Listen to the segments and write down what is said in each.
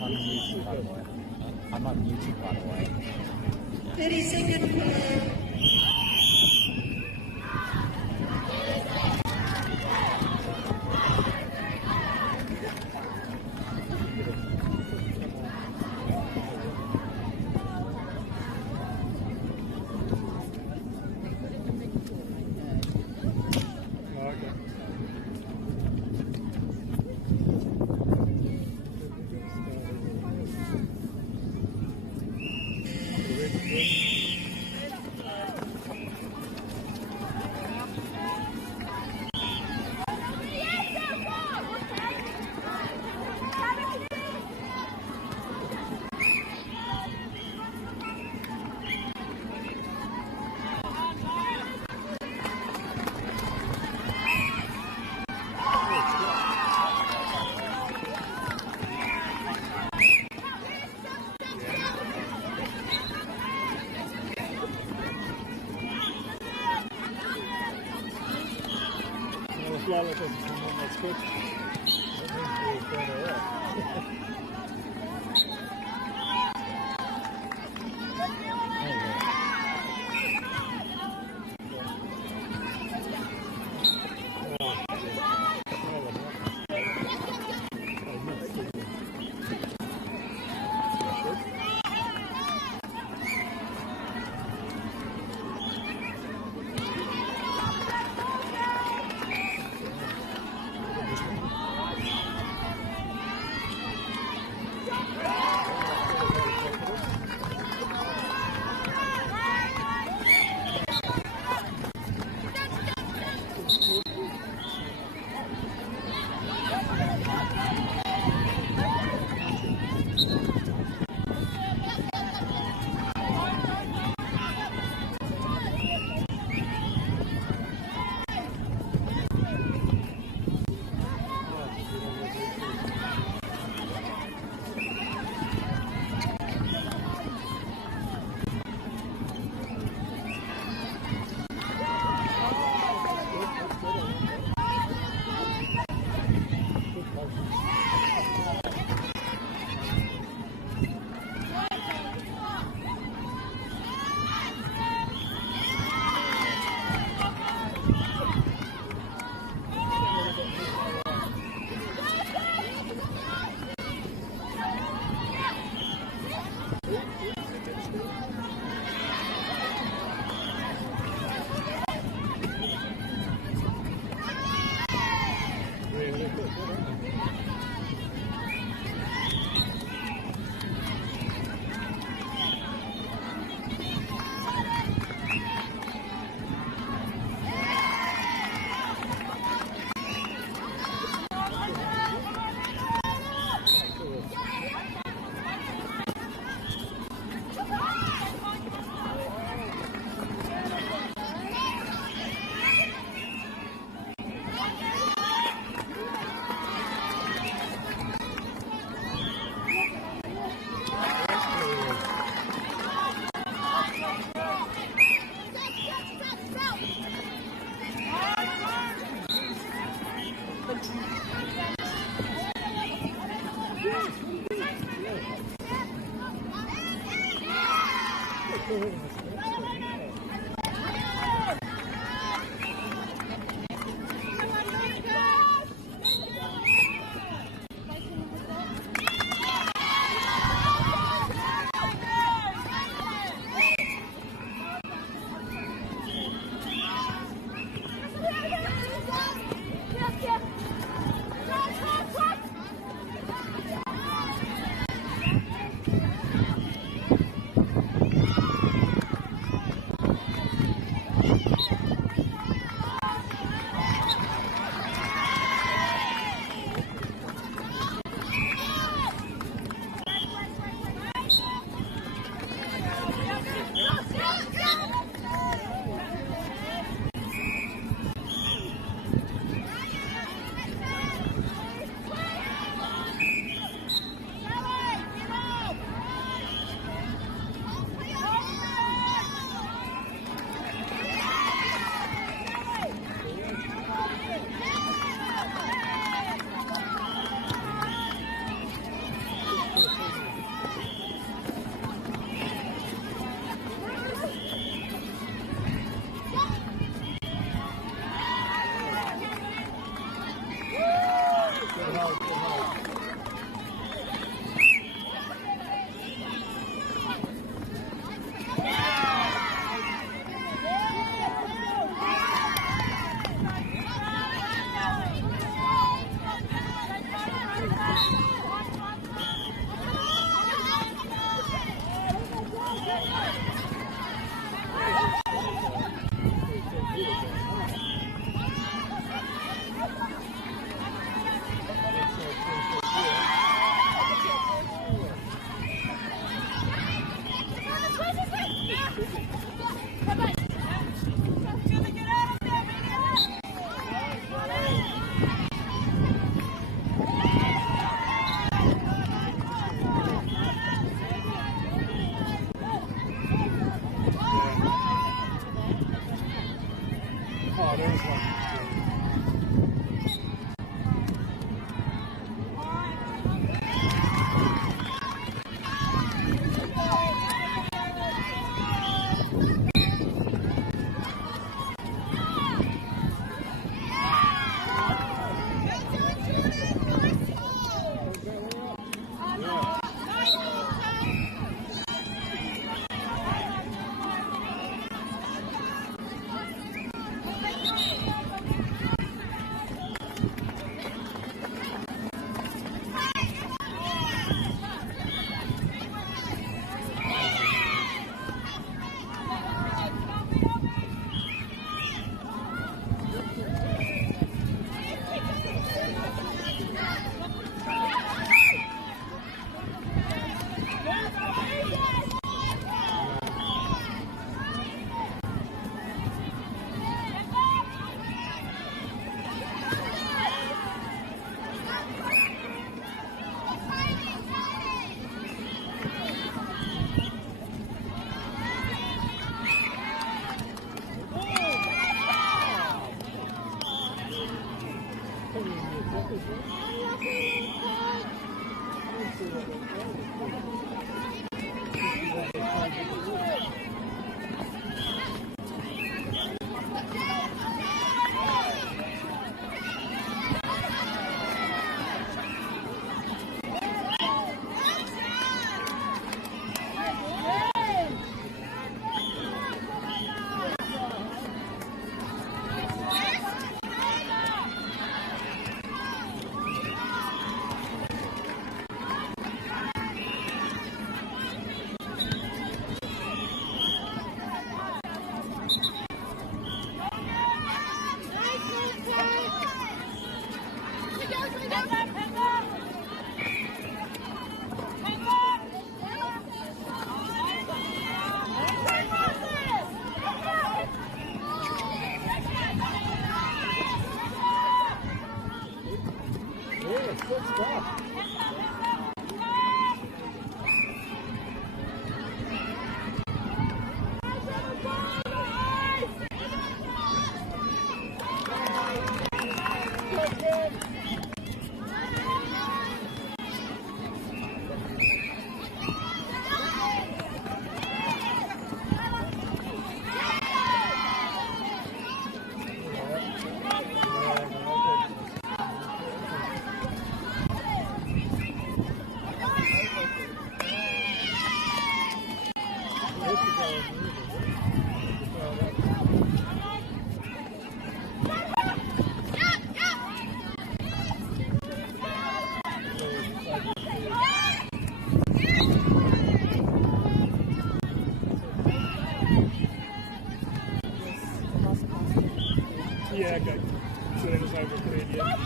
on YouTube, by the way. I'm on YouTube, by the way. 30-second play. That's good. Oh, there's one. Good stuff. Yeah, good. So it was over 3 yeah.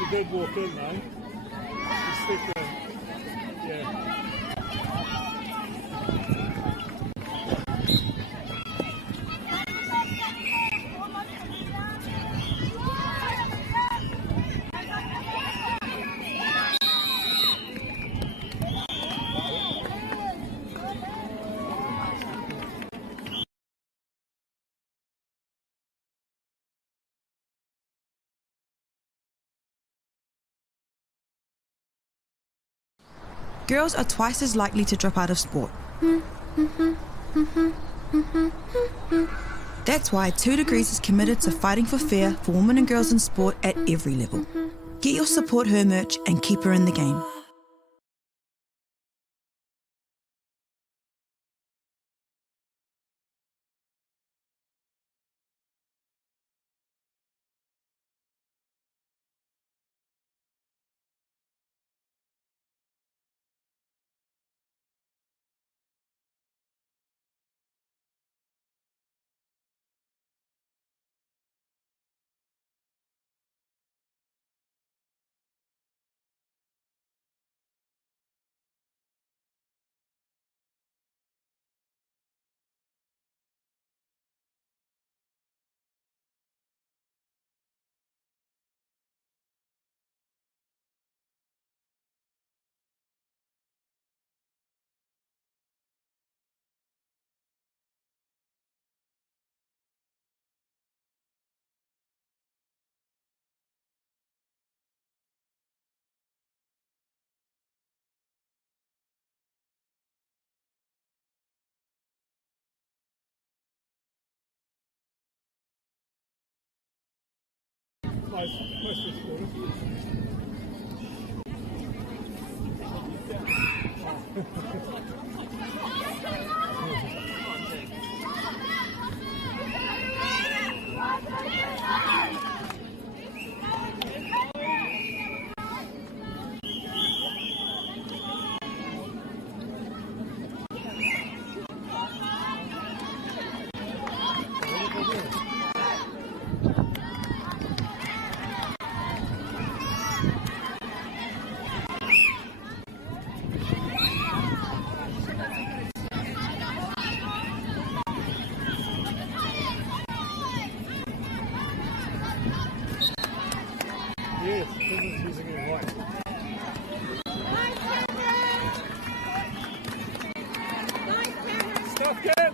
She did walk in though. She stick there. Yeah. Girls are twice as likely to drop out of sport. That's why 2 Degrees is committed to fighting for fair for women and girls in sport at every level. Get your Support Her merch and keep her in the game. Close to school. Yes, Kevin's using it right. Stop, Kev!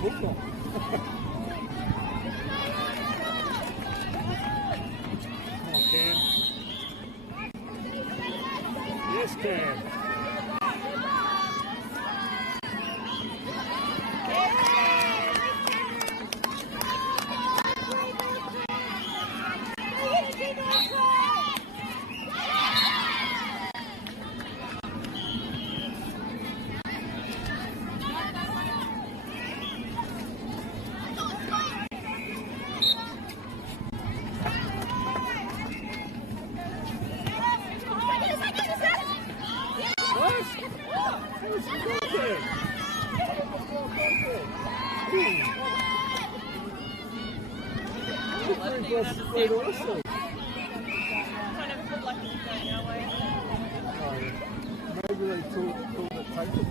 Football. Come on, Cam. Yes, Cam. Maybe they called it taken.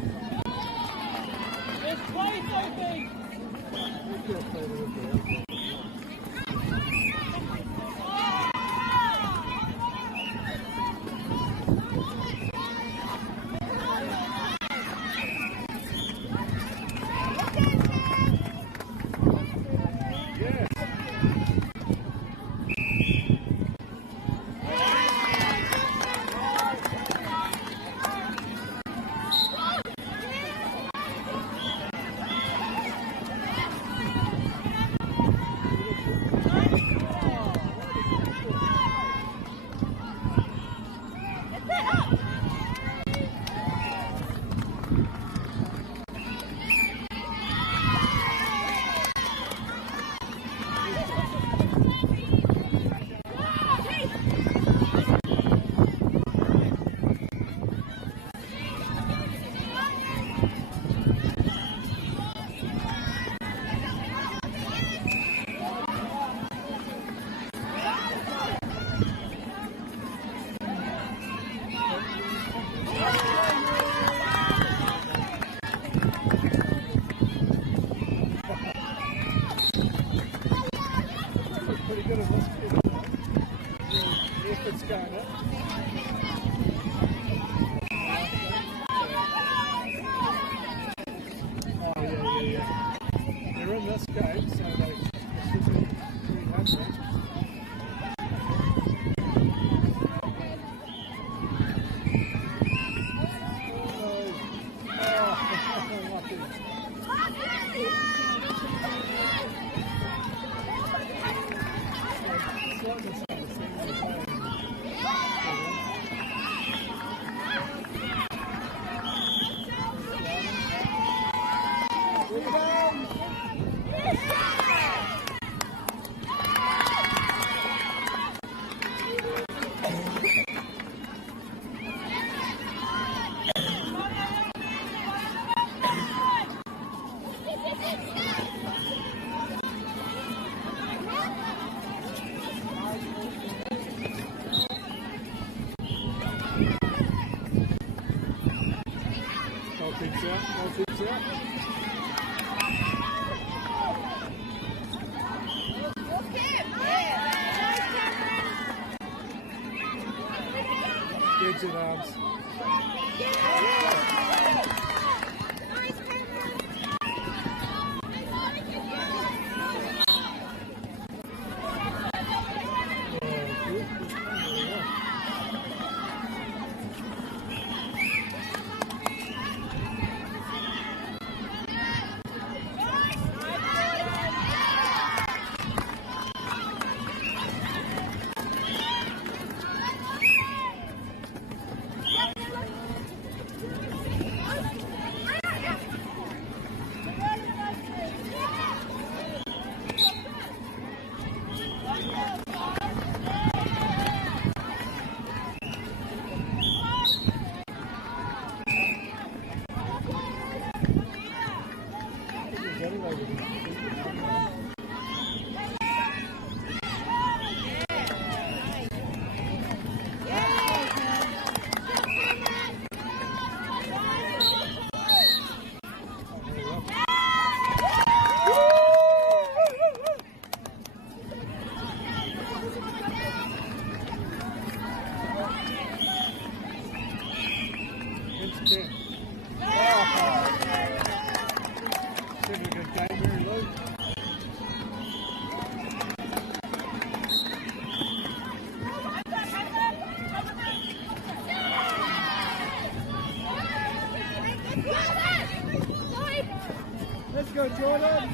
There's play, Sophie! No kicks out, no kicks out. Kids in arms. Significant game here, Luke. Let's go, Jordan.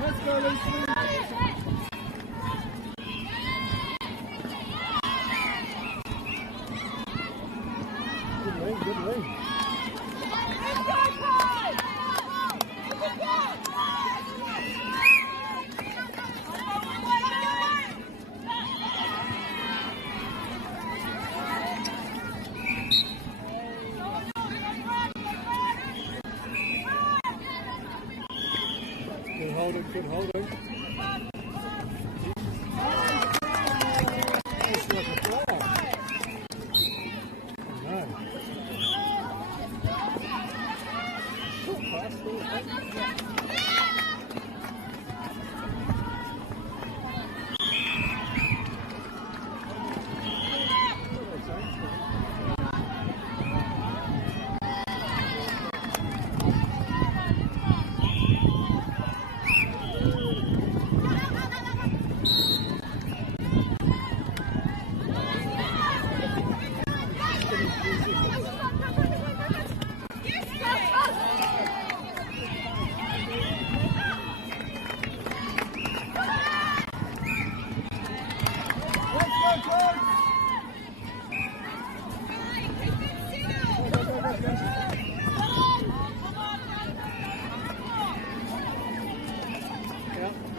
Let's go, Lucy. Good ring, good ring. Good holding, good holding. It's like a flower. Oh no. Short pass, short pass.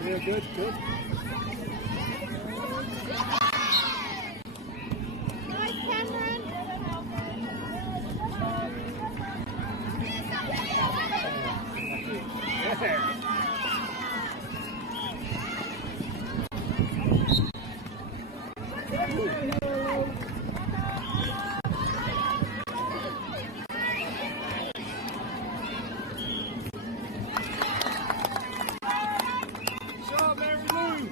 Yeah, good, good. Shot, Mary Lou!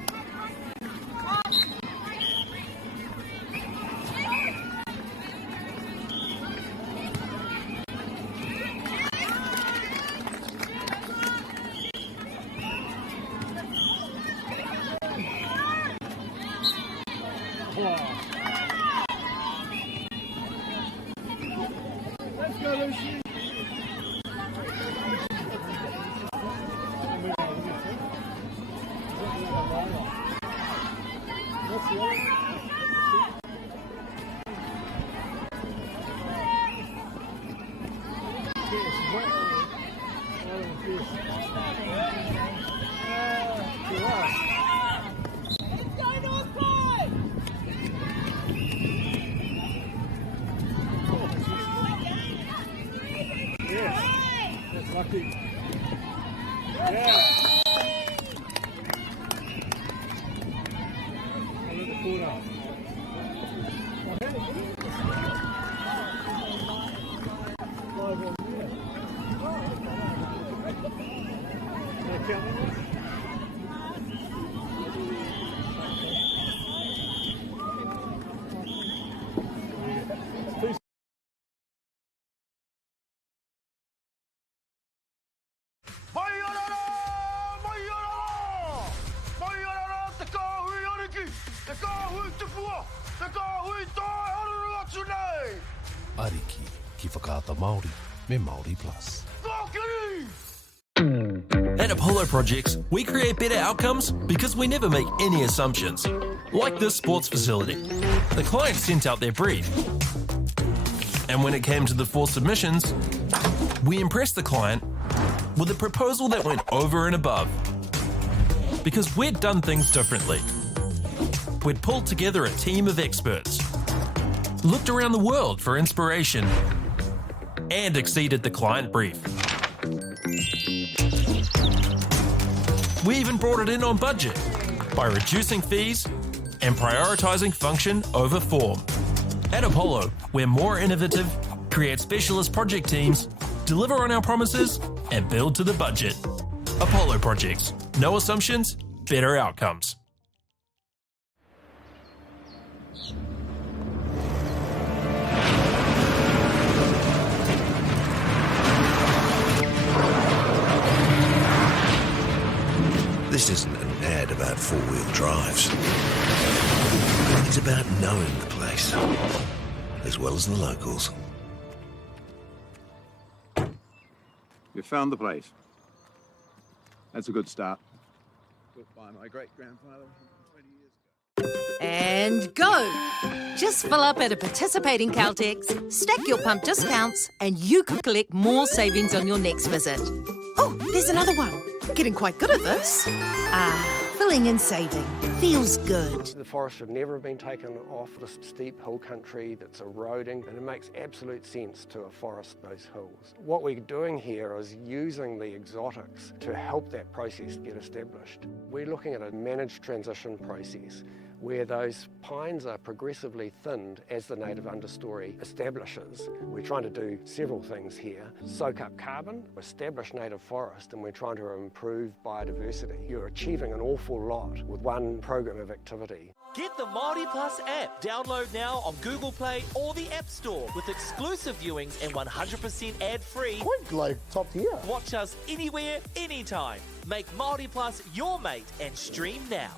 Ariki, ki whakaata Māori, me Māori Plus. At Apollo Projects, we create better outcomes because we never make any assumptions. Like this sports facility. The client sent out their brief. And when it came to the 4 submissions, we impressed the client with a proposal that went over and above. Because we'd done things differently. We'd pulled together a team of experts, looked around the world for inspiration, and exceeded the client brief. We even brought it in on budget by reducing fees and prioritising function over form. At Apollo, we're more innovative, create specialist project teams, deliver on our promises, and build to the budget. Apollo Projects. No assumptions, better outcomes. This isn't an ad about four-wheel drives. It's about knowing the place, as well as the locals. We found the place. That's a good start. Built by my great-grandfather 20 years ago. And go! Just fill up at a participating Caltex, stack your pump discounts, and you could collect more savings on your next visit. Oh, there's another one. Getting quite good at this. Filling and saving. Feels good. The forest should never have been taken off this steep hill country that's eroding, and it makes absolute sense to afforest those hills. What we're doing here is using the exotics to help that process get established. We're looking at a managed transition process where those pines are progressively thinned as the native understory establishes. We're trying to do several things here. Soak up carbon, establish native forest, and we're trying to improve biodiversity. You're achieving an awful lot with one program of activity. Get the Māori Plus app. Download now on Google Play or the App Store with exclusive viewings and 100% ad-free. Quite like top tier. Watch us anywhere, anytime. Make Māori Plus your mate and stream now.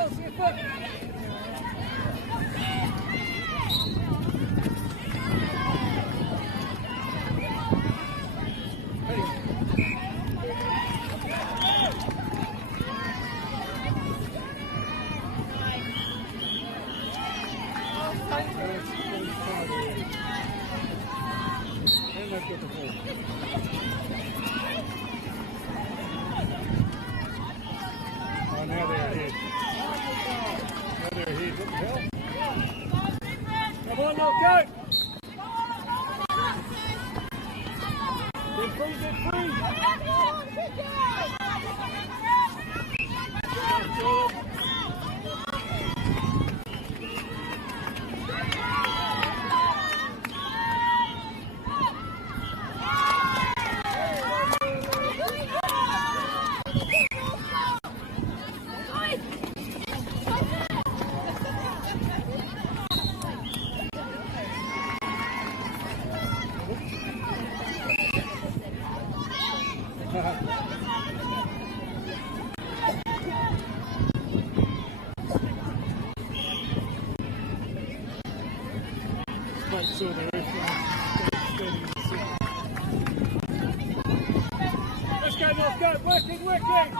girls, your foot. Oh, now they're ahead. Now they're ahead. What the hell? Come on, little go! Get free, get free! So they're let's go, let's go, working, working!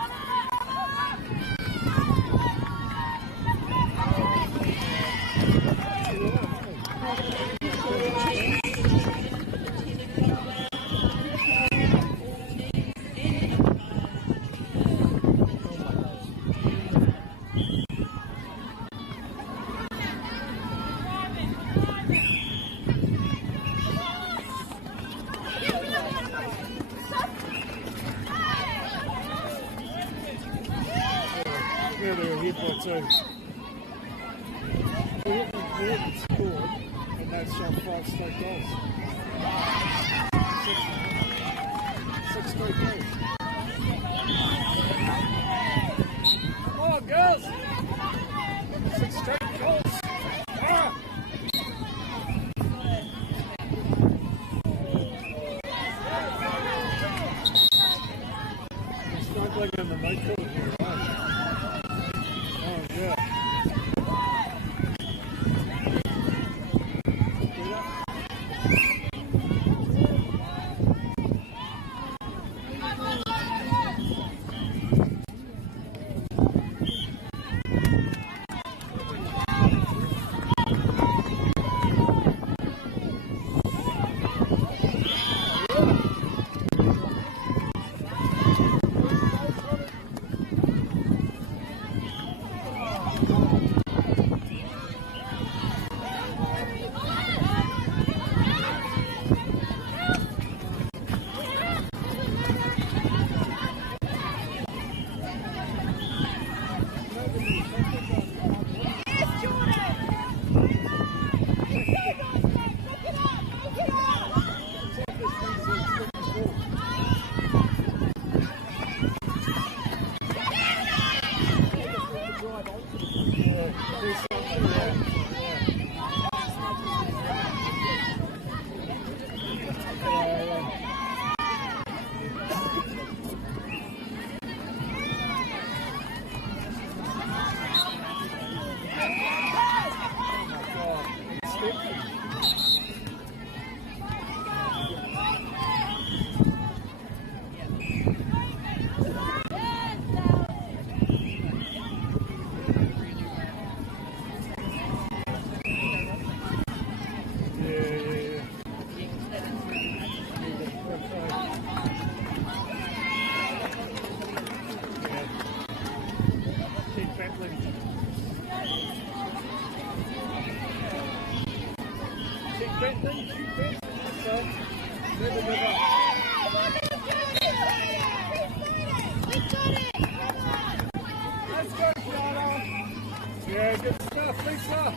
Yeah, they were hit by two. We hit scored, and that's our 5 straight goals. 6 straight goals. Come on, girls! 6 straight goals! Ah! We're struggling in the midfield here, right? Oh, yeah. Yeah, good stuff, Lisa.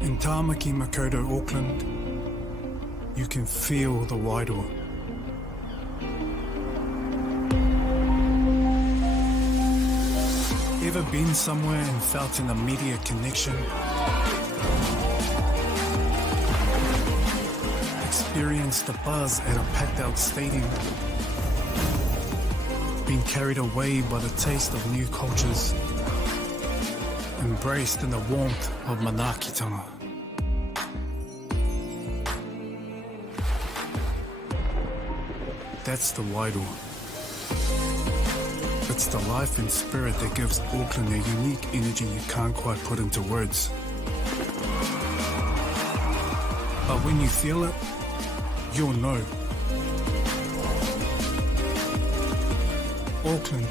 In Tāmaki Makaurau, Auckland, you can feel the Wairoa. Ever been somewhere and felt an immediate connection? Experienced the buzz at a packed out stadium? Been carried away by the taste of new cultures? Embraced in the warmth of Manaakitanga? That's the Wairoa. It's the life and spirit that gives Auckland a unique energy you can't quite put into words. But when you feel it, you'll know. Auckland,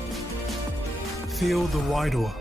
feel the Wairoa.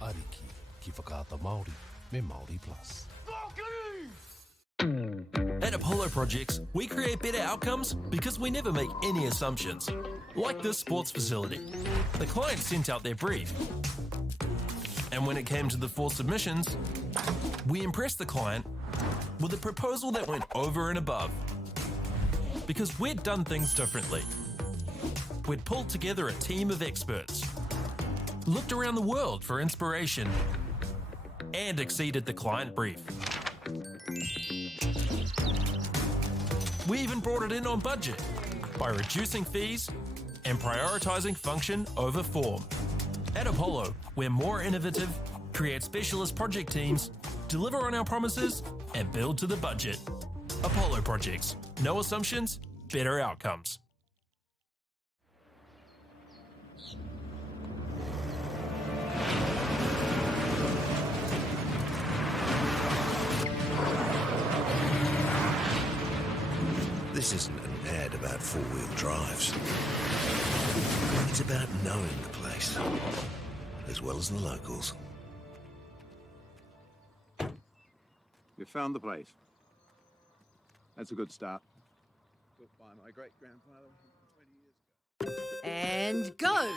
Ariki, ki whakaata Māori, me Māori Plus. At Apollo Projects, we create better outcomes because we never make any assumptions. Like this sports facility. The client sent out their brief. And when it came to the 4 submissions, we impressed the client with a proposal that went over and above. Because we'd done things differently. We'd pulled together a team of experts, looked around the world for inspiration, and exceeded the client brief. We even brought it in on budget by reducing fees and prioritising function over form. At Apollo, we're more innovative, create specialist project teams, deliver on our promises, and build to the budget. Apollo Projects. No assumptions, better outcomes. This isn't an ad about four-wheel drives. It's about knowing the place, as well as the locals. You found the place. That's a good start. Built by my great-grandfather 20 years ago. And go!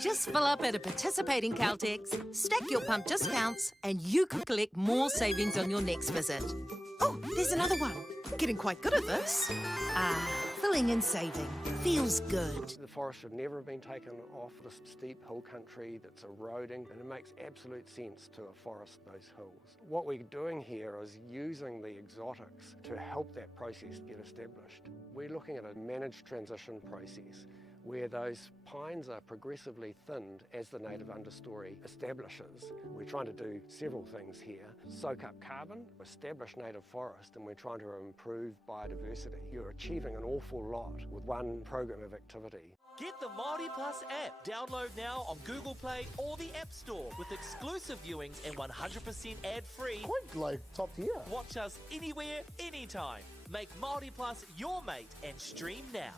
Just fill up at a participating Caltex, stack your pump discounts, and you could collect more savings on your next visit. Oh, there's another one. Getting quite good at this. Filling and saving. Feels good. The forest should never have been taken off this steep hill country that's eroding, and it makes absolute sense to afforest those hills. What we're doing here is using the exotics to help that process get established. We're looking at a managed transition process where those pines are progressively thinned as the native understory establishes. We're trying to do several things here. Soak up carbon, establish native forest, and we're trying to improve biodiversity. You're achieving an awful lot with one program of activity. Get the Māori Plus app. Download now on Google Play or the App Store with exclusive viewings and 100% ad-free. Quite like top tier. Watch us anywhere, anytime. Make Māori Plus your mate and stream now.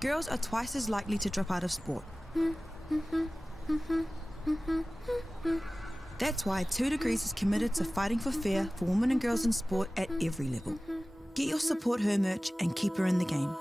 Girls are twice as likely to drop out of sport. That's why 2 Degrees is committed to fighting for fair for women and girls in sport at every level. Get your Support Her merch and keep her in the game.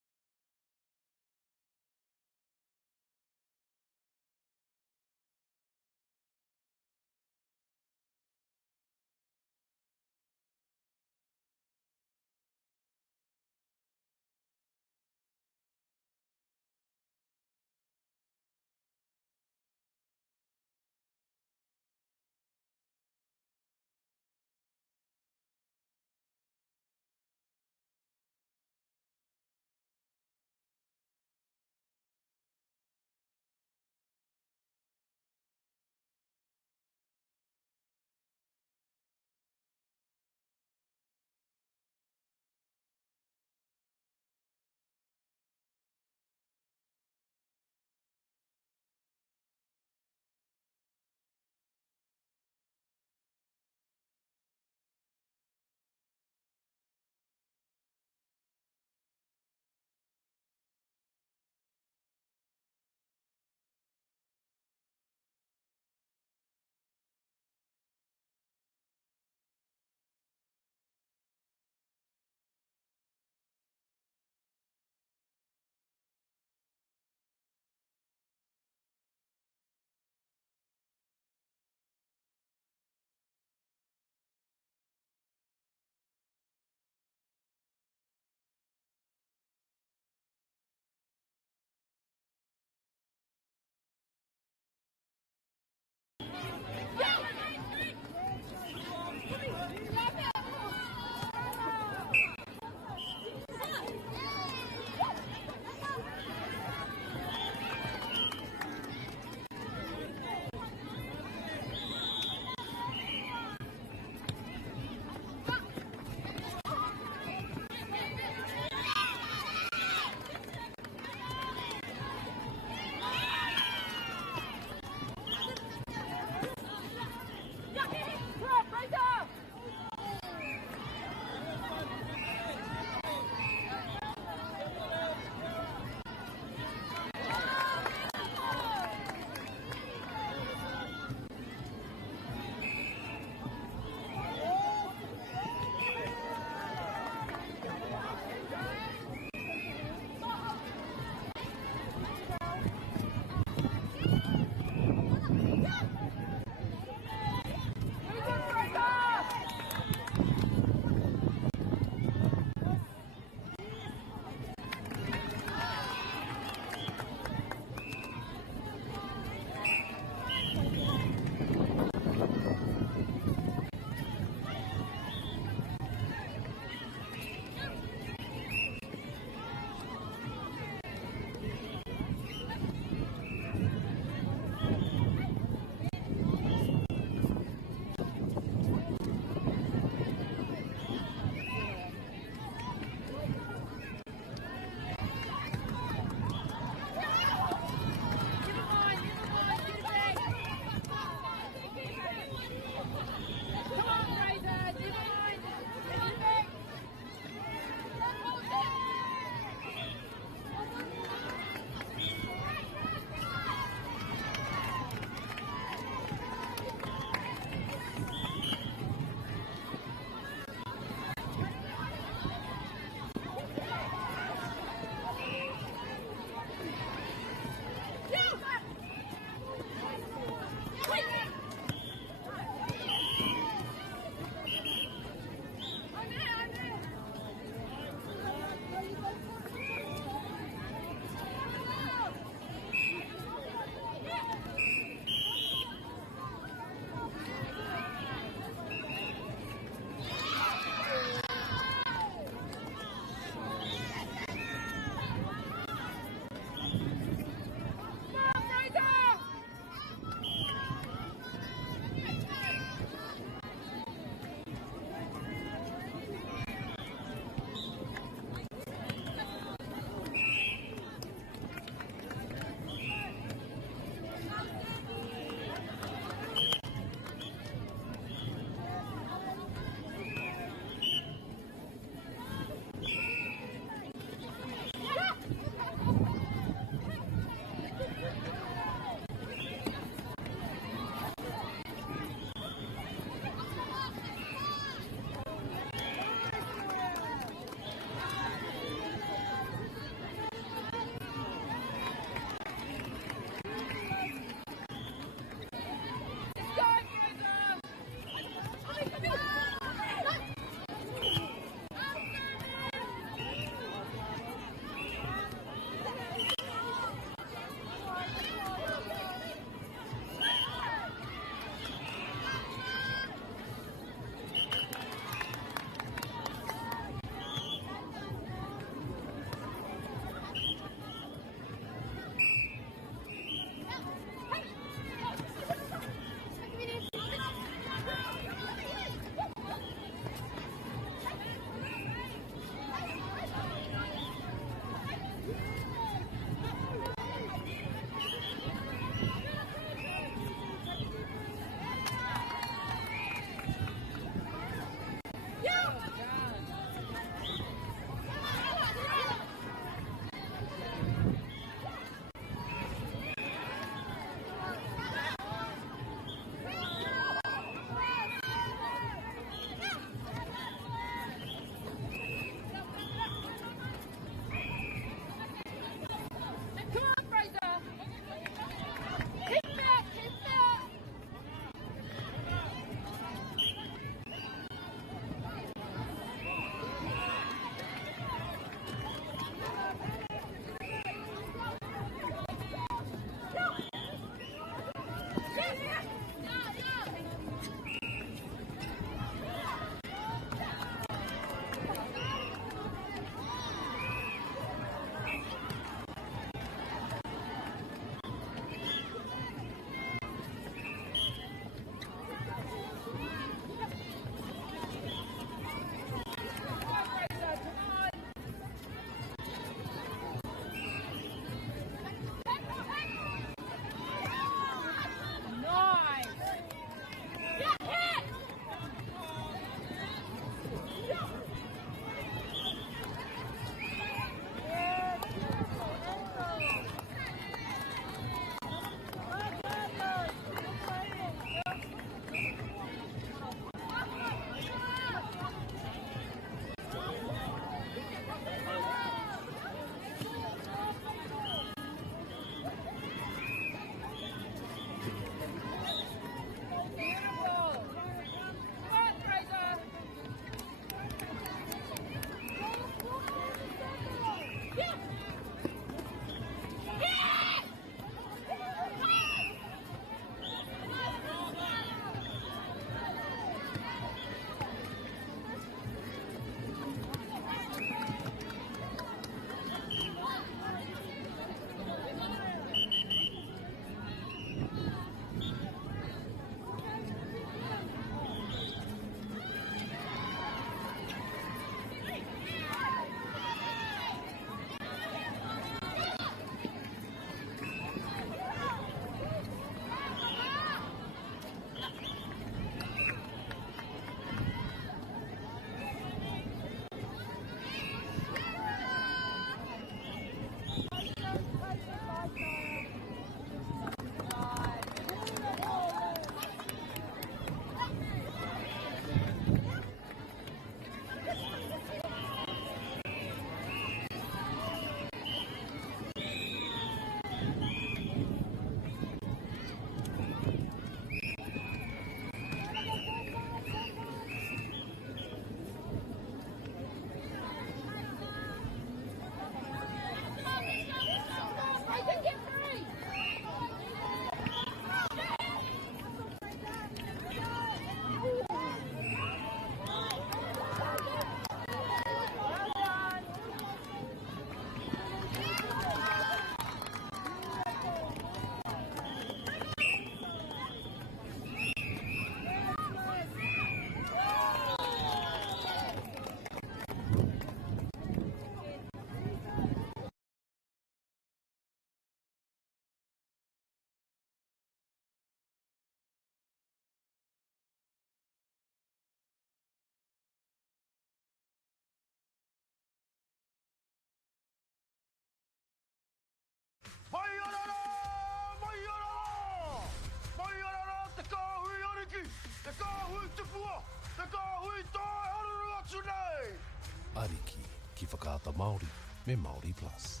Ariki, ki whakaata Māori, me Māori Plus.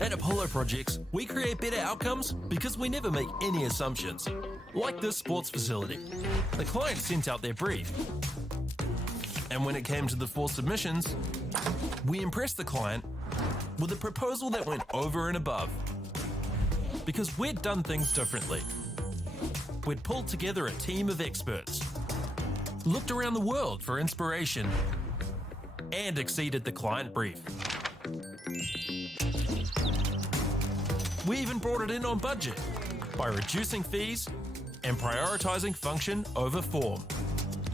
At Apollo Projects, we create better outcomes because we never make any assumptions. Like this sports facility. The client sent out their brief. And when it came to the 4 submissions, we impressed the client with a proposal that went over and above. Because we'd done things differently. We'd pulled together a team of experts, looked around the world for inspiration, and exceeded the client brief. We even brought it in on budget by reducing fees and prioritising function over form.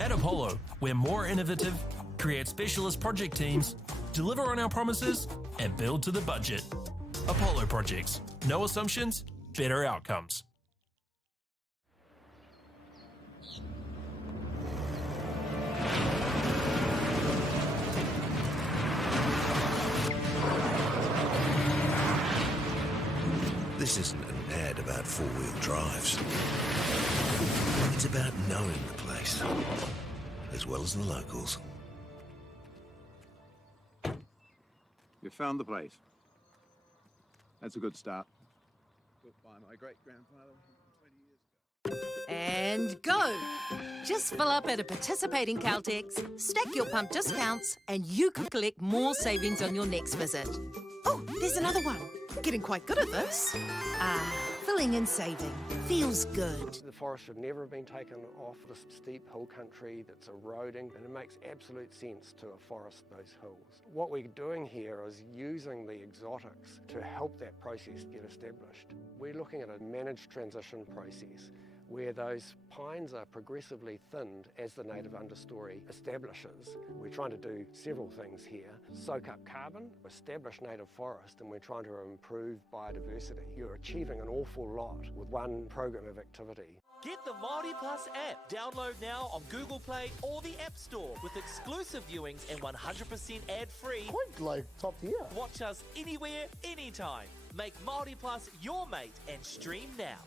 At Apollo, we're more innovative, create specialist project teams, deliver on our promises, and build to the budget. Apollo Projects. No assumptions, better outcomes. This isn't an ad about four-wheel drives. It's about knowing the place, as well as the locals. You found the place. That's a good start. Built by my great-grandfather 20 years ago. And go! Just fill up at a participating Caltex, stack your pump discounts, and you could collect more savings on your next visit. Oh, there's another one. Getting quite good at this. Filling and saving. Feels good. The forest should never have been taken off this steep hill country that's eroding, and it makes absolute sense to afforest those hills. What we're doing here is using the exotics to help that process get established. We're looking at a managed transition process where those pines are progressively thinned as the native understory establishes. We're trying to do several things here. Soak up carbon, establish native forest, and we're trying to improve biodiversity. You're achieving an awful lot with one program of activity. Get the Māori Plus app. Download now on Google Play or the App Store with exclusive viewings and 100% ad-free. Quite like top tier. Watch us anywhere, anytime. Make Māori Plus your mate and stream now.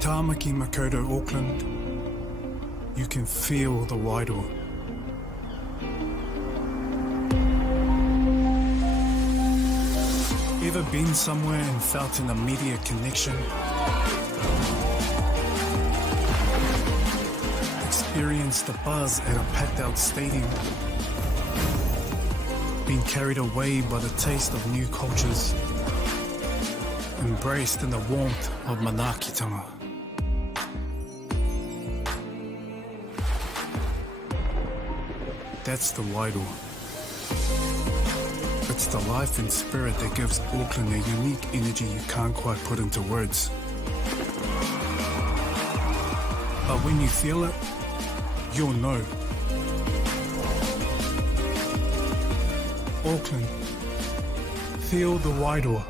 From Tāmaki Makaurau, Auckland, you can feel the Wairoa. Ever been somewhere and felt an immediate connection? Experienced the buzz at a packed out stadium? Been carried away by the taste of new cultures? Embraced in the warmth of manaakitanga? That's the Wairoa. It's the life and spirit that gives Auckland a unique energy you can't quite put into words. But when you feel it, you'll know. Auckland, feel the Wairoa.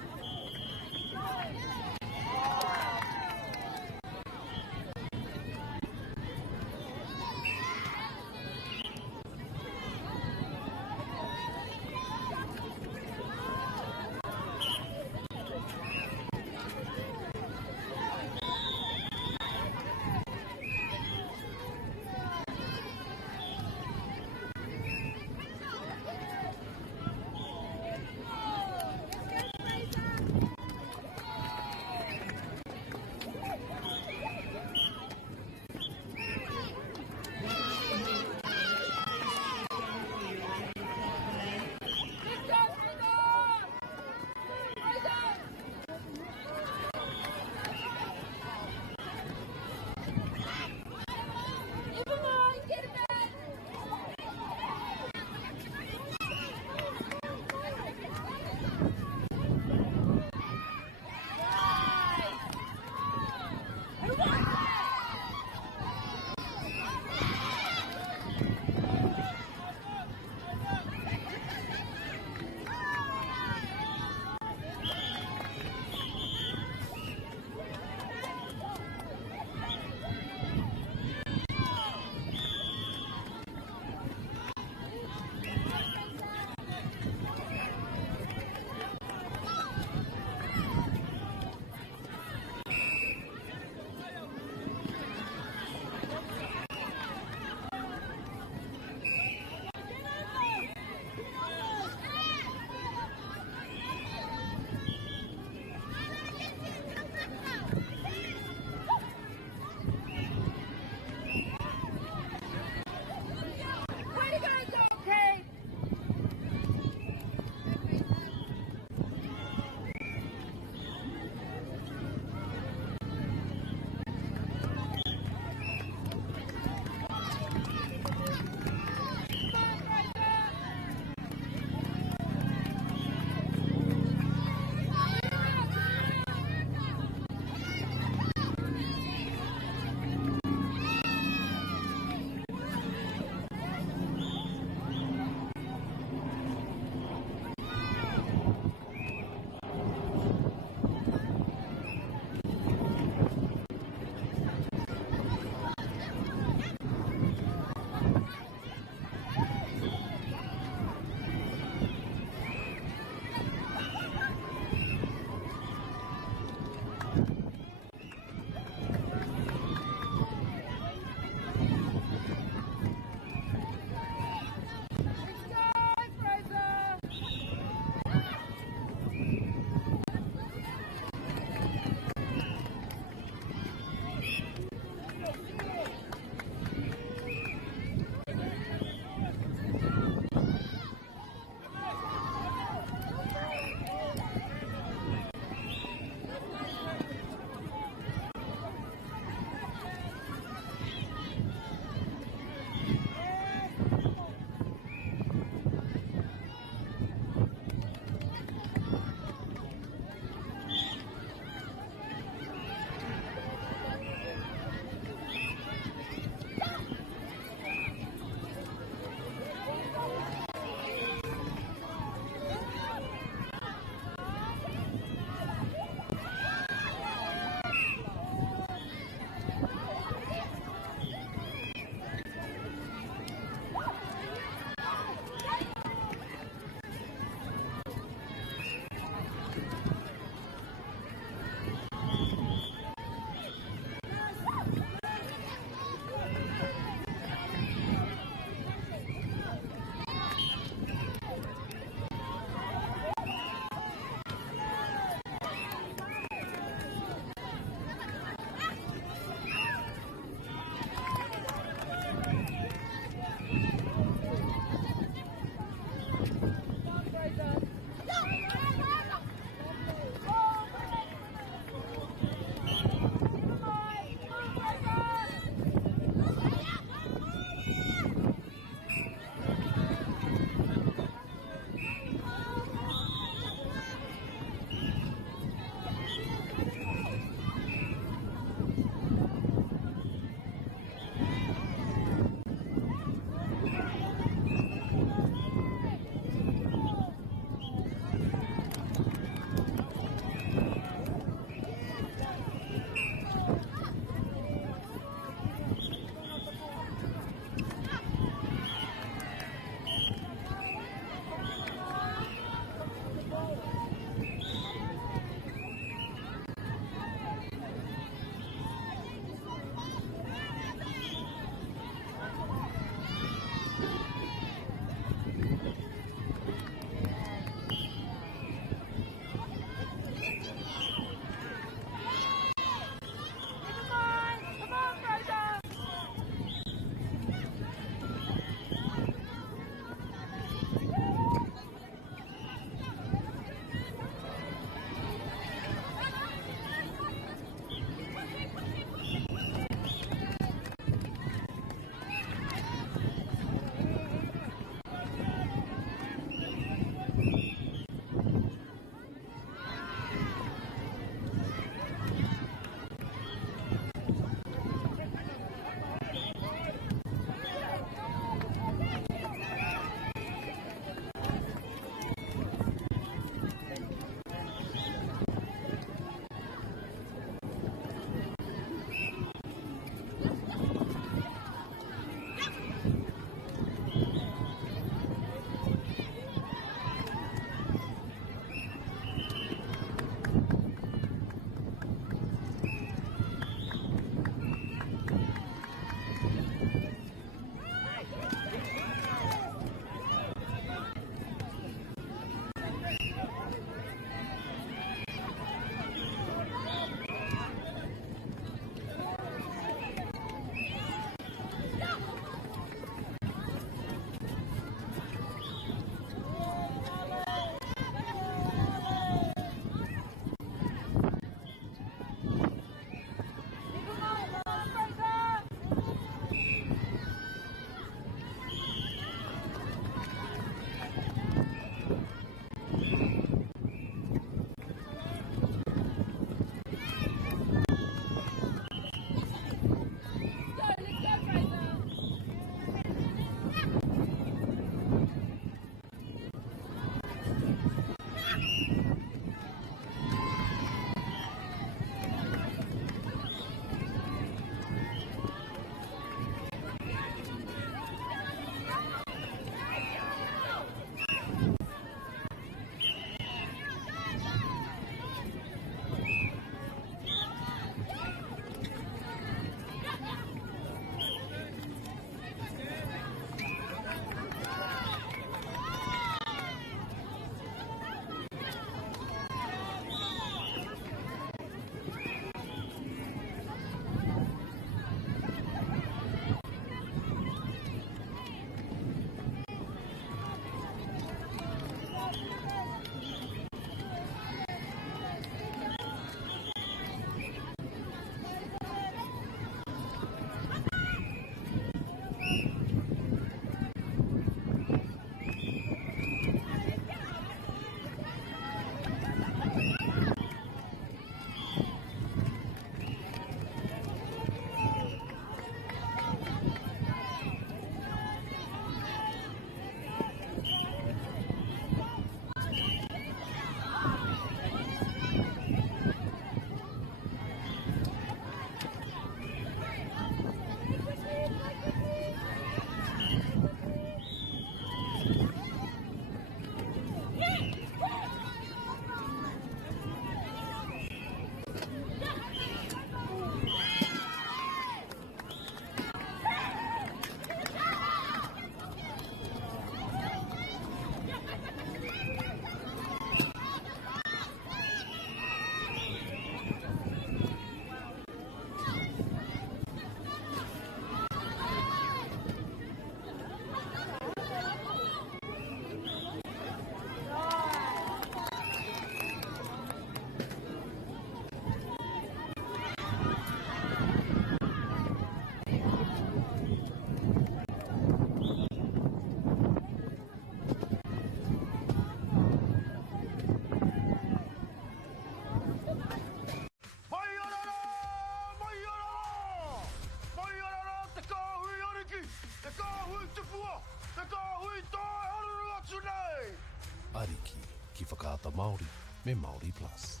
Ariki, ki whakaata Māori, me Māori Plus.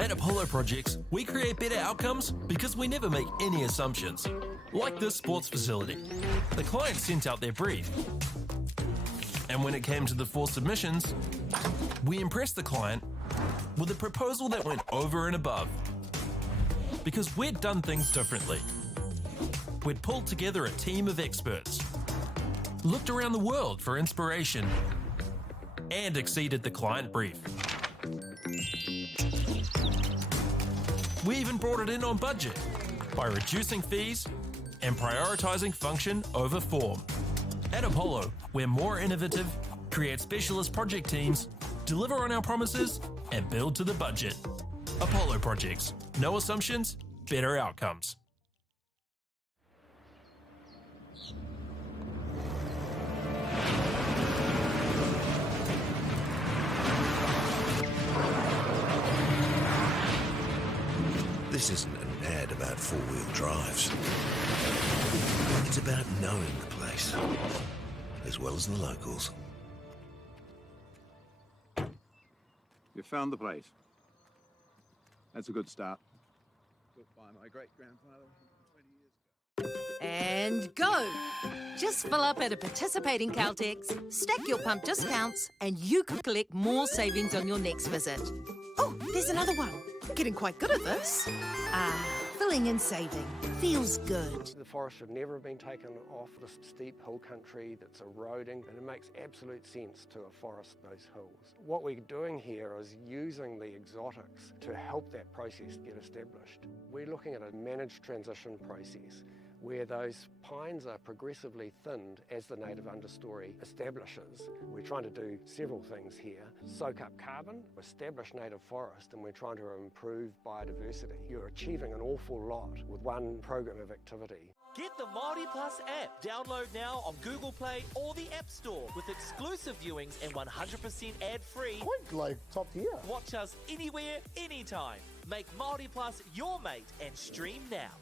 At Apollo Projects, we create better outcomes because we never make any assumptions. Like this sports facility. The client sent out their brief. And when it came to the 4 submissions, we impressed the client with a proposal that went over and above. Because we'd done things differently. We'd pulled together a team of experts, looked around the world for inspiration, and exceeded the client brief. We even brought it in on budget by reducing fees and prioritising function over form. At Apollo, we're more innovative, create specialist project teams, deliver on our promises, and build to the budget. Apollo Projects. No assumptions, better outcomes. This isn't an ad about four-wheel drives. It's about knowing the place, as well as the locals. You found the place. That's a good start. Built by my great-grandfather 20 years ago. And go! Just fill up at a participating Caltex, stack your pump discounts, and you could collect more savings on your next visit. Oh, there's another one. Getting quite good at this. Filling and saving. Feels good. The forest should never have been taken off the steep hill country that's eroding, and it makes absolute sense to afforest those hills. What we're doing here is using the exotics to help that process get established. We're looking at a managed transition process where those pines are progressively thinned as the native understory establishes. We're trying to do several things here. Soak up carbon, establish native forest, and we're trying to improve biodiversity. You're achieving an awful lot with one program of activity. Get the Māori Plus app. Download now on Google Play or the App Store with exclusive viewings and 100% ad-free. Quite like top tier. Watch us anywhere, anytime. Make Māori Plus your mate and stream now.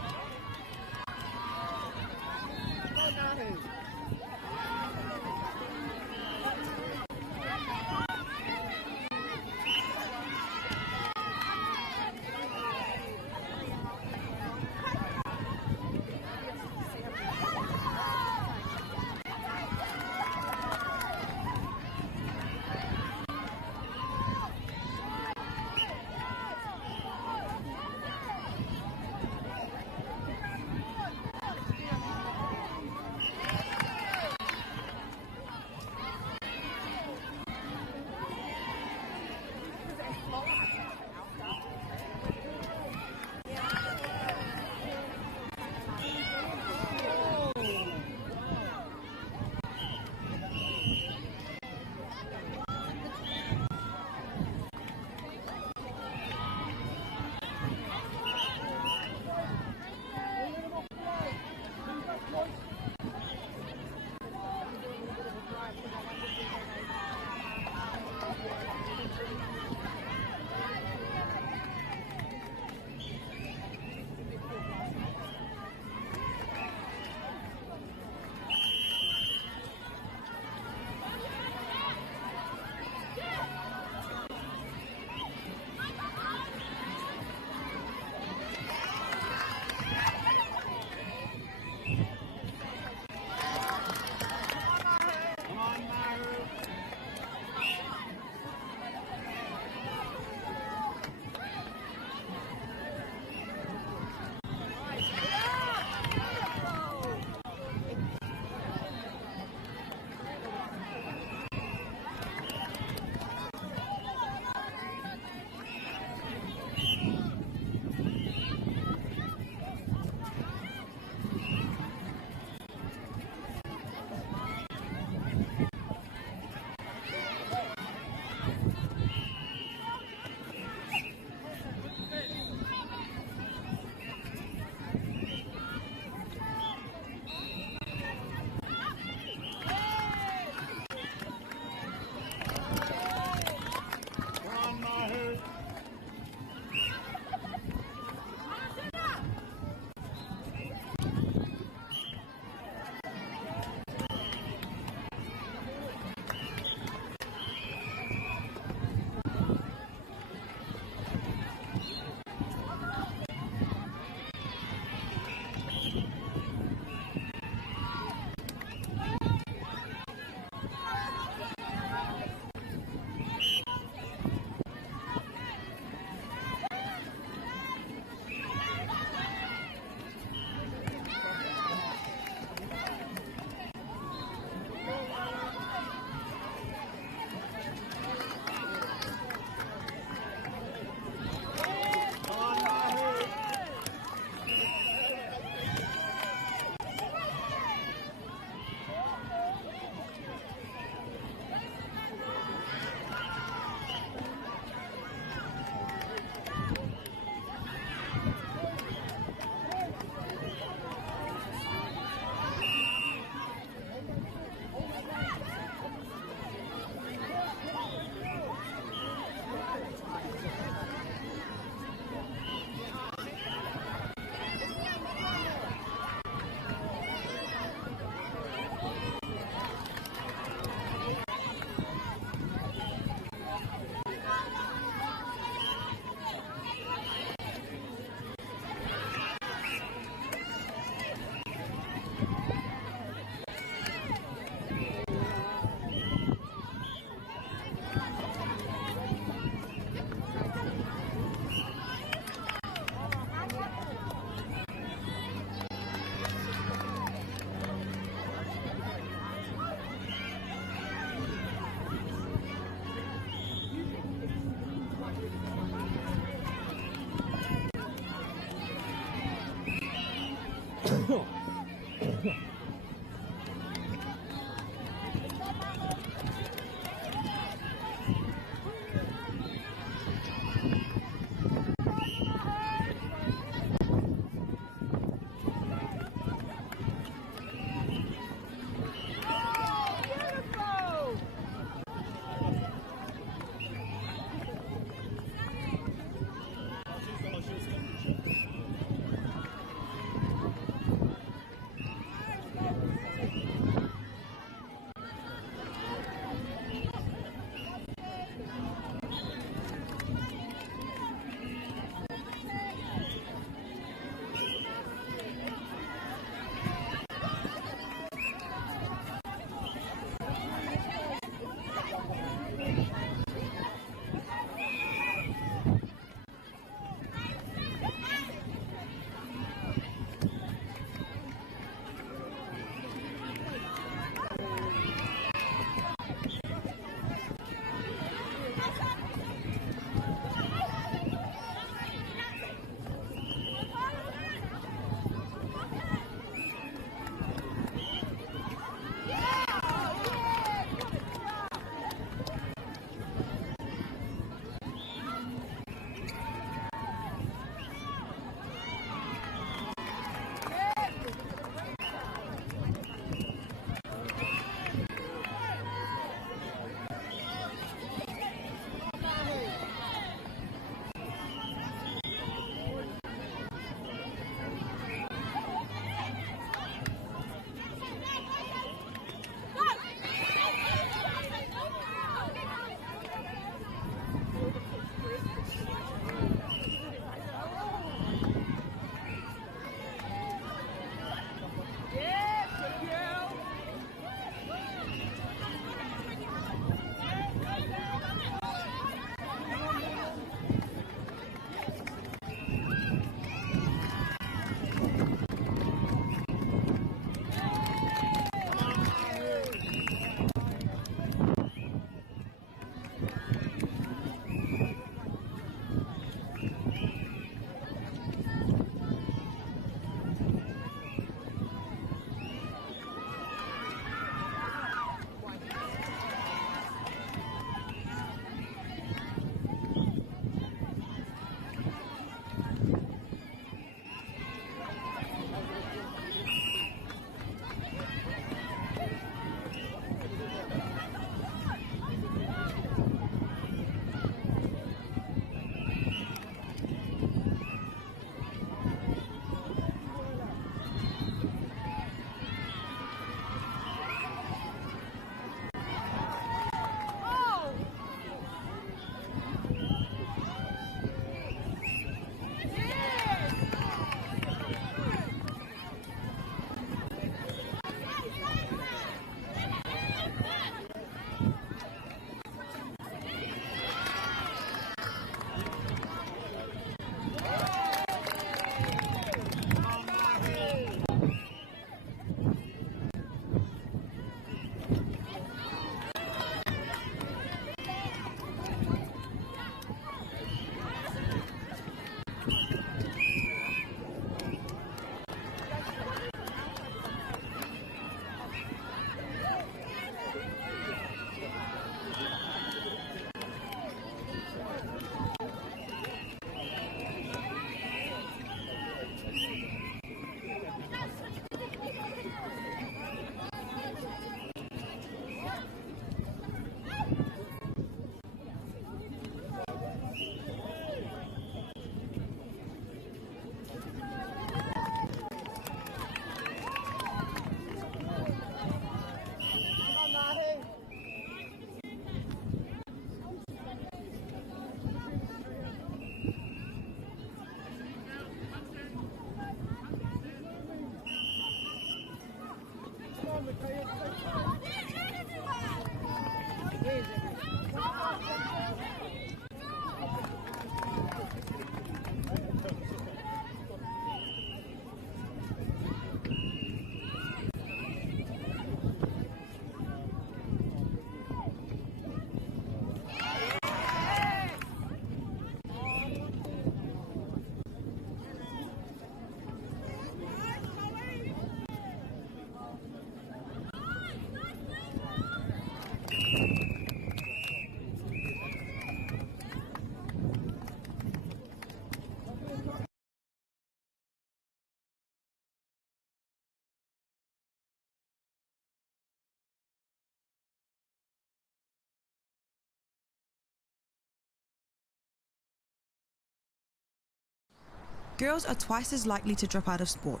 girls are twice as likely to drop out of sport.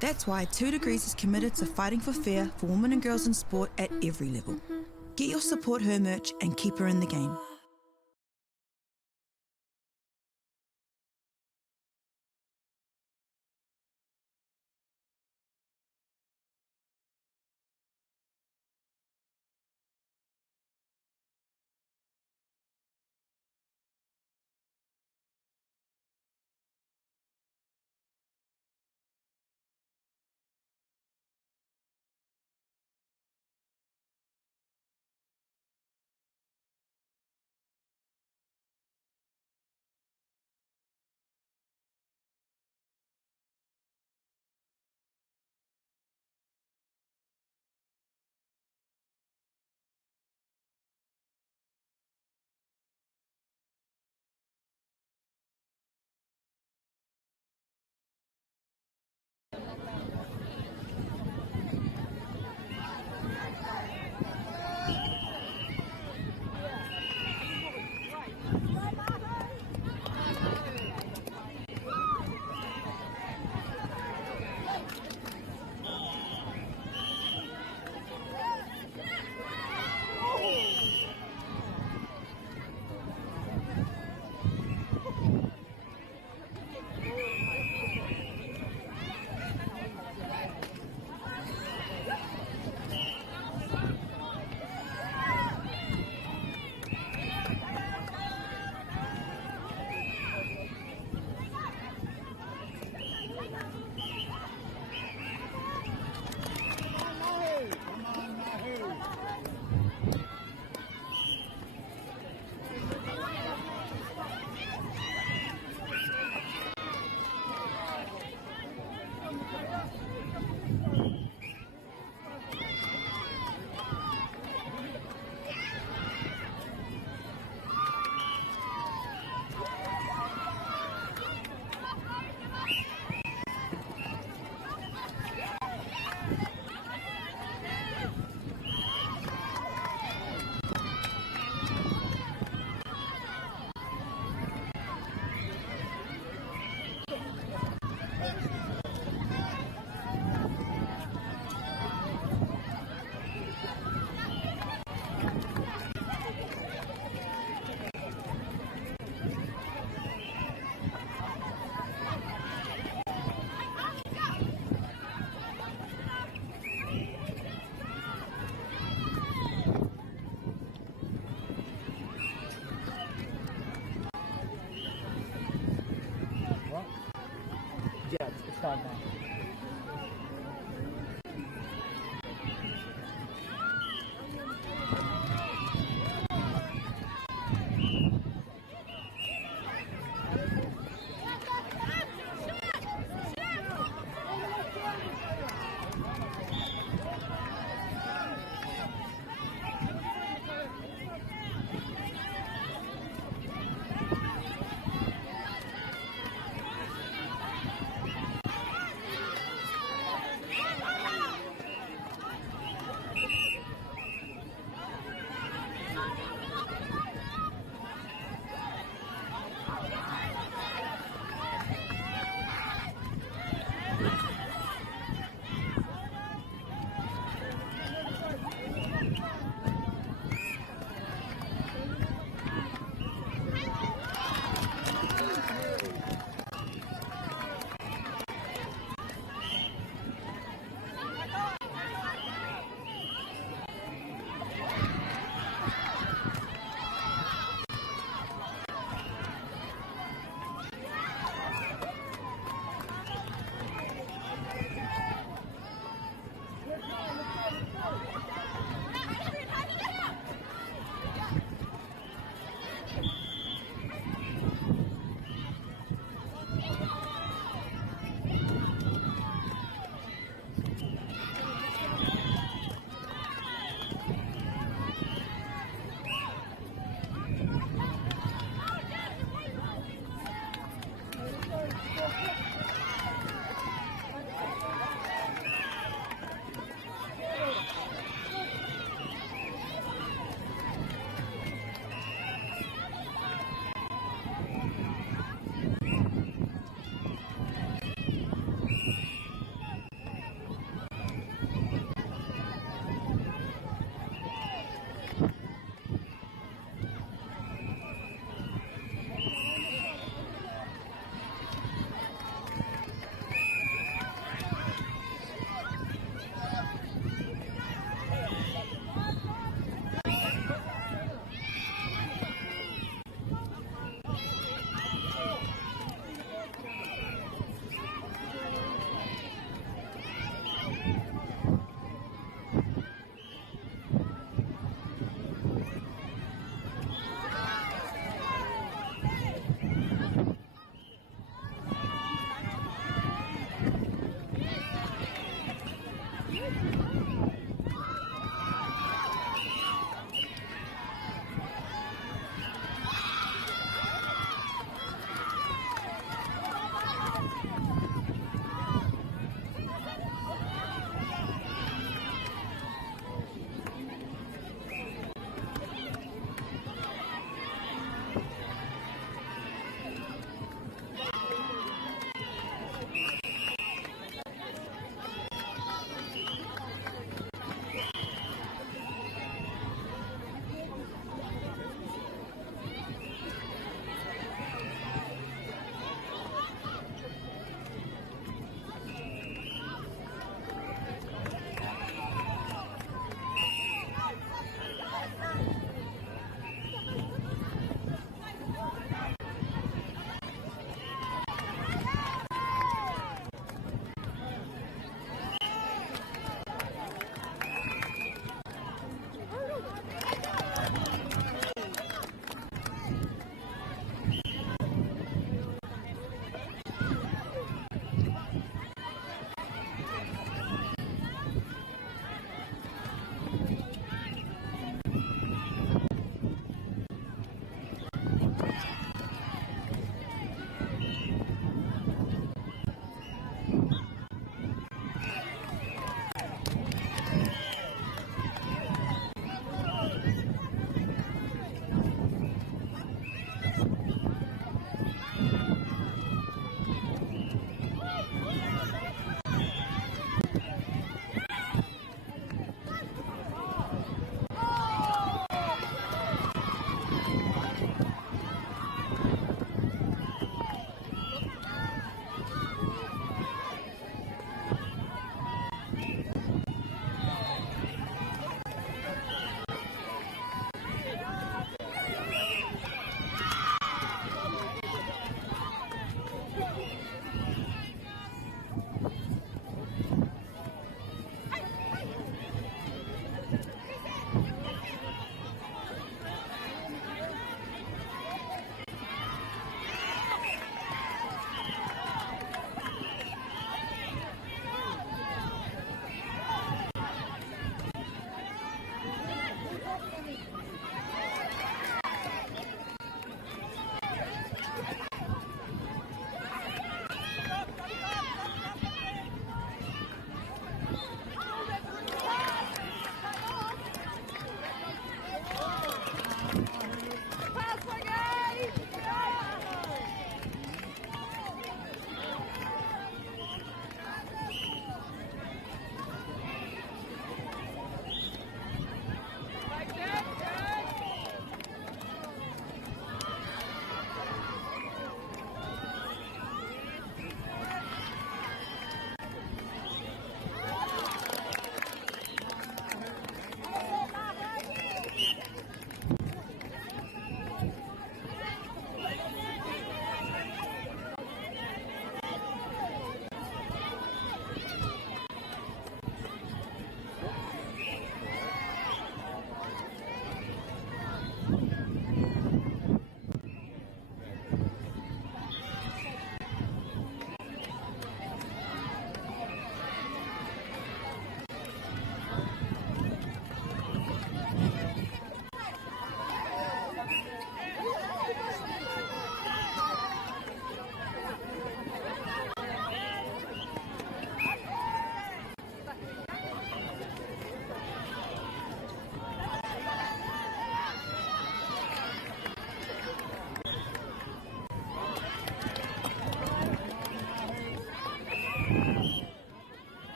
That's why 2 Degrees is committed to fighting for fair for women and girls in sport at every level. Get your Support Her merch and keep her in the game.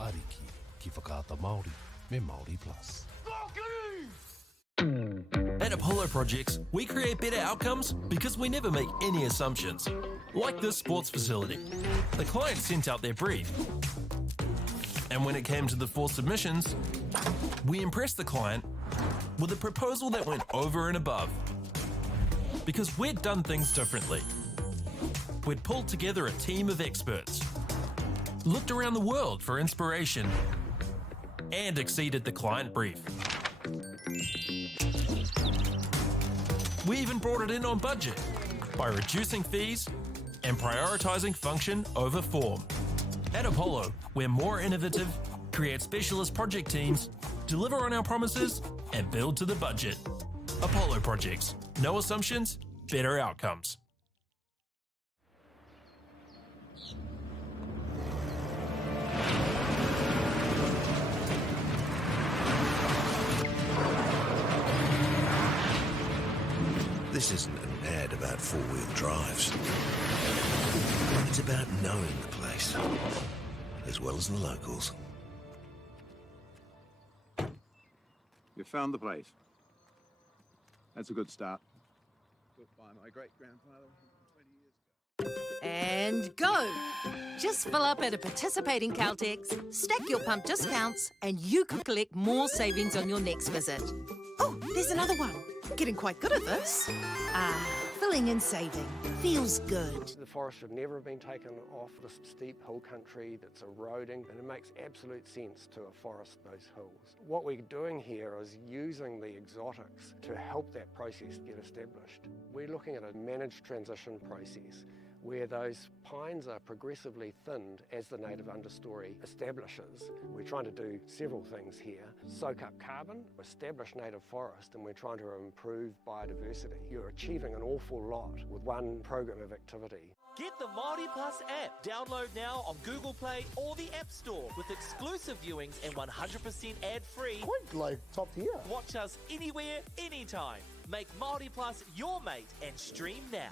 Ariki, ki whakaata Māori, me Māori Plus. At Apollo Projects, we create better outcomes because we never make any assumptions. Like this sports facility. The client sent out their brief. And when it came to the 4 submissions, we impressed the client with a proposal that went over and above. Because we'd done things differently. We'd pulled together a team of experts, looked around the world for inspiration, and exceeded the client brief. We even brought it in on budget by reducing fees and prioritising function over form. At Apollo, we're more innovative, create specialist project teams, deliver on our promises, and build to the budget. Apollo Projects. No assumptions, better outcomes. This isn't an ad about four-wheel drives. It's about knowing the place, as well as the locals. You found the place. That's a good start. Built by my great-grandfather 20 years ago. And go! Just fill up at a participating Caltex, stack your pump discounts, and you could collect more savings on your next visit. Oh, there's another one. Getting quite good at this. Filling and saving. Feels good. The forest should never have been taken off this steep hill country that's eroding, and it makes absolute sense to afforest those hills. What we're doing here is using the exotics to help that process get established. We're looking at a managed transition process where those pines are progressively thinned as the native understory establishes. We're trying to do several things here. Soak up carbon, establish native forest, and we're trying to improve biodiversity. You're achieving an awful lot with one program of activity. Get the Māori Plus app. Download now on Google Play or the App Store with exclusive viewings and 100% ad-free. Quite like top tier. Watch us anywhere, anytime. Make Māori Plus your mate and stream now.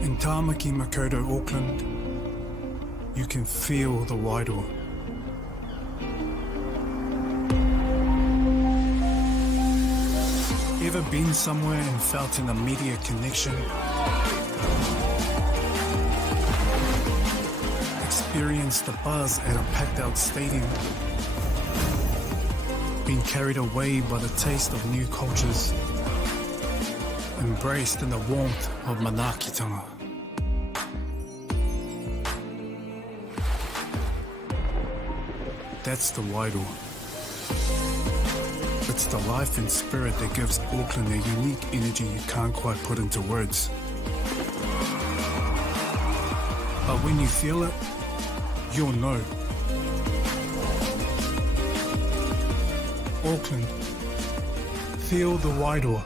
In Tāmaki Makaurau, Auckland, you can feel the Wairoa. Ever been somewhere and felt an immediate connection? Experienced the buzz at a packed-out stadium? Been carried away by the taste of new cultures? Embraced in the warmth of manaakitanga? That's the Wairoa. It's the life and spirit that gives Auckland a unique energy you can't quite put into words. But when you feel it, you'll know. Auckland, feel the Wairoa.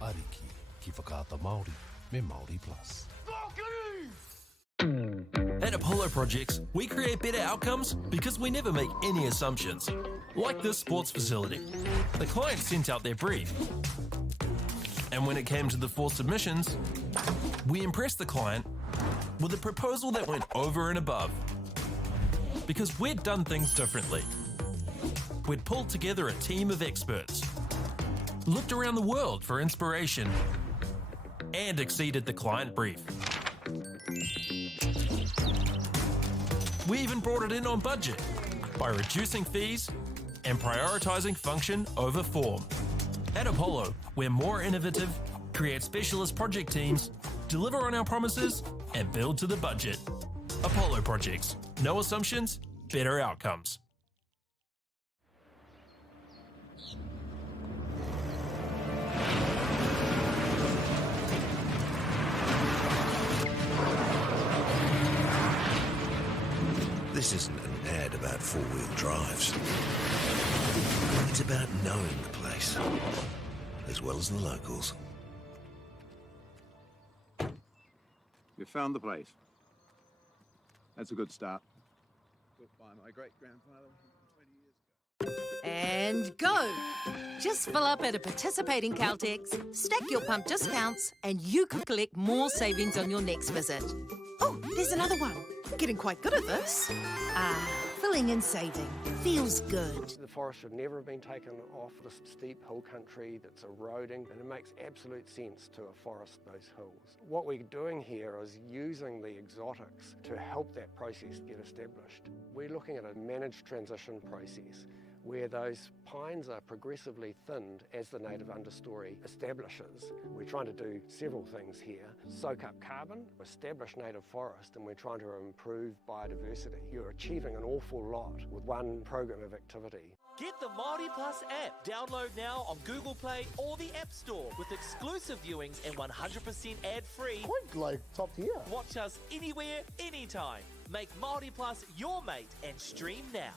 Ariki, ki whakaata Māori, me Māori Plus. At Apollo Projects, we create better outcomes because we never make any assumptions. Like this sports facility. The client sent out their brief. And when it came to the 4 submissions, we impressed the client with a proposal that went over and above. Because we'd done things differently. We'd pulled together a team of experts, looked around the world for inspiration, and exceeded the client brief. We even brought it in on budget by reducing fees and prioritising function over form. At Apollo, we're more innovative, create specialist project teams, deliver on our promises, and build to the budget. Apollo Projects. No assumptions, better outcomes. This isn't an ad about four-wheel drives. It's about knowing the place, as well as the locals. You found the place. That's a good start. Built by my great-grandfather 20 years ago. And go! Just fill up at a participating Caltex, stack your pump discounts, and you could collect more savings on your next visit. Oh, there's another one. Getting quite good at this. Filling and saving. Feels good. The forest should never have been taken off the steep hill country that's eroding, and it makes absolute sense to afforest those hills. What we're doing here is using the exotics to help that process get established. We're looking at a managed transition process where those pines are progressively thinned as the native understory establishes. We're trying to do several things here. Soak up carbon, establish native forest, and we're trying to improve biodiversity. You're achieving an awful lot with one program of activity. Get the Māori Plus app. Download now on Google Play or the App Store with exclusive viewings and 100% ad-free. Quite like top tier. Watch us anywhere, anytime. Make Māori Plus your mate and stream now.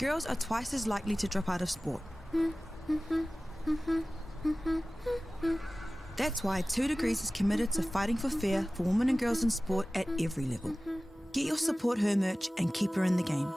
Girls are twice as likely to drop out of sport. That's why 2 Degrees is committed to fighting for fair for women and girls in sport at every level. Get your Support Her merch and keep her in the game.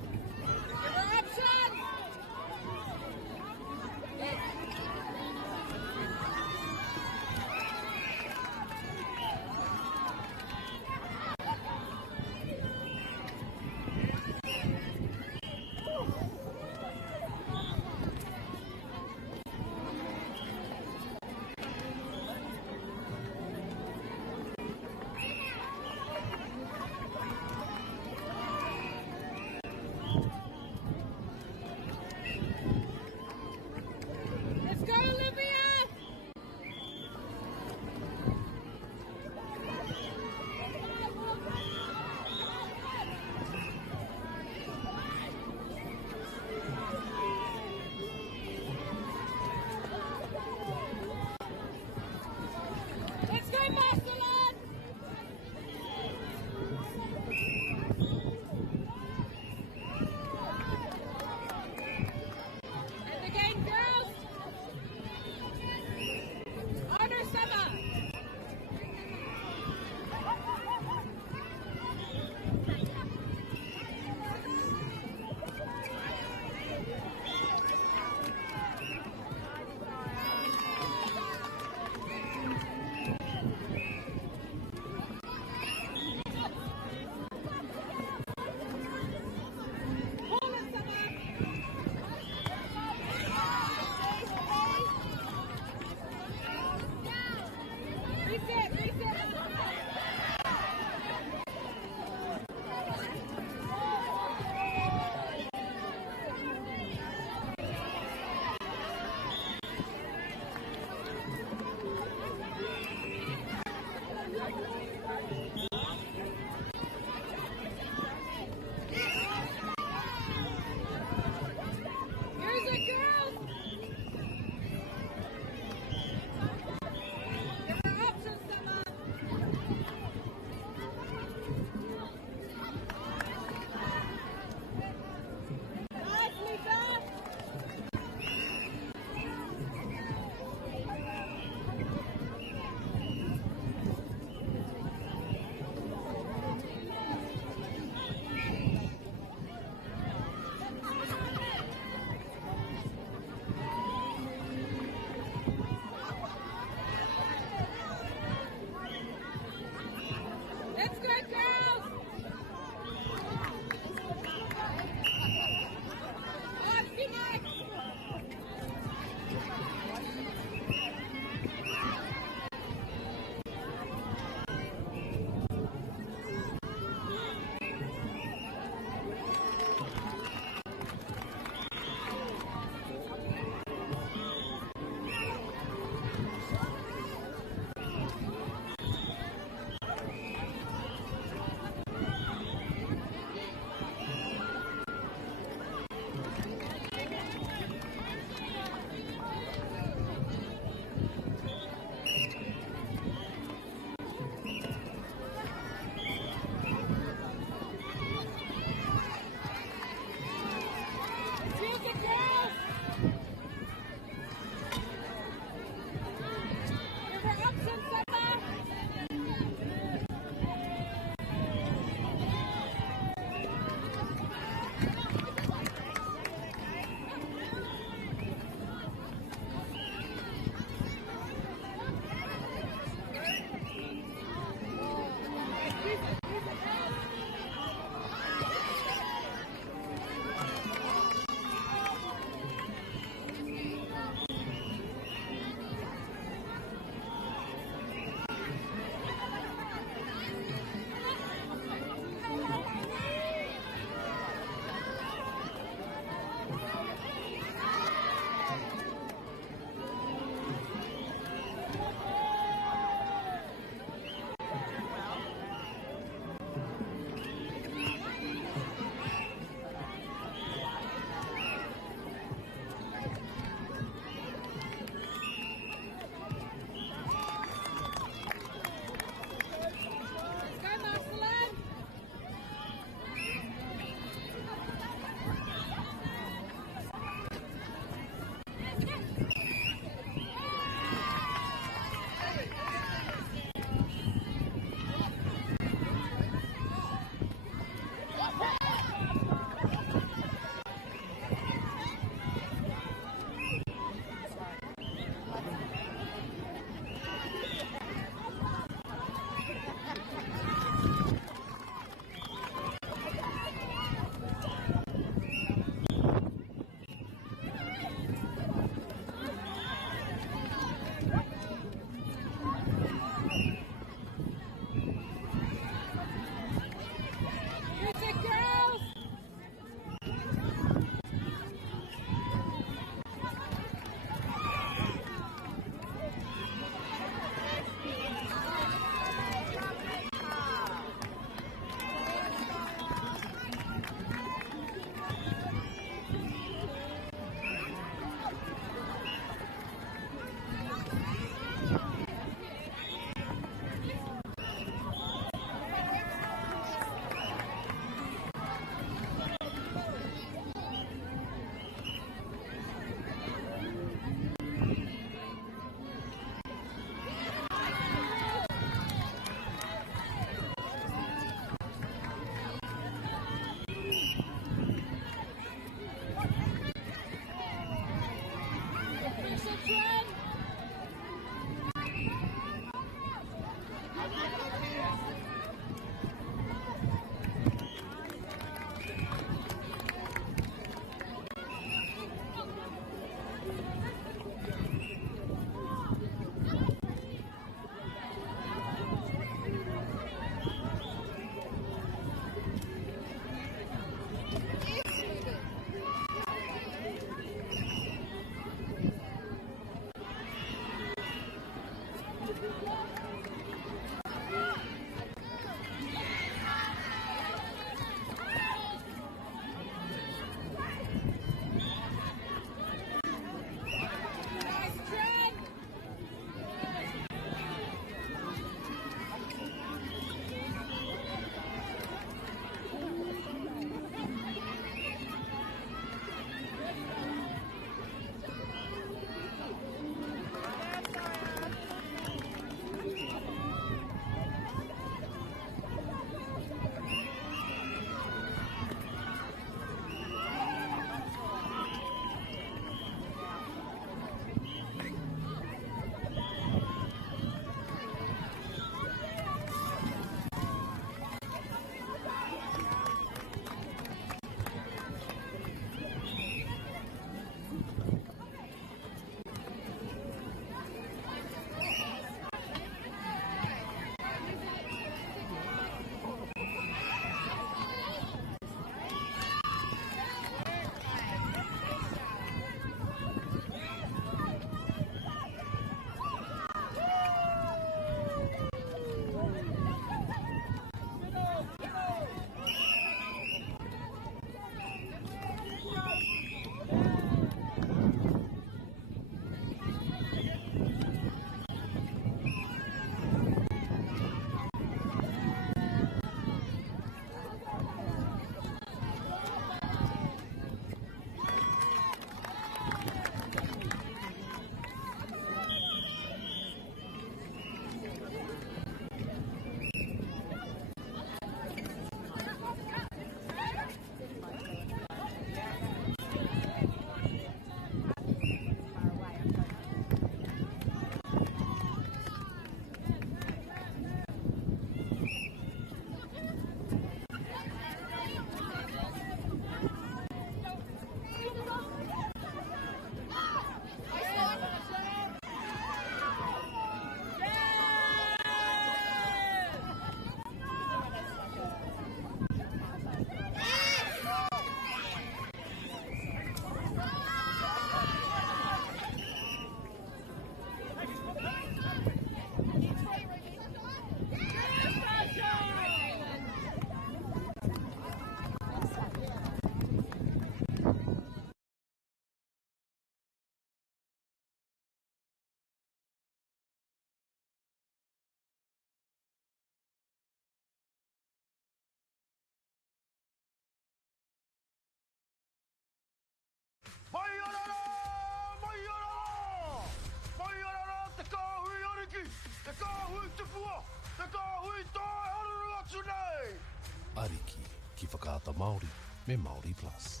Ki whakaata Māori, me Māori Plus.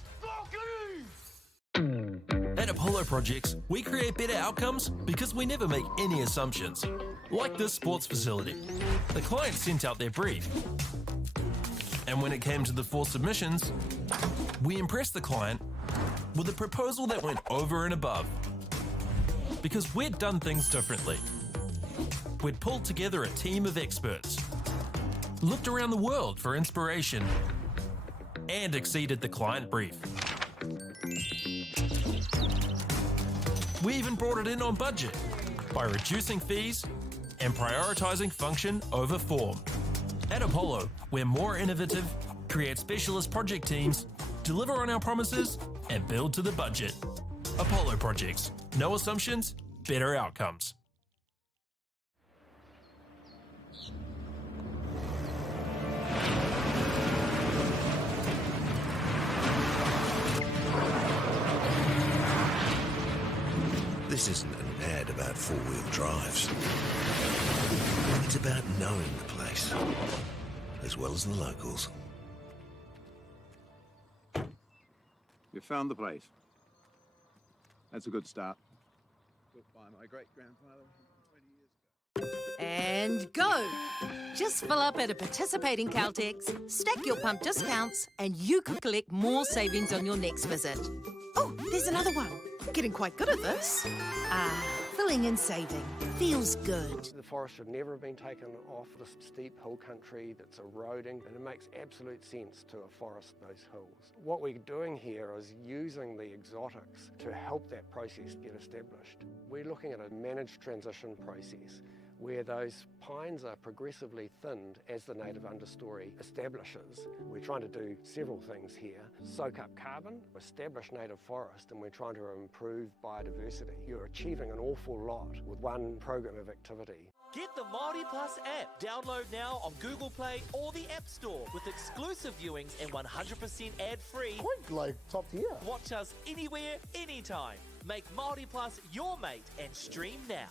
At Apollo Projects, we create better outcomes because we never make any assumptions. Like this sports facility. The client sent out their brief. And when it came to the 4 submissions, we impressed the client with a proposal that went over and above. Because we'd done things differently. We'd pulled together a team of experts, looked around the world for inspiration, and exceeded the client brief. We even brought it in on budget by reducing fees and prioritising function over form. At Apollo, we're more innovative, create specialist project teams, deliver on our promises, and build to the budget. Apollo Projects. No assumptions, better outcomes. This isn't an ad about four-wheel drives. It's about knowing the place, as well as the locals. You found the place. That's a good start. Built by my great-grandfather 20 years ago. And go! Just fill up at a participating Caltex, stack your pump discounts, and you could collect more savings on your next visit. Oh, there's another one. Getting quite good at this. Filling and saving. Feels good. The forest should never have been taken off this steep hill country that's eroding, and it makes absolute sense to afforest those hills. What we're doing here is using the exotics to help that process get established. We're looking at a managed transition process where those pines are progressively thinned as the native understory establishes. We're trying to do several things here. Soak up carbon, establish native forest, and we're trying to improve biodiversity. You're achieving an awful lot with one program of activity. Get the Māori Plus app. Download now on Google Play or the App Store with exclusive viewings and 100% ad-free. Quite like top tier. Watch us anywhere, anytime. Make Māori Plus your mate and stream now.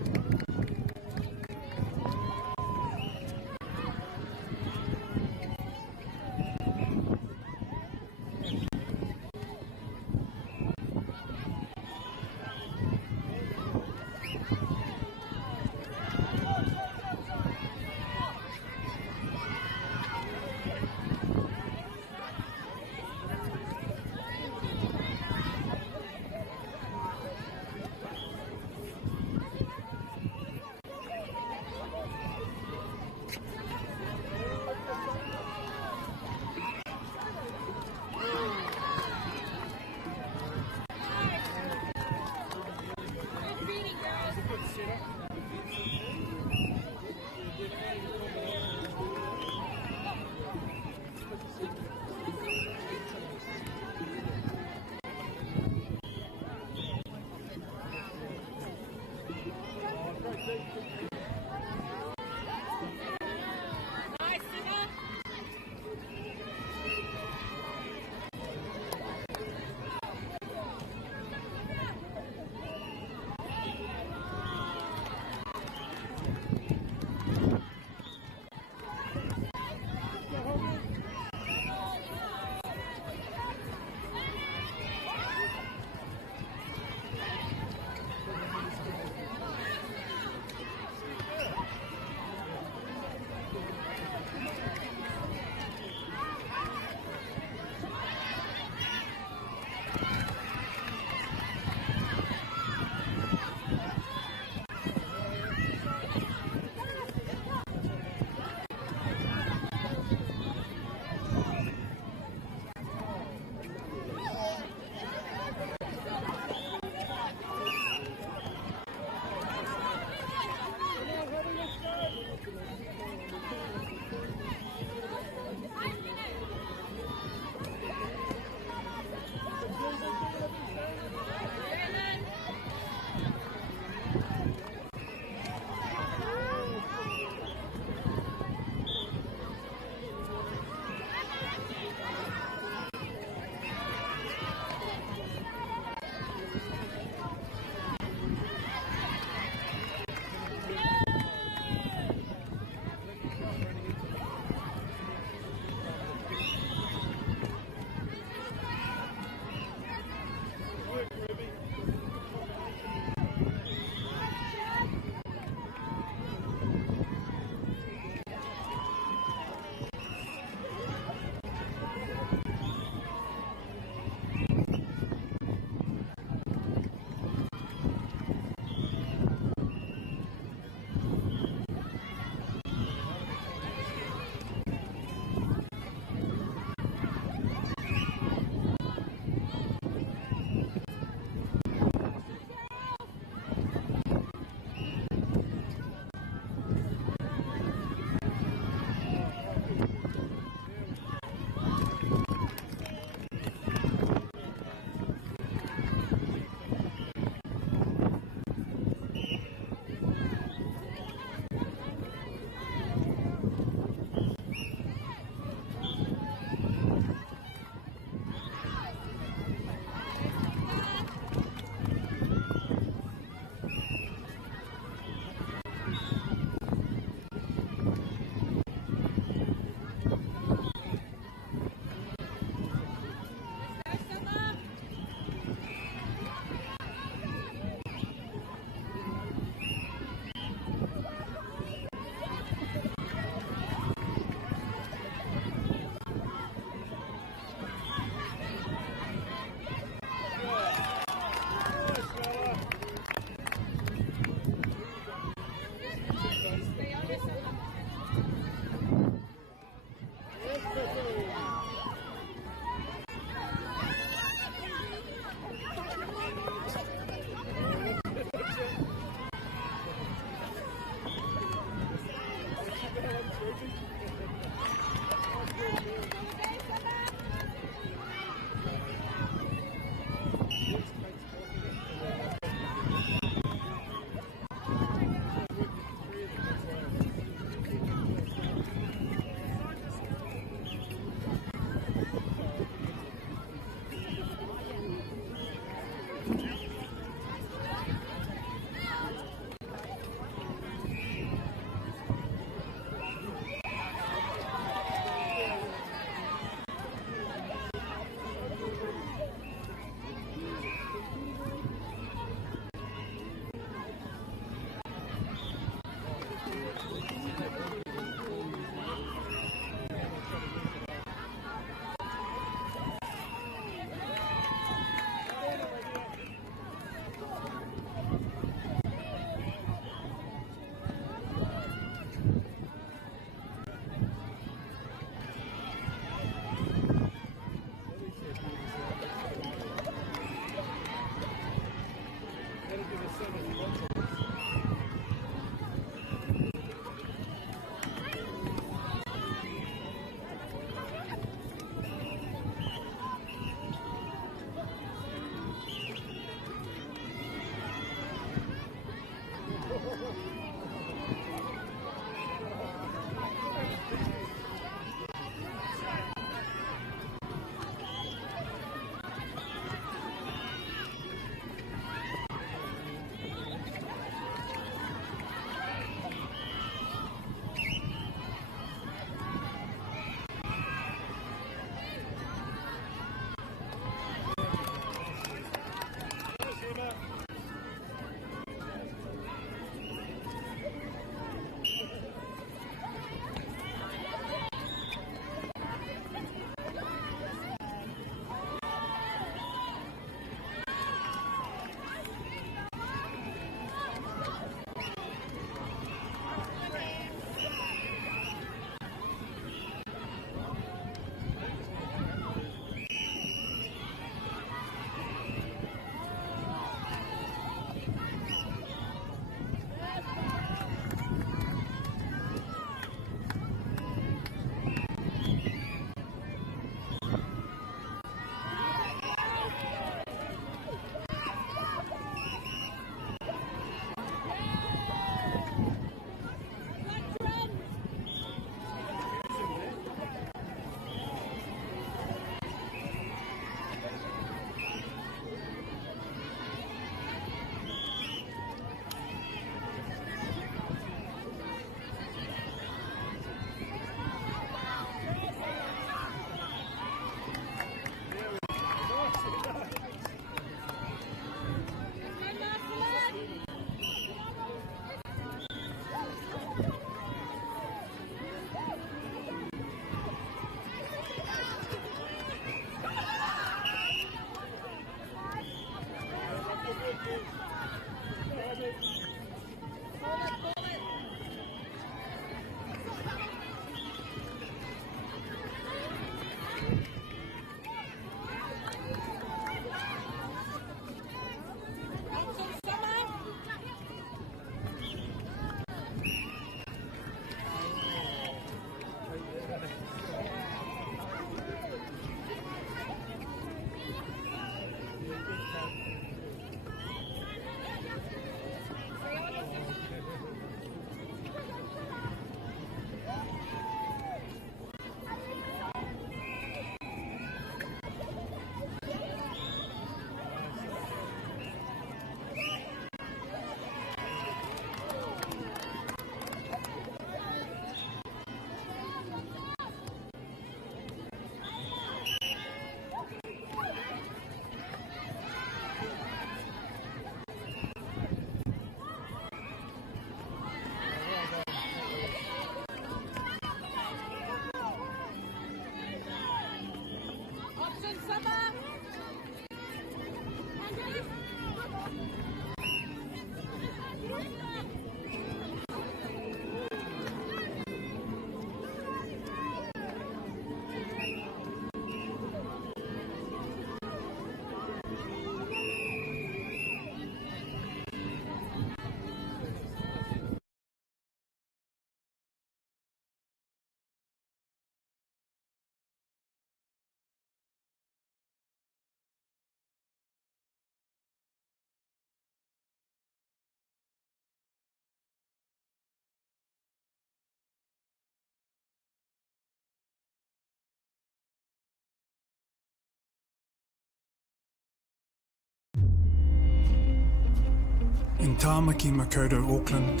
In Tāmaki Makaurau, Auckland,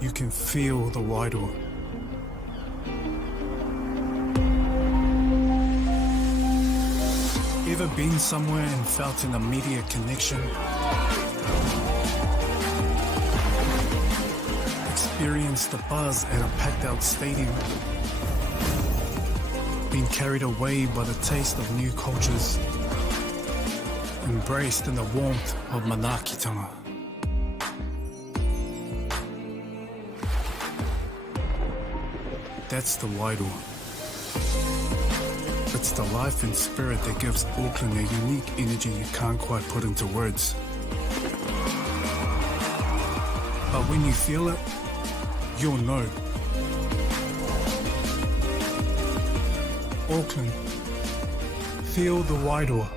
you can feel the Wairoa. Ever been somewhere and felt an immediate connection? Experienced the buzz at a packed out stadium? Been carried away by the taste of new cultures? Embraced in the warmth of manaakitanga? That's the Wairoa. It's the life and spirit that gives Auckland a unique energy you can't quite put into words. But when you feel it, you'll know. Auckland, feel the Wairoa.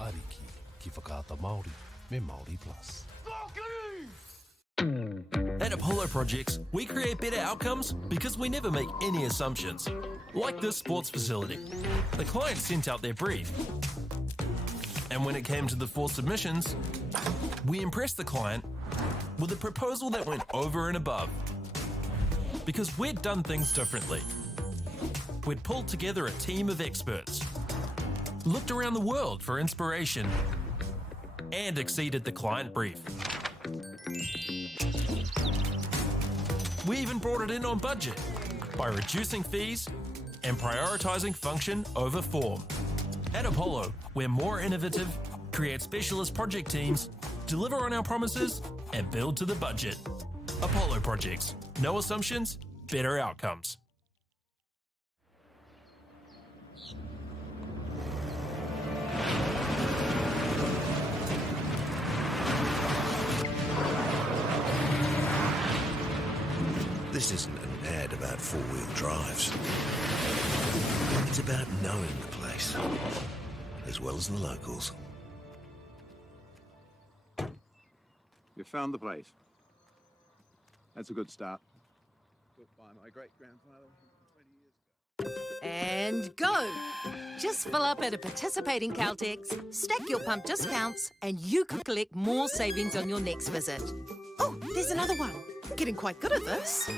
Ariki ki whakaata Māori me Māori Plus. At Apollo Projects, we create better outcomes because we never make any assumptions. Like this sports facility. The client sent out their brief. And when it came to the 4 submissions, we impressed the client with a proposal that went over and above. Because we'd done things differently. We'd pulled together a team of experts, looked around the world for inspiration, and exceeded the client brief. We even brought it in on budget by reducing fees and prioritising function over form. At Apollo, we're more innovative, create specialist project teams, deliver on our promises, and build to the budget. Apollo Projects. No assumptions, better outcomes. This isn't an ad about four-wheel drives. It's about knowing the place, as well as the locals. You found the place. That's a good start. Built by my great-grandfather 20 years ago. And go! Just fill up at a participating Caltex, stack your pump discounts, and you could collect more savings on your next visit. Oh, there's another one. Getting quite good at this.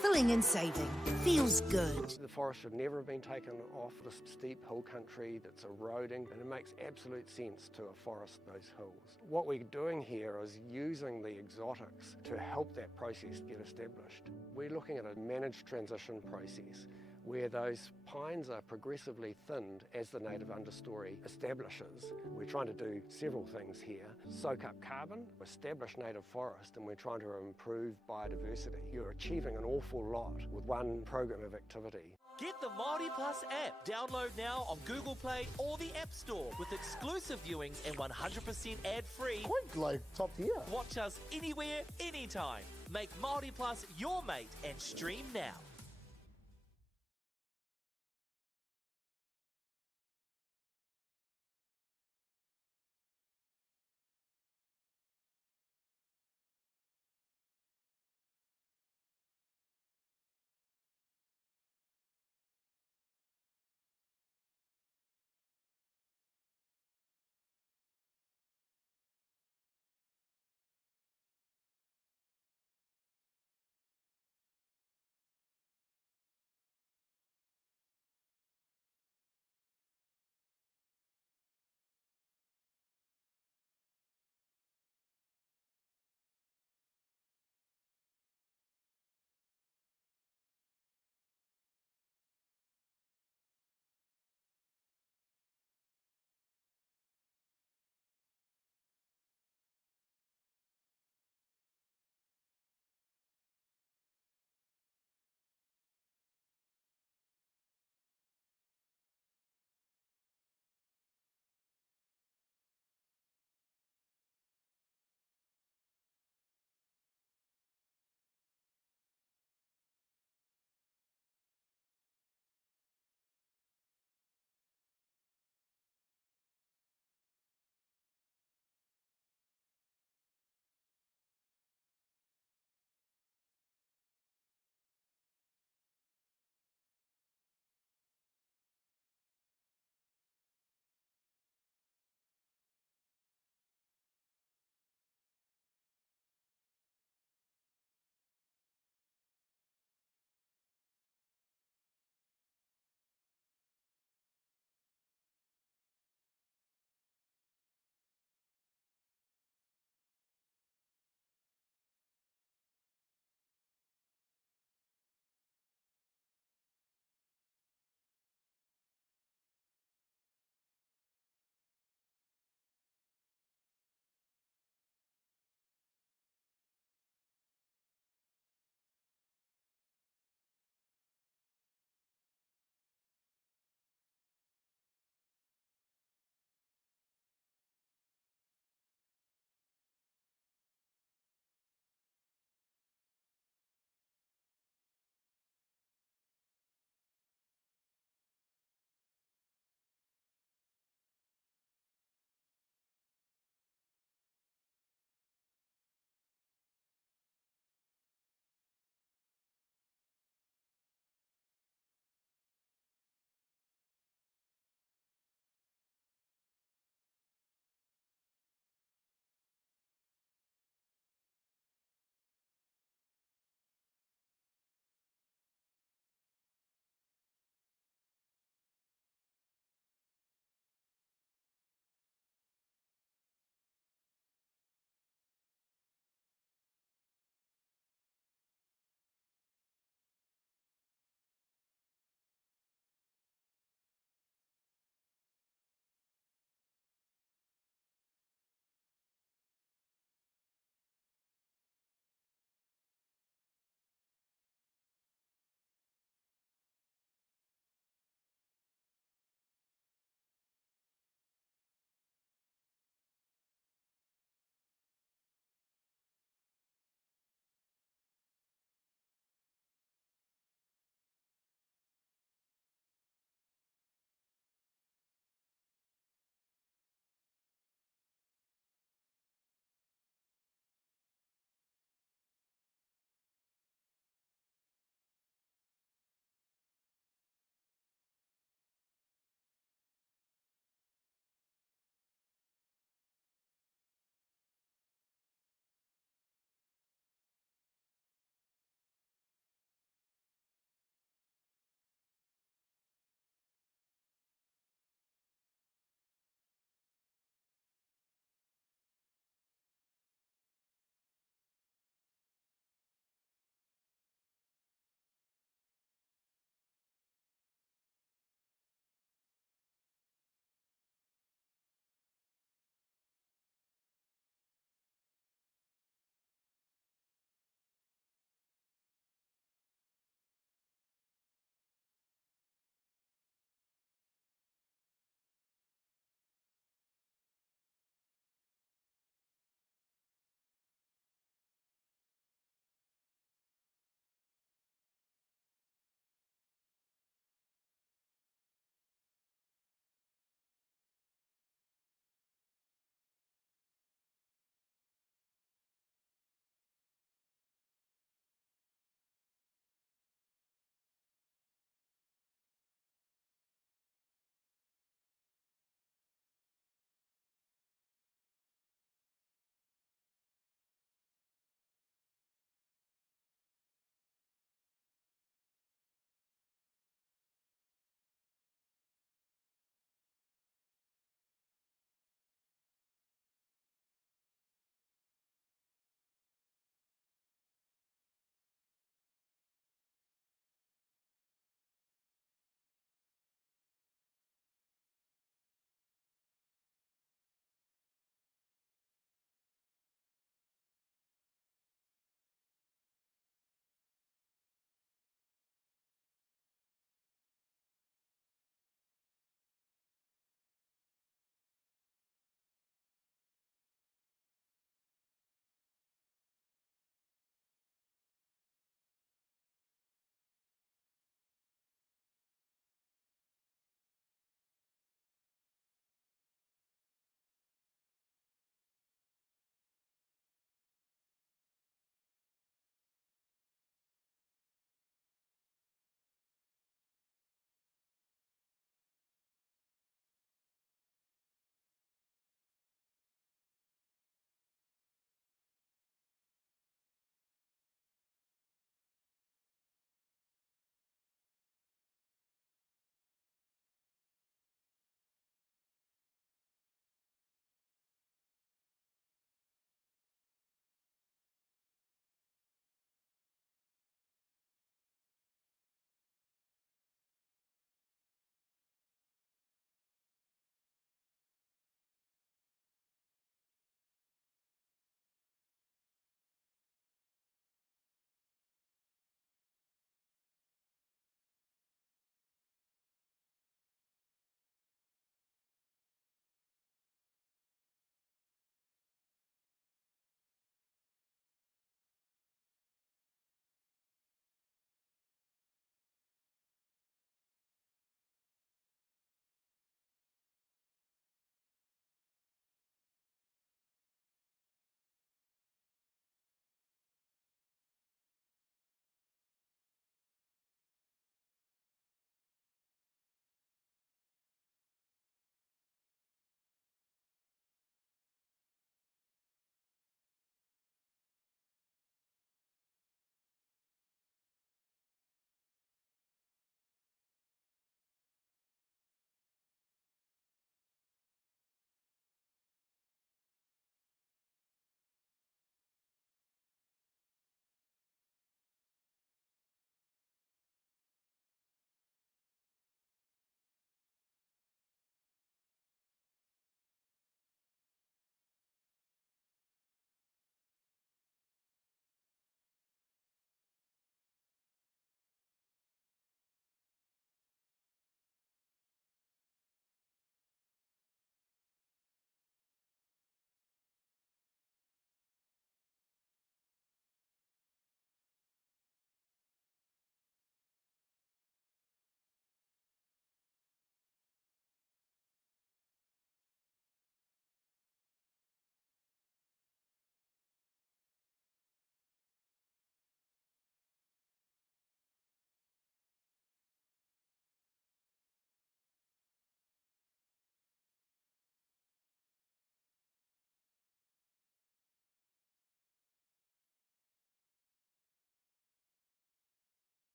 Filling and saving. Feels good. The forest should never have been taken off the steep hill country that's eroding, and it makes absolute sense to afforest those hills. What we're doing here is using the exotics to help that process get established. We're looking at a managed transition process where those pines are progressively thinned as the native understory establishes. We're trying to do several things here. Soak up carbon, establish native forest, and we're trying to improve biodiversity. You're achieving an awful lot with one program of activity. Get the Māori Plus app. Download now on Google Play or the App Store with exclusive viewings and 100% ad-free. Like top tier. Watch us anywhere, anytime. Make Māori Plus your mate and stream now.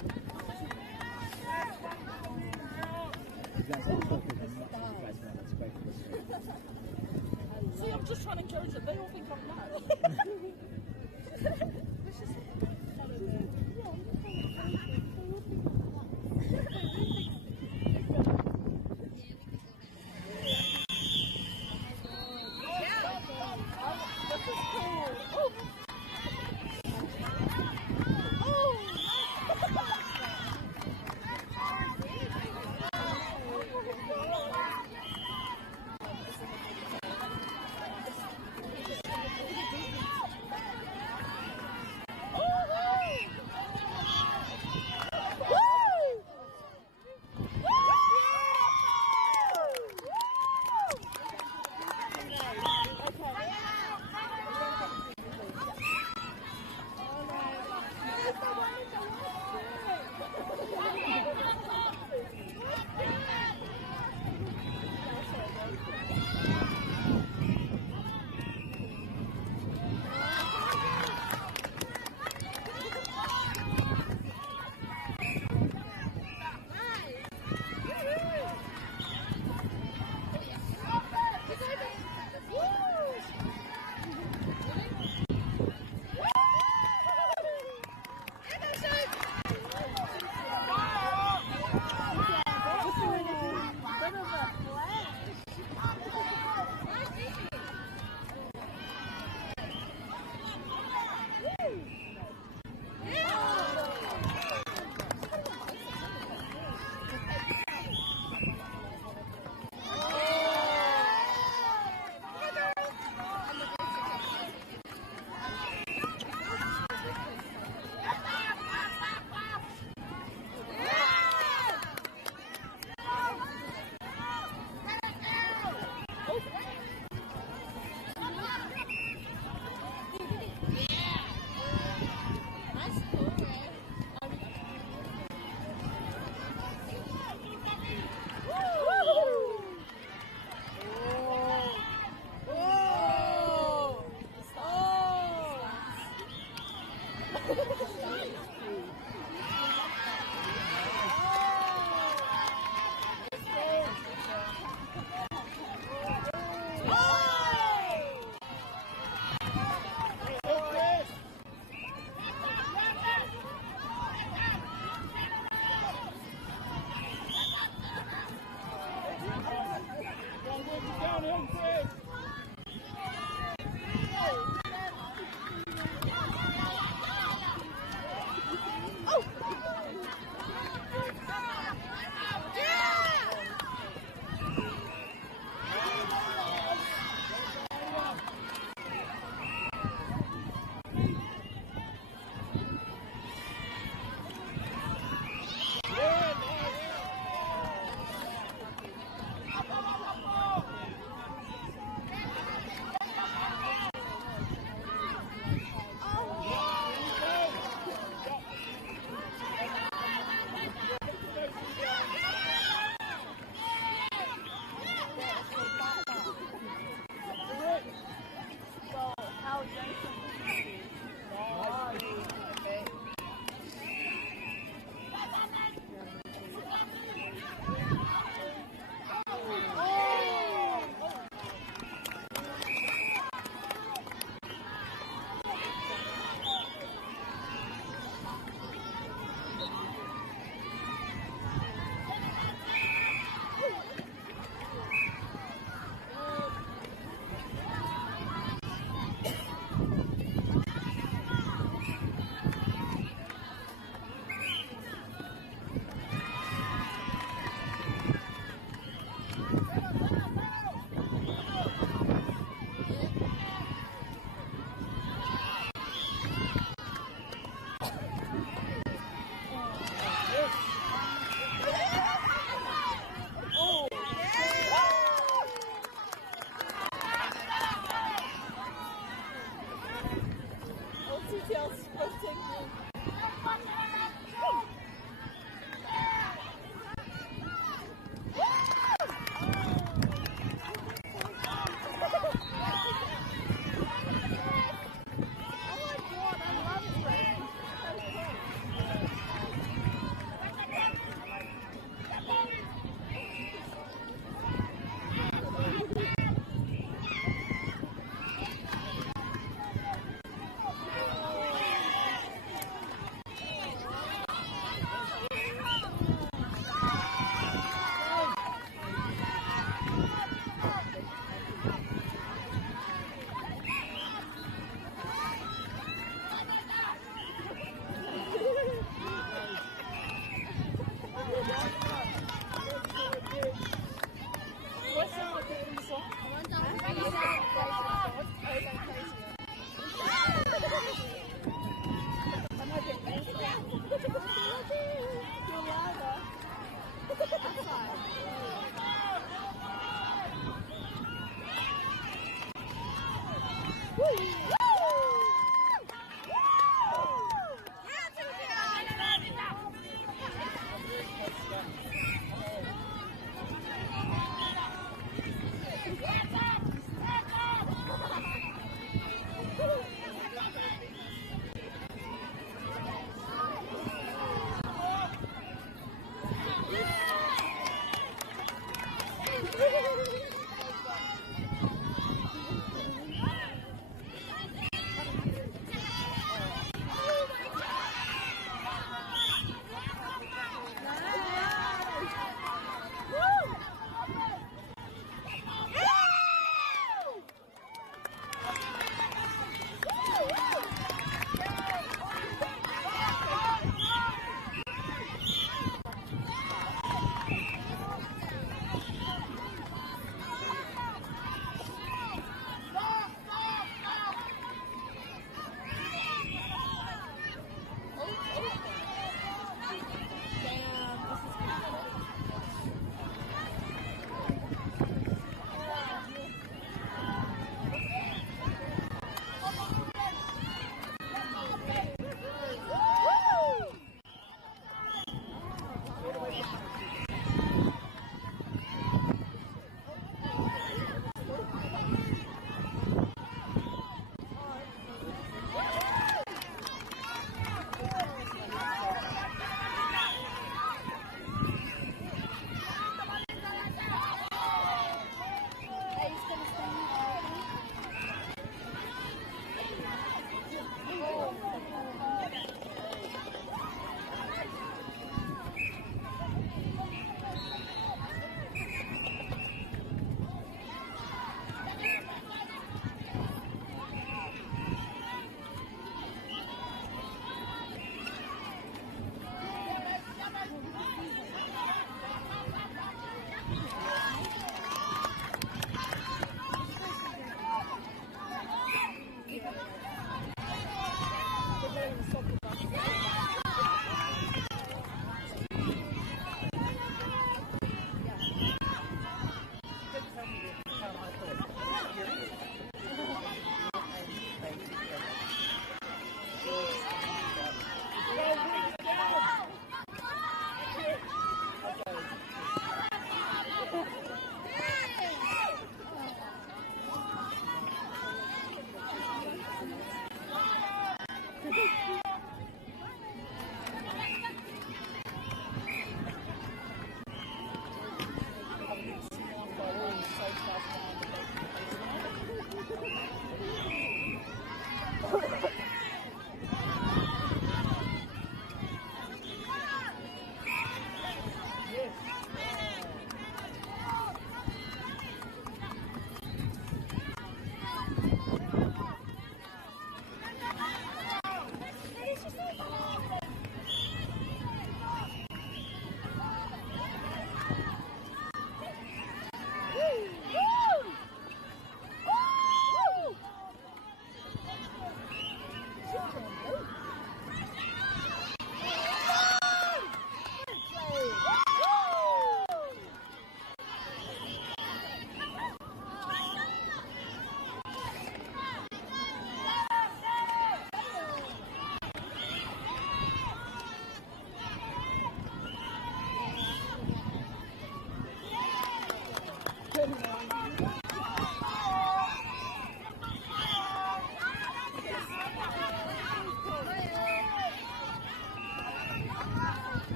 See, I'm just trying to encourage it. They all think I'm mad.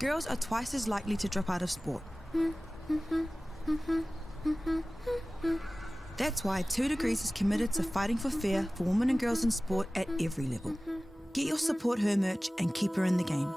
girls are twice as likely to drop out of sport. That's why 2 Degrees is committed to fighting for fair for women and girls in sport at every level. Get your Support Her merch and keep her in the game.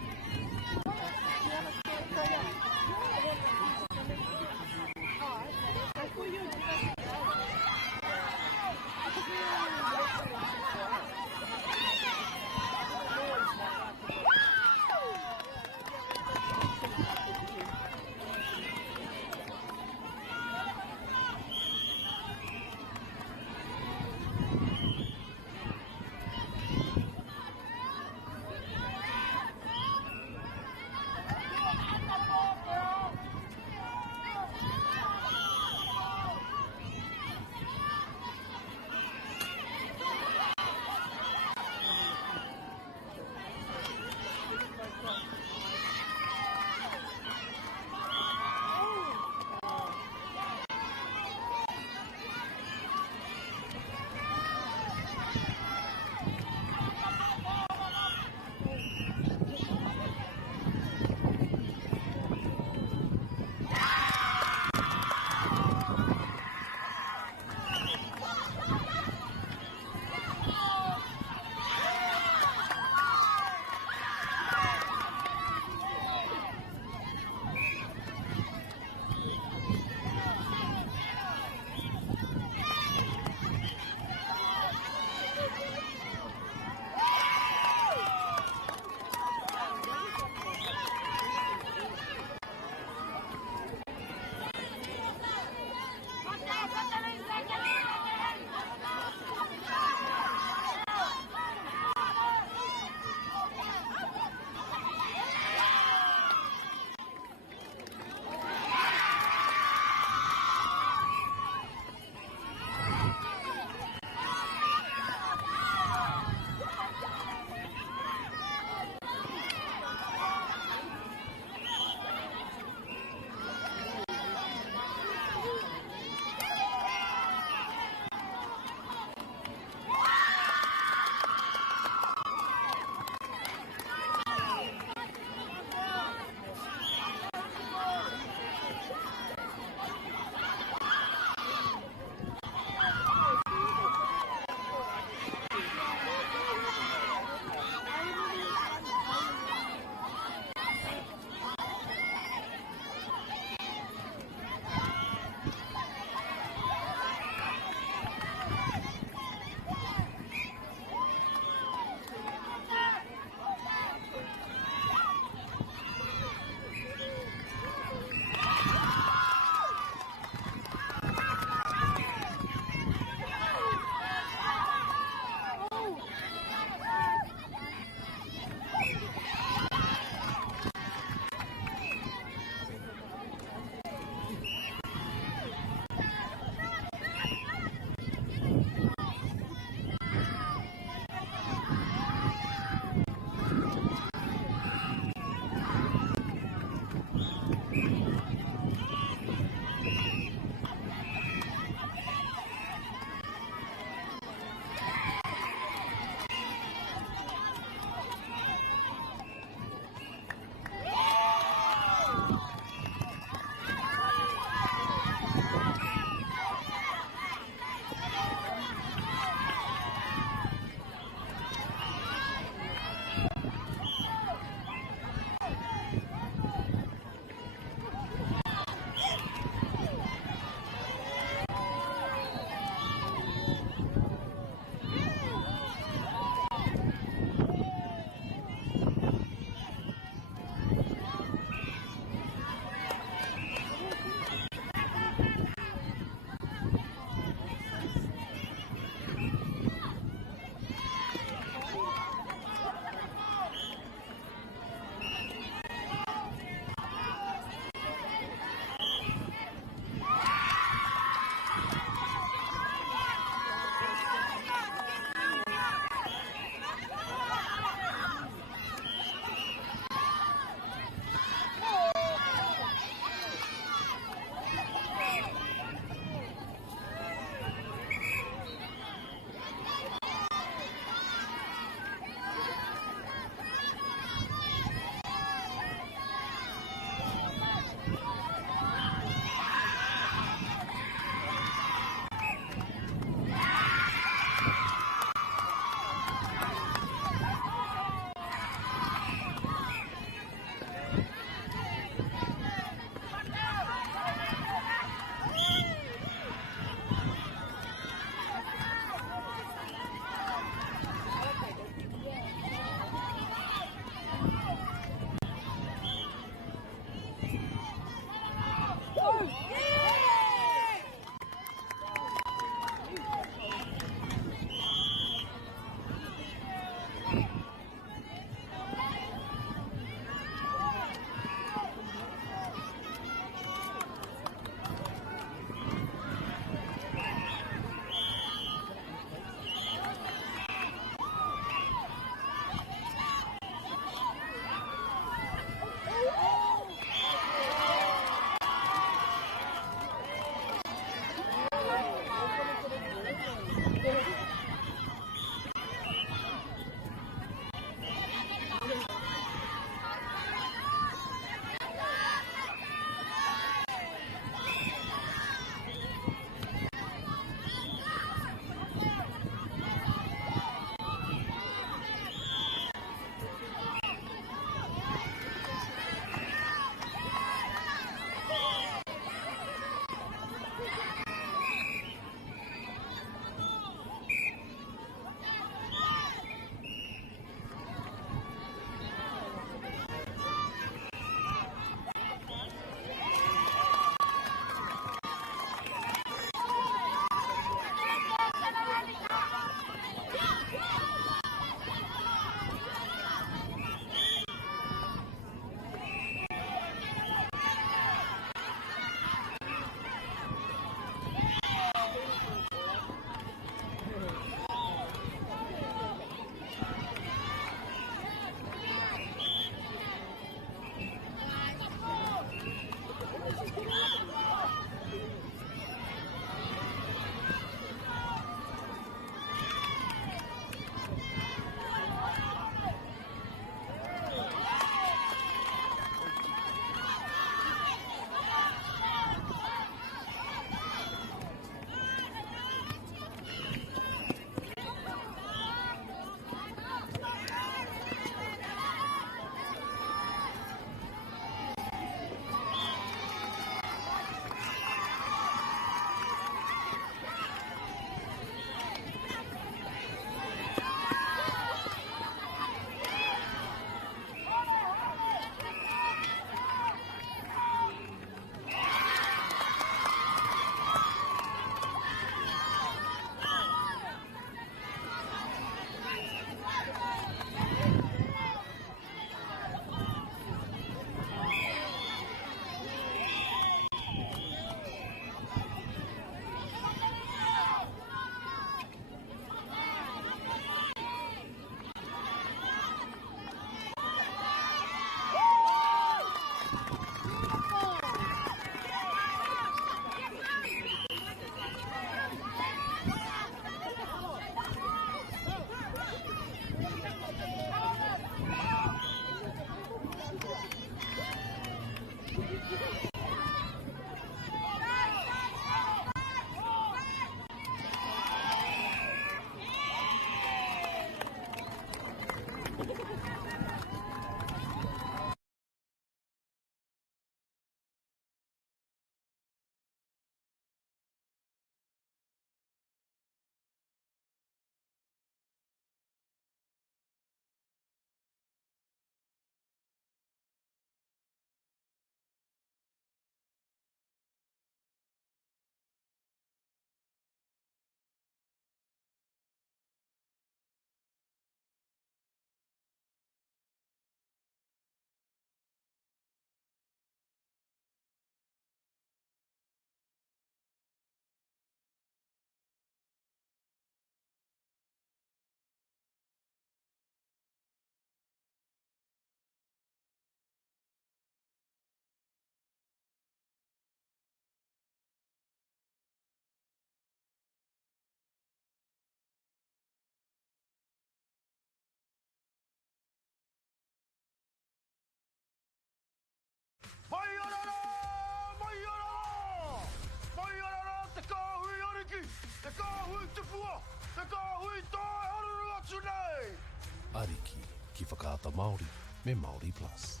Ariki, ki whakaata Māori, me Māori Plus.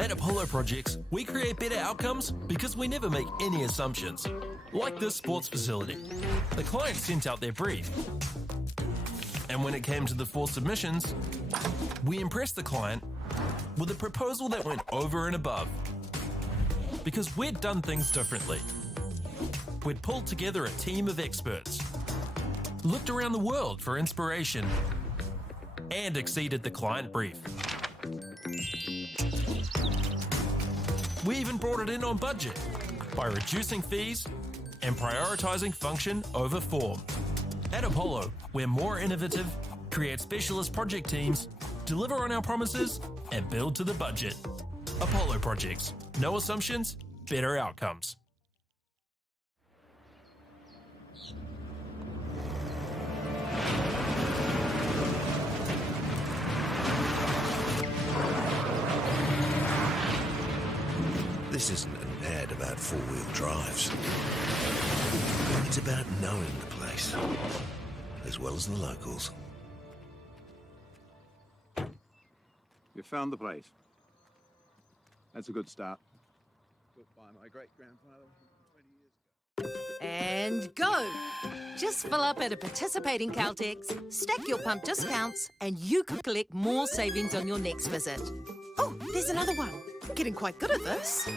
At Apollo Projects, we create better outcomes because we never make any assumptions. Like this sports facility. The client sent out their brief. And when it came to the 4 submissions, we impressed the client with a proposal that went over and above. Because we'd done things differently. We'd pulled together a team of experts, looked around the world for inspiration, and exceeded the client brief. We even brought it in on budget by reducing fees and prioritising function over form. At Apollo, we're more innovative, create specialist project teams, deliver on our promises, and build to the budget. Apollo Projects. No assumptions, better outcomes. This isn't an ad about four-wheel drives. It's about knowing the place, as well as the locals. You found the place. That's a good start. Built by my great-grandfather 20 years ago. And go! Just fill up at a participating Caltex, stack your pump discounts, and you could collect more savings on your next visit. Oh, there's another one. Getting quite good at this.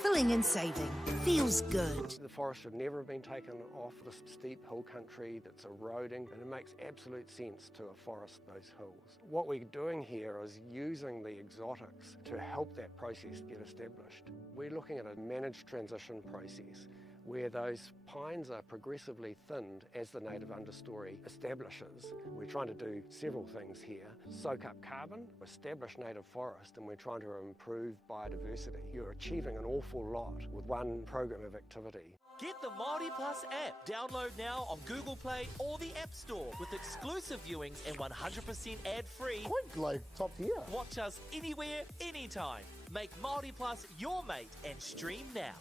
Filling and saving. Feels good. The forest should never have been taken off the steep hill country that's eroding, and it makes absolute sense to afforest those hills. What we're doing here is using the exotics to help that process get established. We're looking at a managed transition process where those pines are progressively thinned as the native understory establishes. We're trying to do several things here. Soak up carbon, establish native forest, and we're trying to improve biodiversity. You're achieving an awful lot with one program of activity. Get the Māori Plus app. Download now on Google Play or the App Store with exclusive viewings and 100% ad-free. Quite like top tier. Watch us anywhere, anytime. Make Māori Plus your mate and stream now.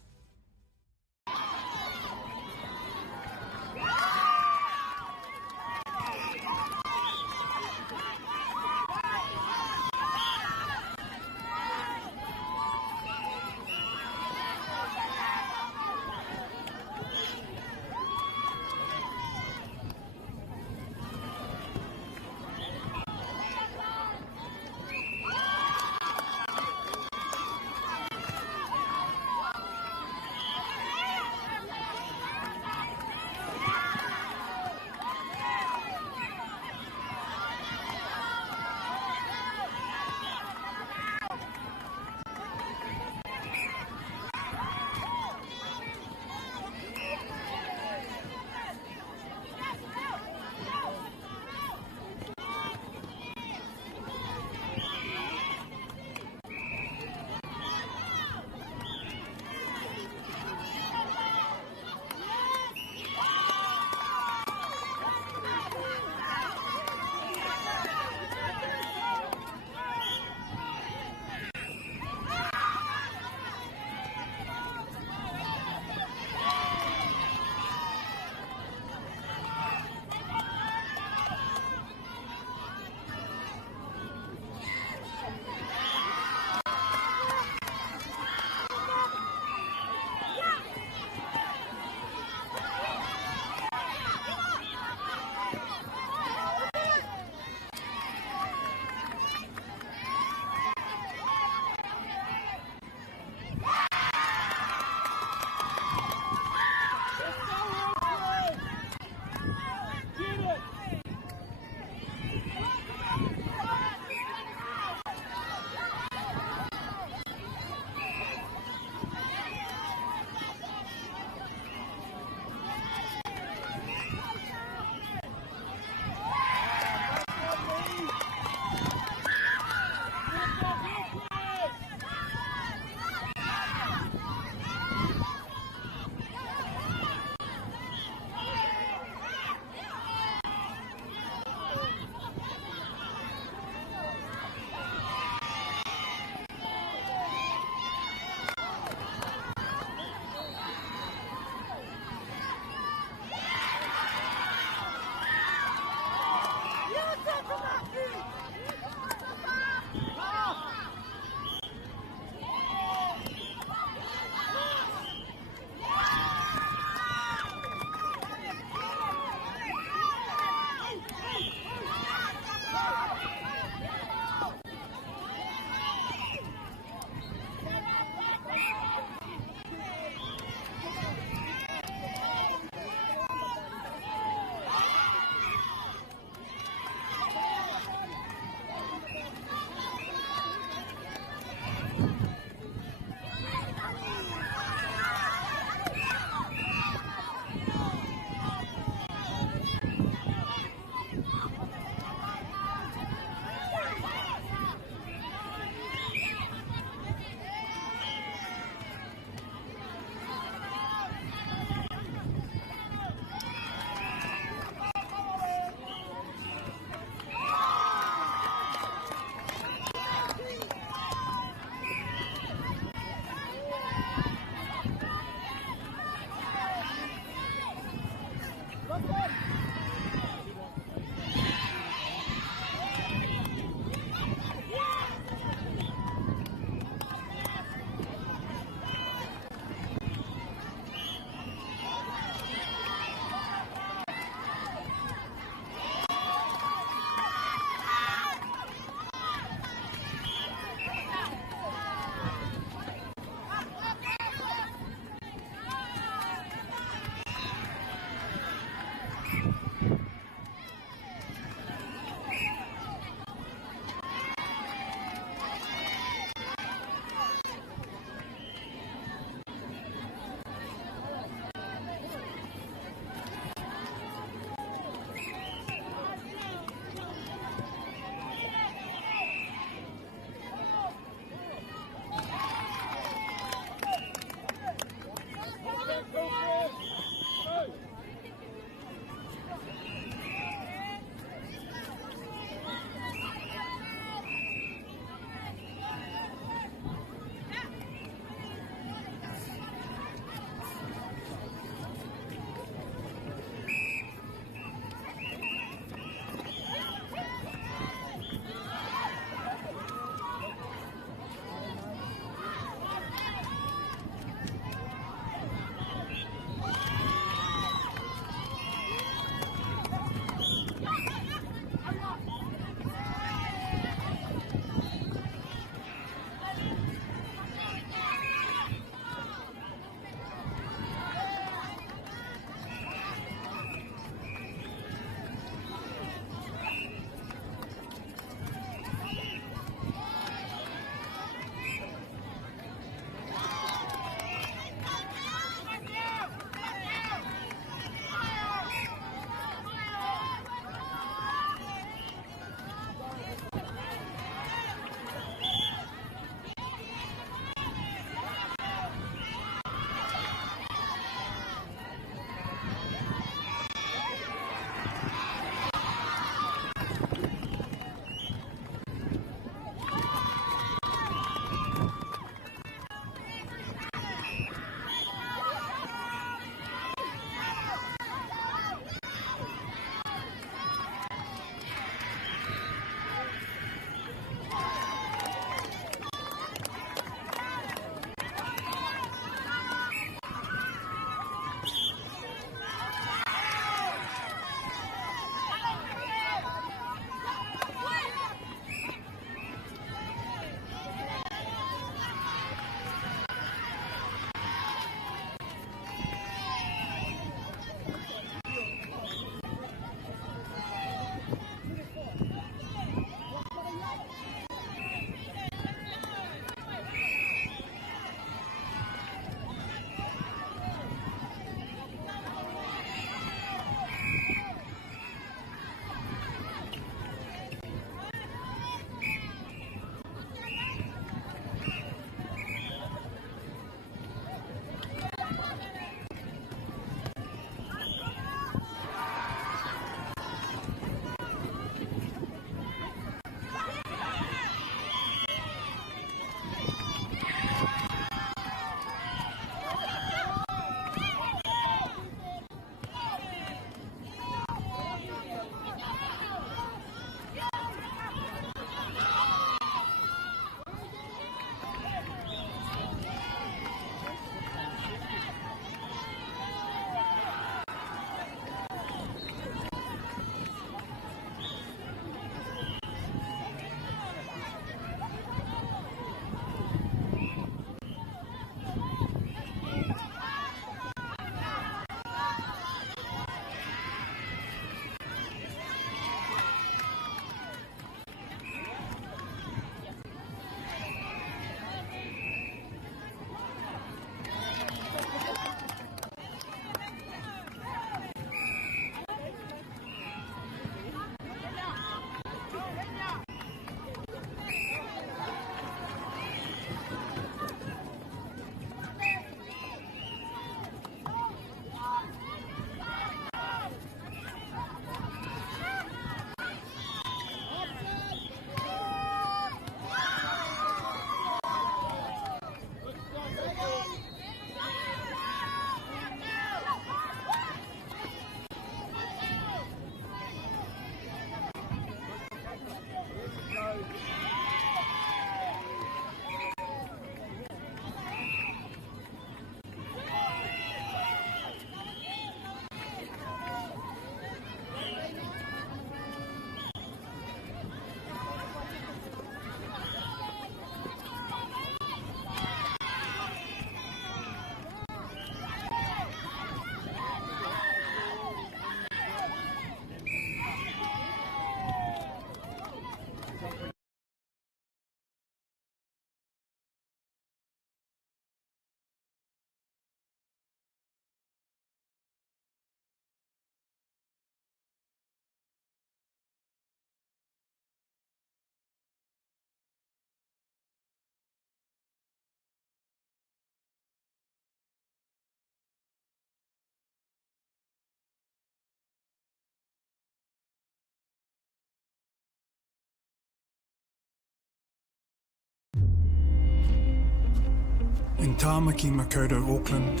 In Tāmaki Makaurau, Auckland,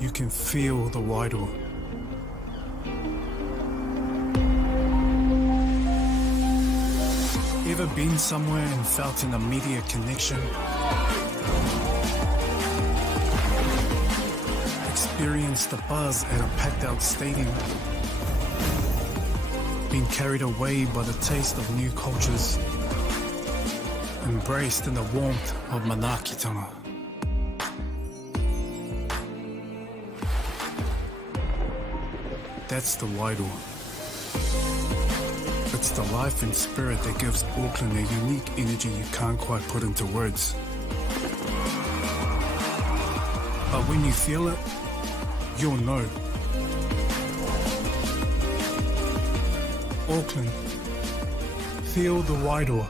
you can feel the Wairoa. Ever been somewhere and felt an immediate connection? Experienced the buzz at a packed out stadium? Been carried away by the taste of new cultures? Embraced in the warmth of manaakitanga? That's the Wairoa. It's the life and spirit that gives Auckland a unique energy you can't quite put into words. But when you feel it, you'll know. Auckland, feel the Wairoa.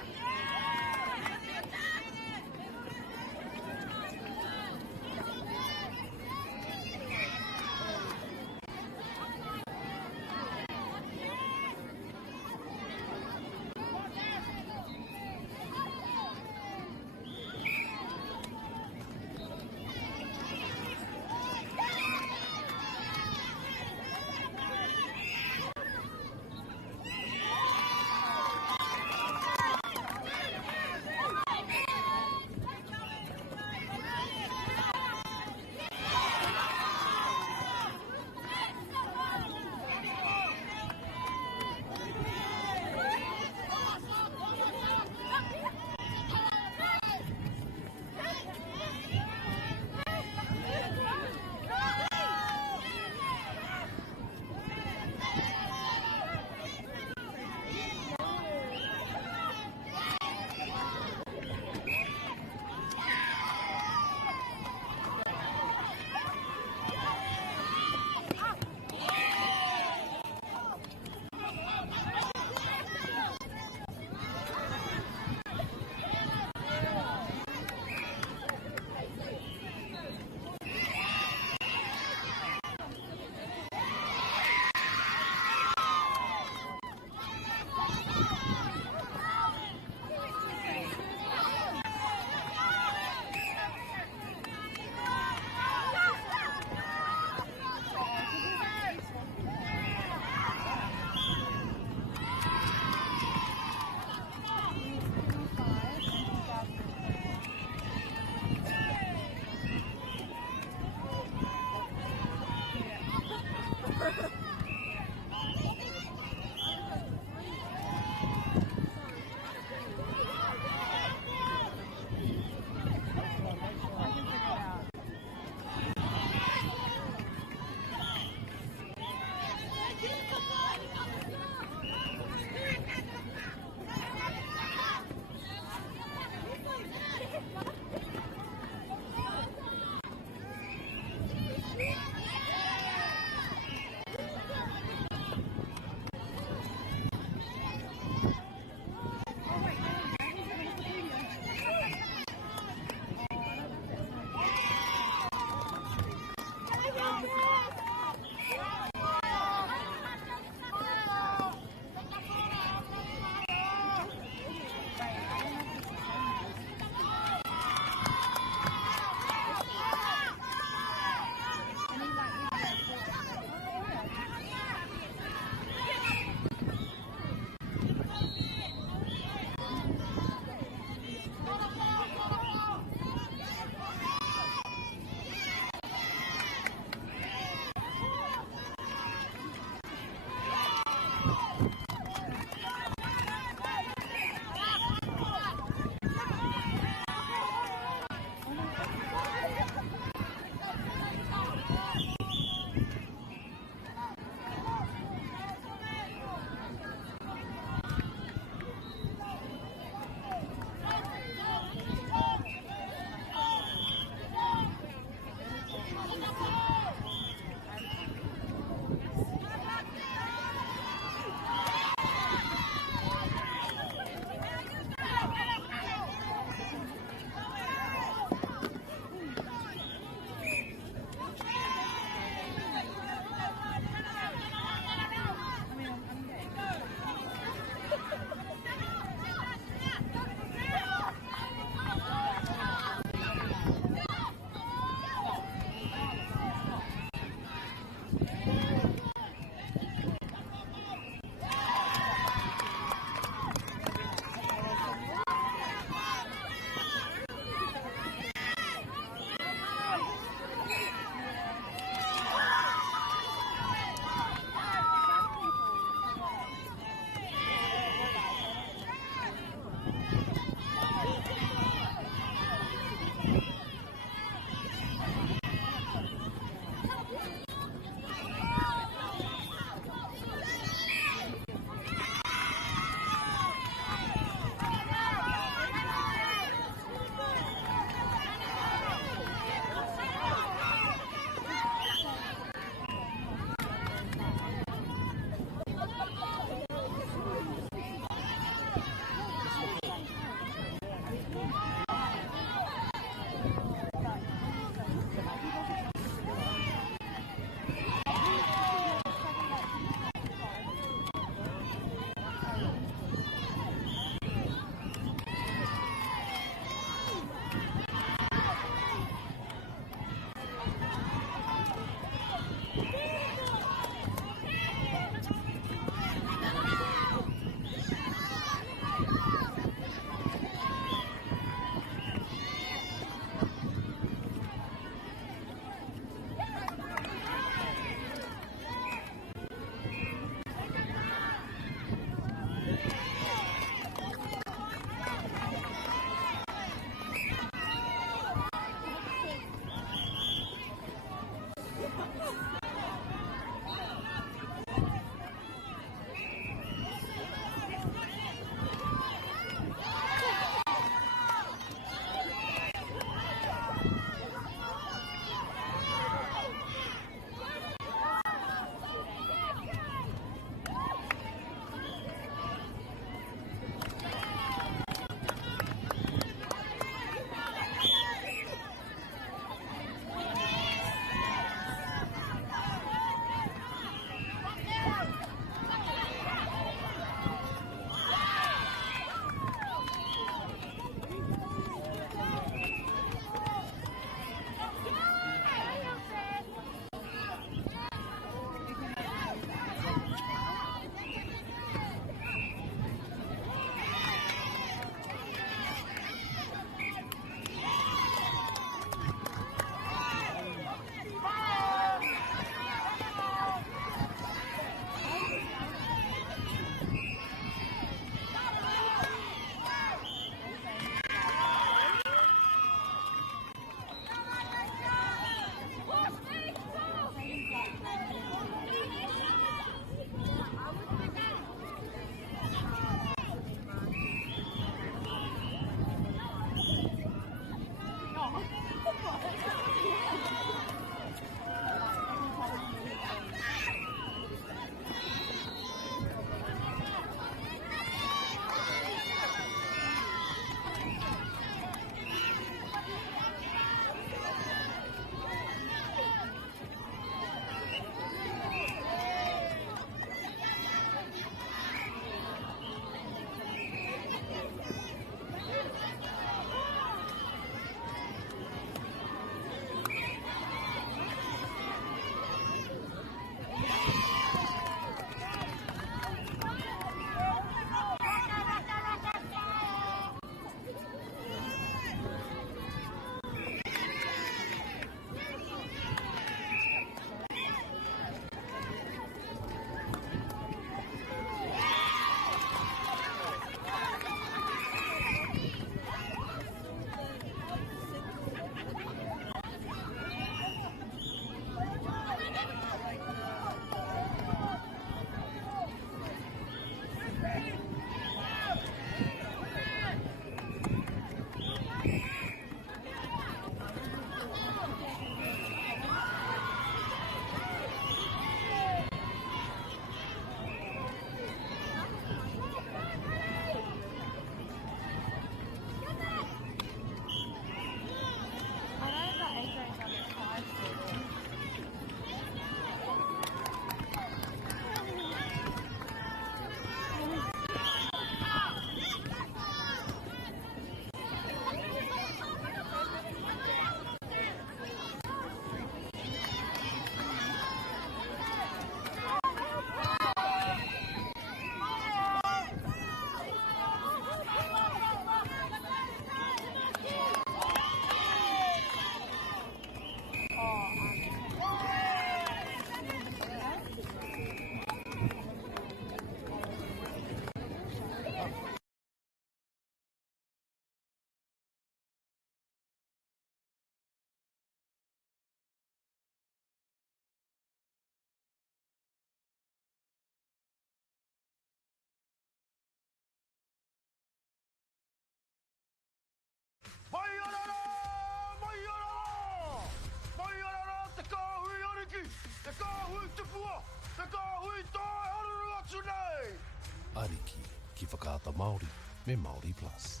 Ariki, ki whakaata Māori, me Māori Plus.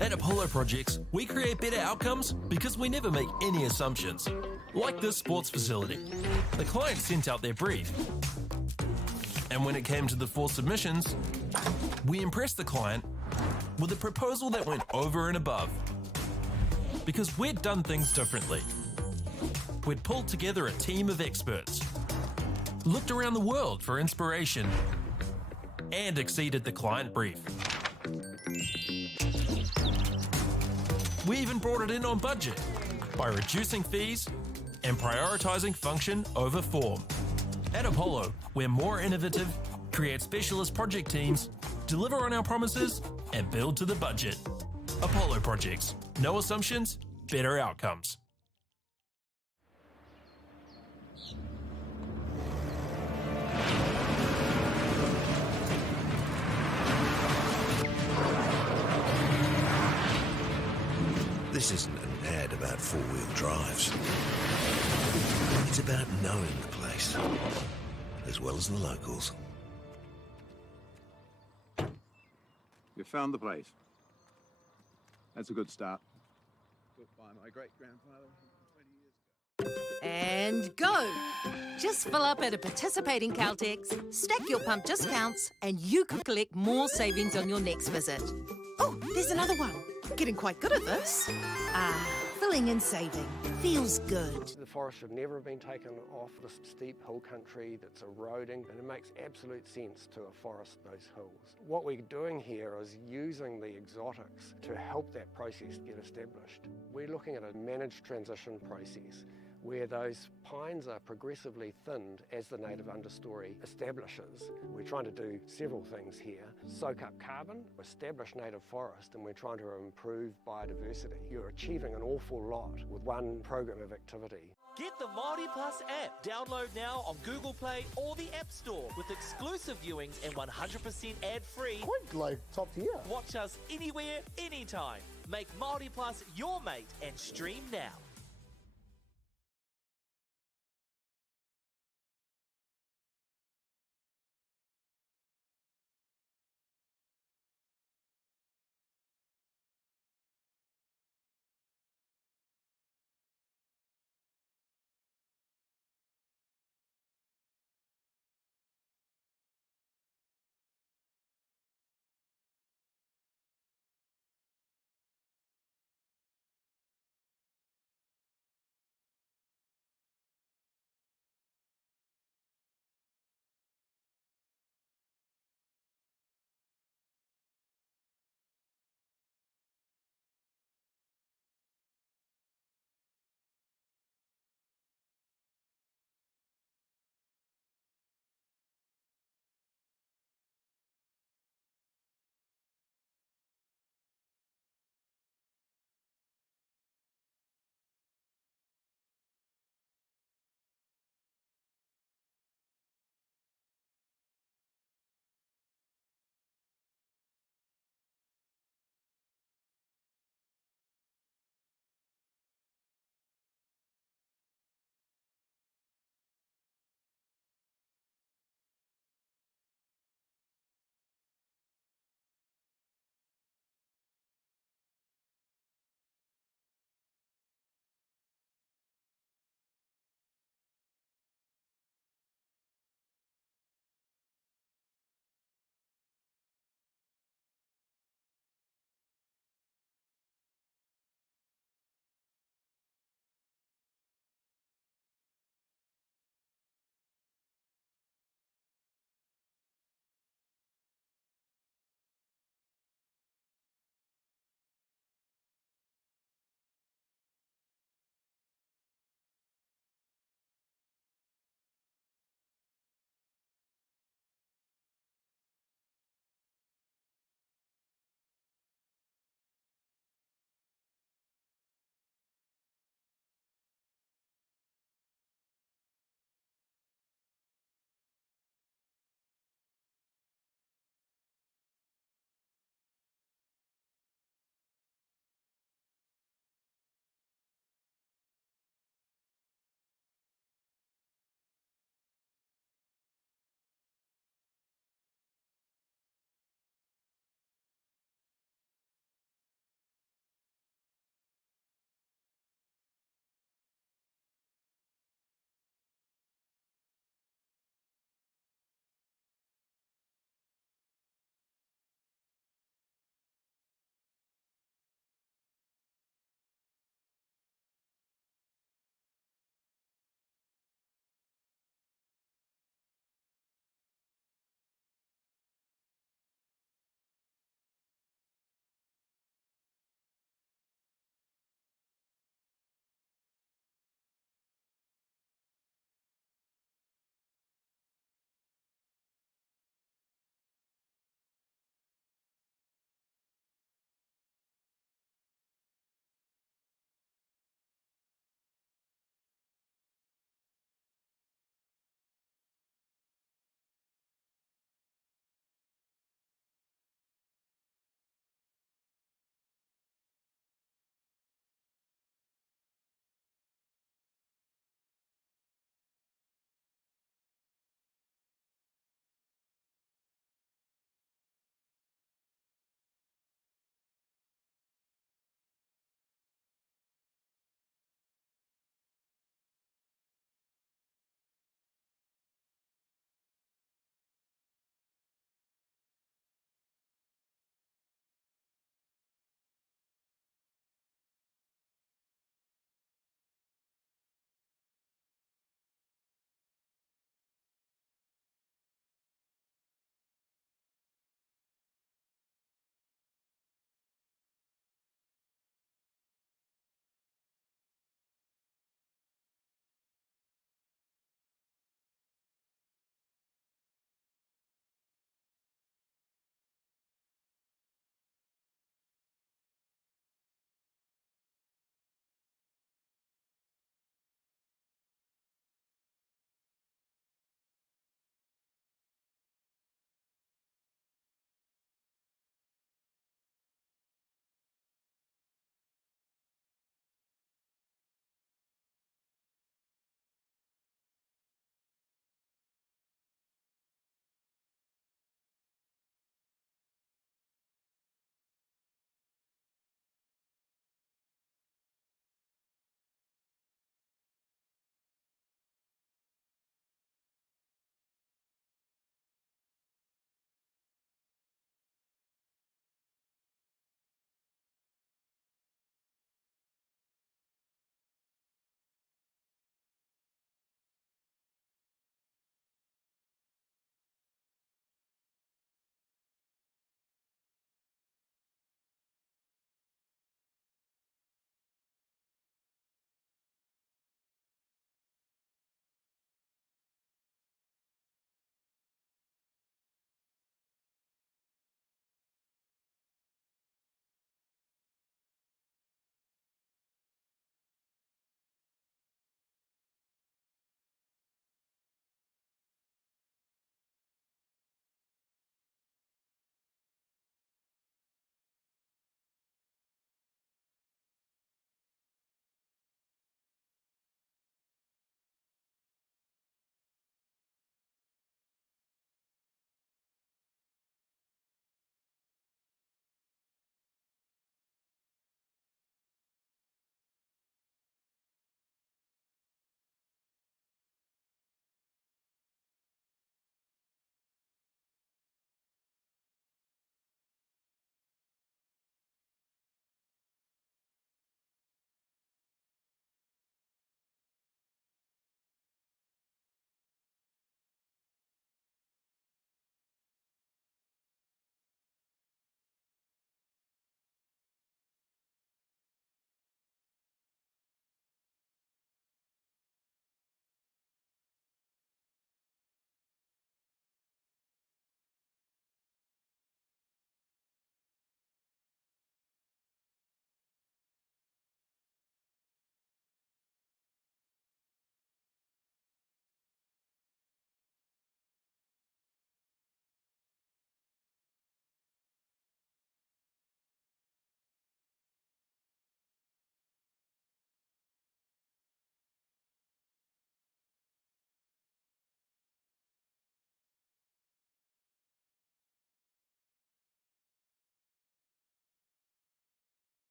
At Apollo Projects, we create better outcomes because we never make any assumptions. Like this sports facility. The client sent out their brief. And when it came to the 4 submissions, we impressed the client with a proposal that went over and above. Because we'd done things differently. We'd pulled together a team of experts, looked around the world for inspiration, and exceeded the client brief. We even brought it in on budget by reducing fees and prioritising function over form. At Apollo, we're more innovative, create specialist project teams, deliver on our promises, and build to the budget. Apollo Projects. No assumptions, better outcomes. This isn't an ad about four-wheel drives. It's about knowing the place, as well as the locals. You found the place. That's a good start. Built by my great-grandfather 20 years ago. And go! Just fill up at a participating Caltex, stack your pump discounts, and you could collect more savings on your next visit. Oh, there's another one. Getting quite good at this. Filling and saving. Feels good. The forest should never have been taken off this steep hill country that's eroding, and it makes absolute sense to afforest those hills. What we're doing here is using the exotics to help that process get established. We're looking at a managed transition process where those pines are progressively thinned as the native understory establishes. We're trying to do several things here. Soak up carbon, establish native forest, and we're trying to improve biodiversity. You're achieving an awful lot with one program of activity. Get the Māori Plus app. Download now on Google Play or the App Store with exclusive viewings and 100% ad-free. Quite like top tier. Watch us anywhere, anytime. Make Māori Plus your mate and stream now.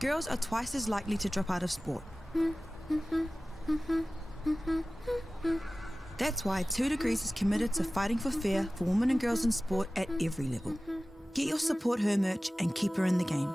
Girls are twice as likely to drop out of sport. That's why 2 Degrees is committed to fighting for fair for women and girls in sport at every level. Get your Support Her merch and keep her in the game.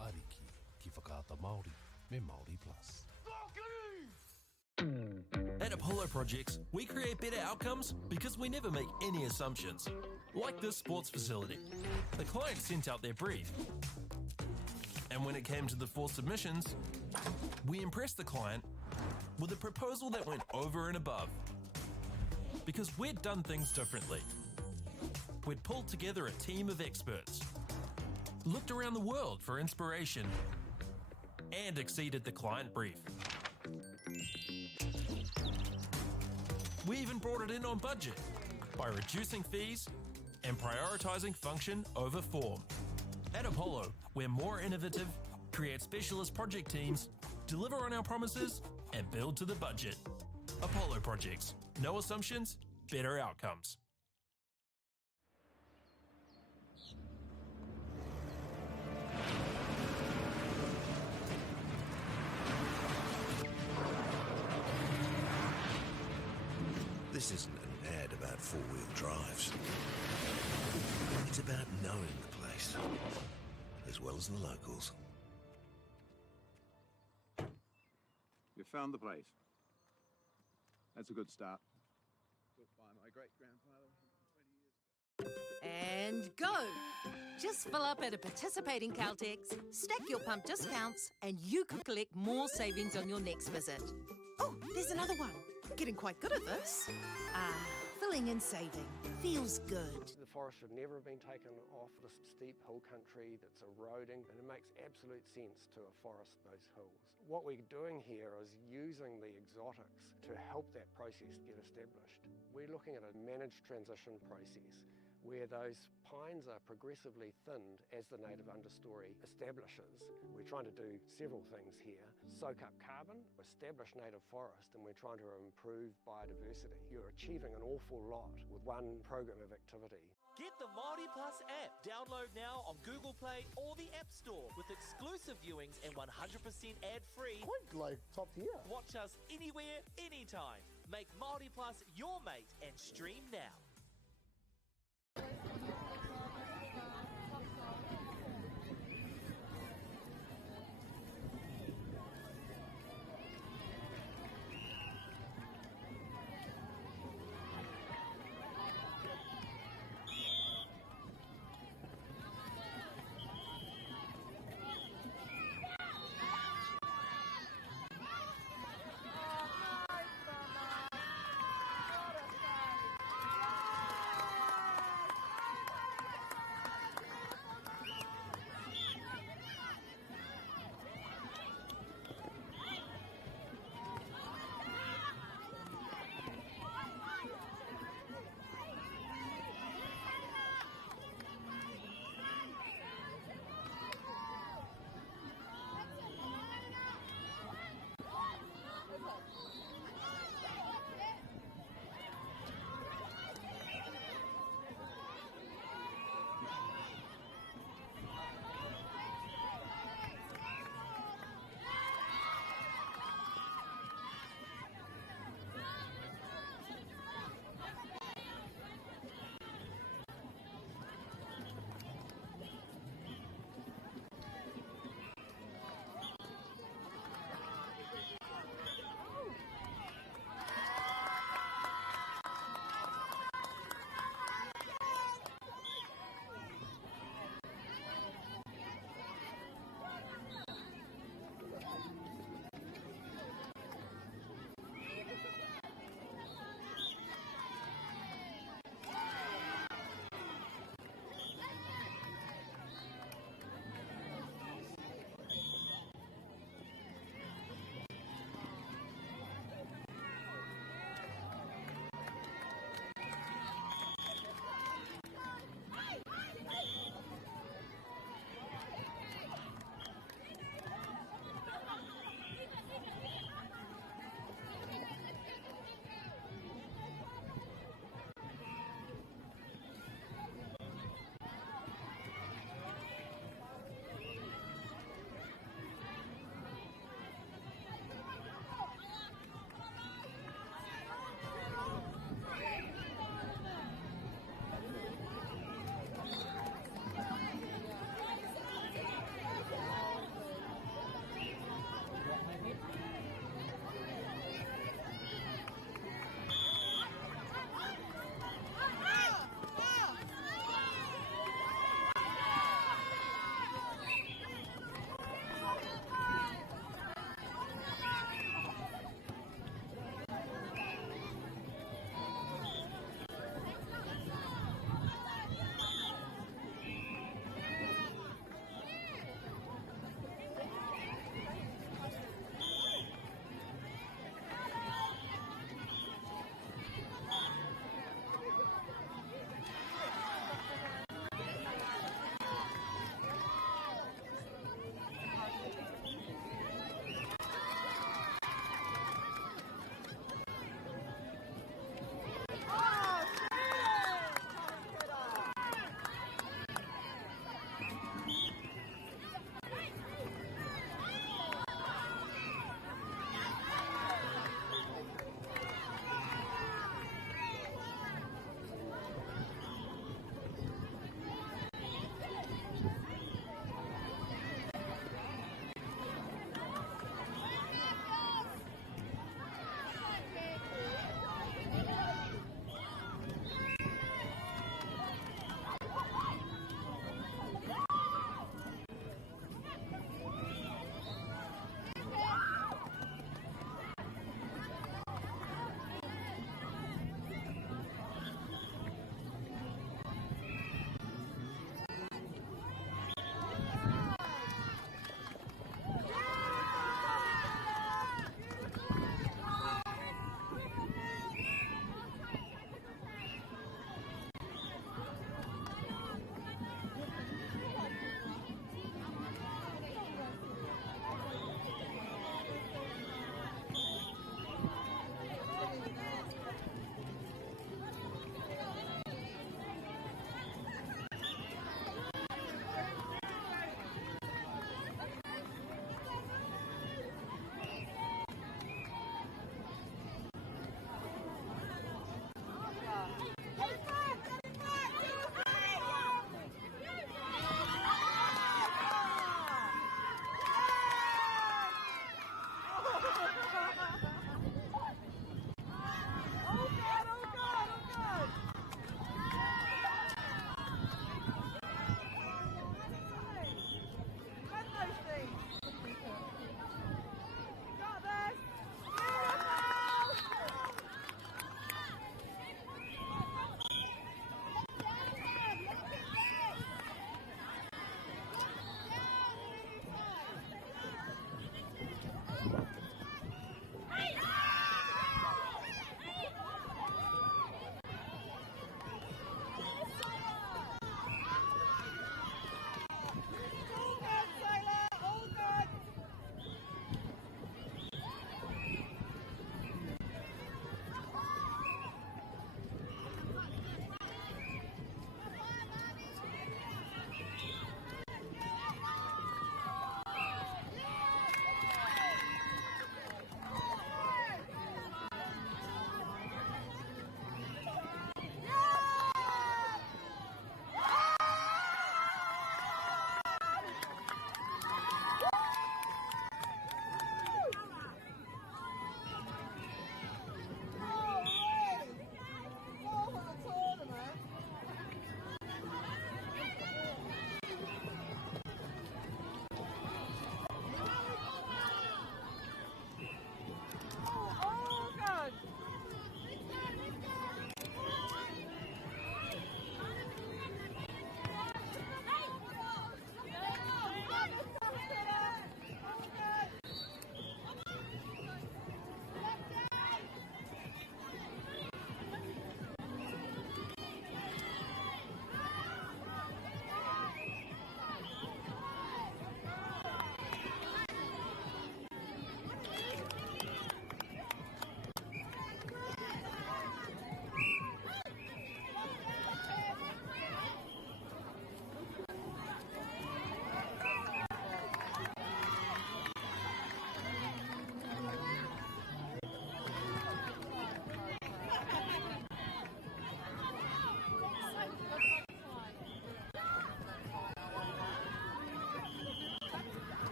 Ariki, ki whakaata Māori, me Māori Plus. At Apollo Projects, we create better outcomes because we never make any assumptions. Like this sports facility. The client sent out their brief. And when it came to the 4 submissions, we impressed the client with a proposal that went over and above. Because we'd done things differently. We'd pulled together a team of experts, looked around the world for inspiration, and exceeded the client brief. We even brought it in on budget by reducing fees and prioritising function over form. At Apollo, we're more innovative, create specialist project teams, deliver on our promises, and build to the budget. Apollo Projects. No assumptions, better outcomes. This isn't an ad about four-wheel drives. It's about knowing the place, as well as the locals. You found the place. That's a good start. Built by my great-grandfather 20 years ago. And go! Just fill up at a participating Caltex, stack your pump discounts, and you could collect more savings on your next visit. Oh, there's another one. Getting quite good at this. Filling and saving. Feels good. The forest should never have been taken off this steep hill country that's eroding, and it makes absolute sense to afforest those hills. What we're doing here is using the exotics to help that process get established. We're looking at a managed transition process where those pines are progressively thinned as the native understory establishes. We're trying to do several things here. Soak up carbon, establish native forest, and we're trying to improve biodiversity. You're achieving an awful lot with one program of activity. Get the Māori Plus app. Download now on Google Play or the App Store with exclusive viewings and 100% ad-free. Quite like top tier. Watch us anywhere, anytime. Make Māori Plus your mate and stream now.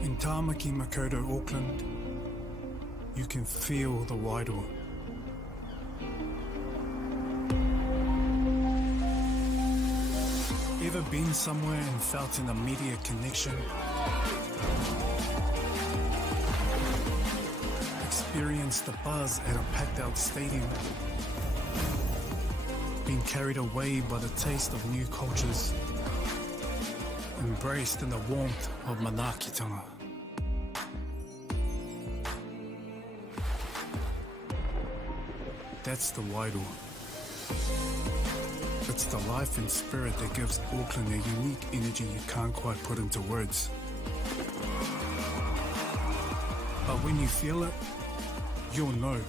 In Tāmaki Makaurau, Auckland, you can feel the Wairoa. Ever been somewhere and felt an immediate connection? Experienced the buzz at a packed out stadium? Been carried away by the taste of new cultures? Embraced in the warmth of manaakitanga? That's the Wairoa. It's the life and spirit that gives Auckland a unique energy you can't quite put into words. But when you feel it, you'll know.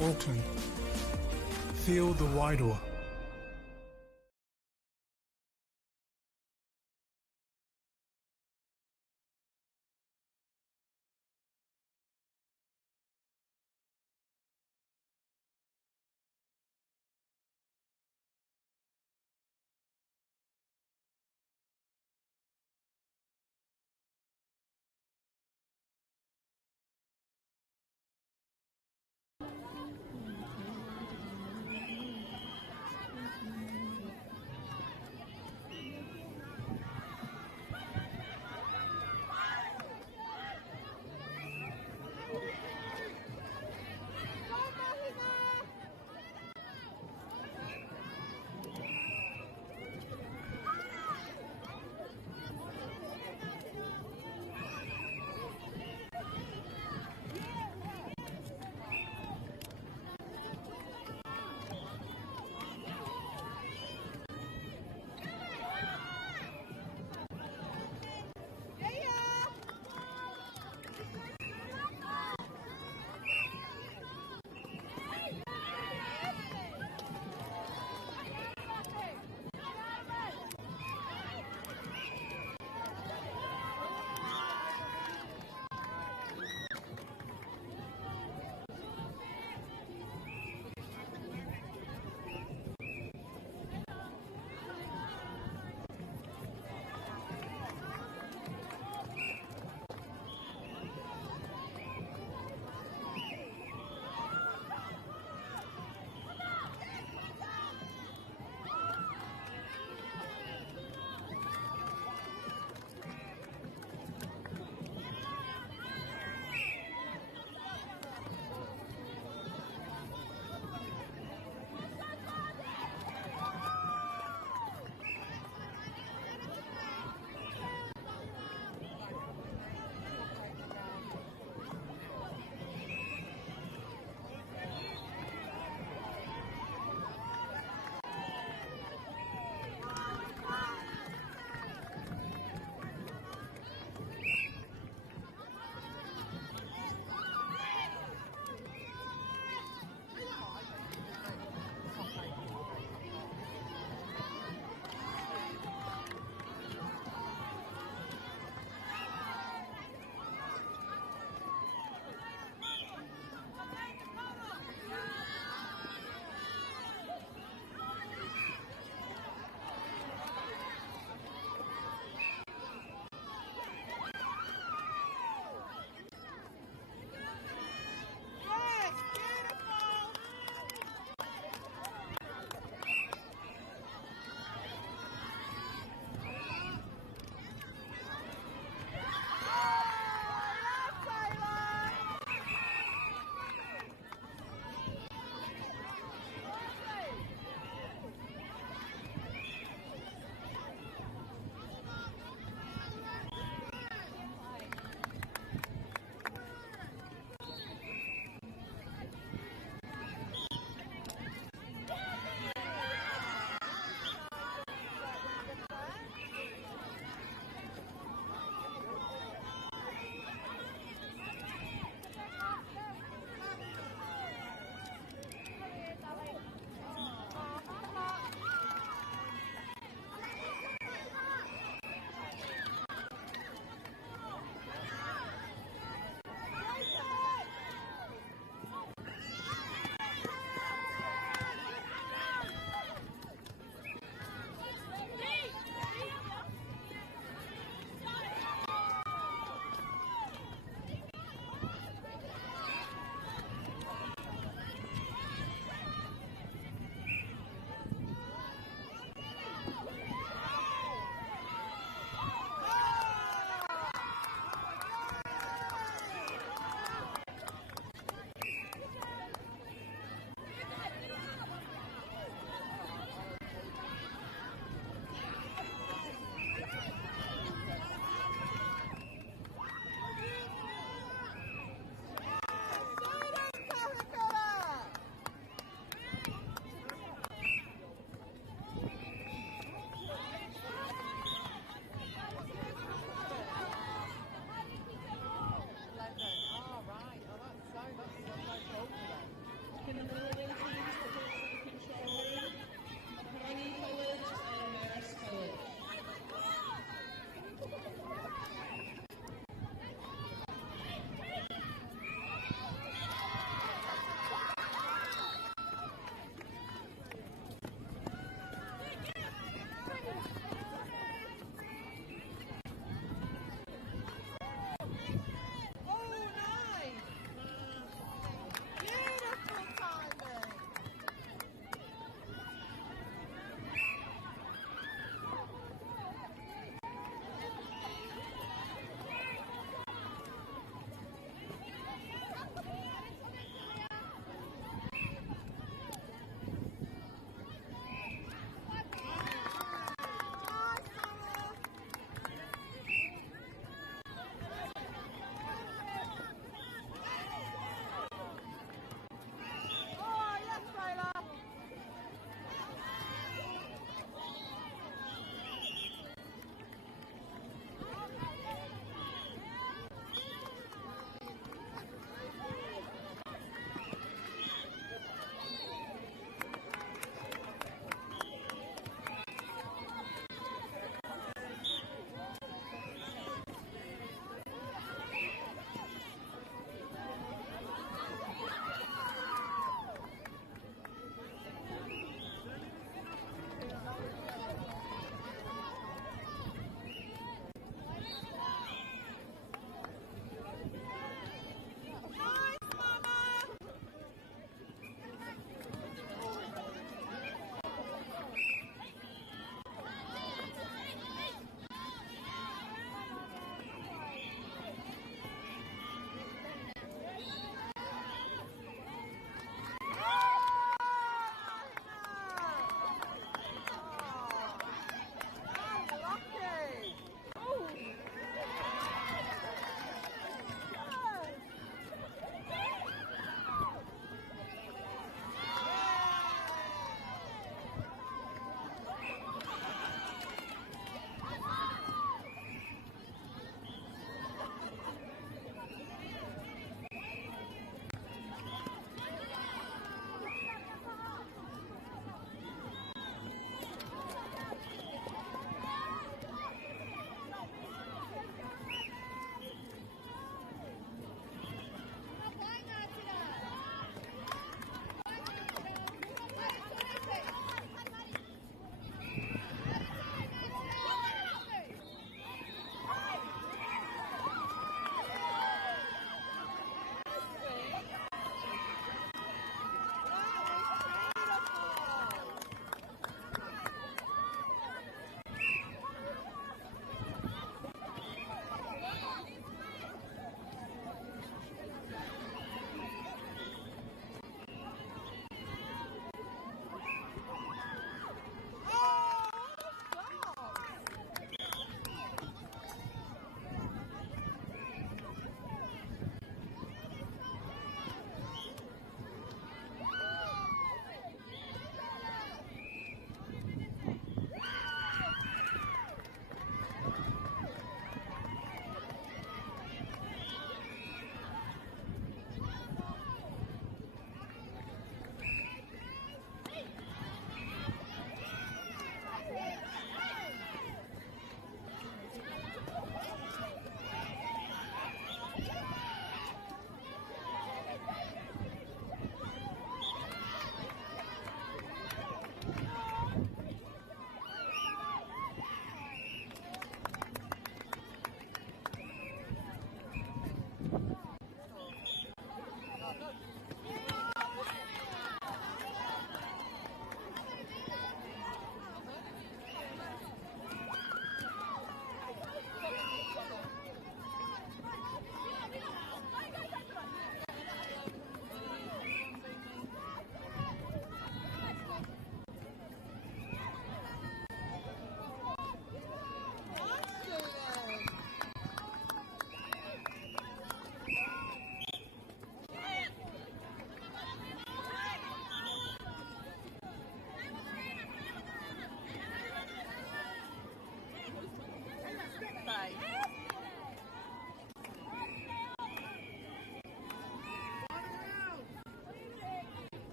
Auckland, feel the Wairoa.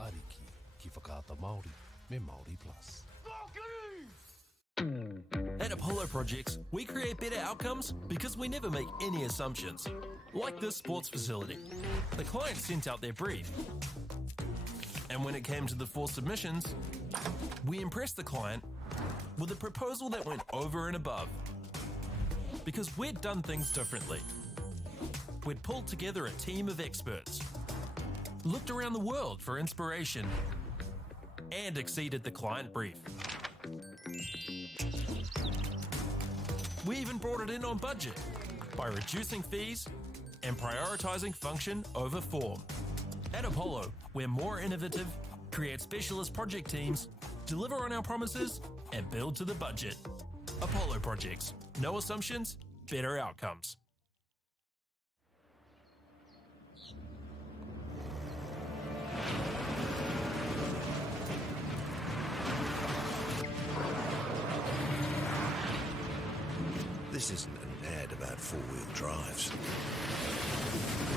Ariki, ki whakaata Māori, me Māori Plus. At Apollo Projects, we create better outcomes because we never make any assumptions. Like this sports facility. The client sent out their brief. And when it came to the 4 submissions, we impressed the client with a proposal that went over and above. Because we'd done things differently. We'd pulled together a team of experts, looked around the world for inspiration, and exceeded the client brief. We even brought it in on budget by reducing fees and prioritising function over form. At Apollo, we're more innovative, create specialist project teams, deliver on our promises, and build to the budget. Apollo Projects. No assumptions, better outcomes. This isn't an ad about 4-wheel drives.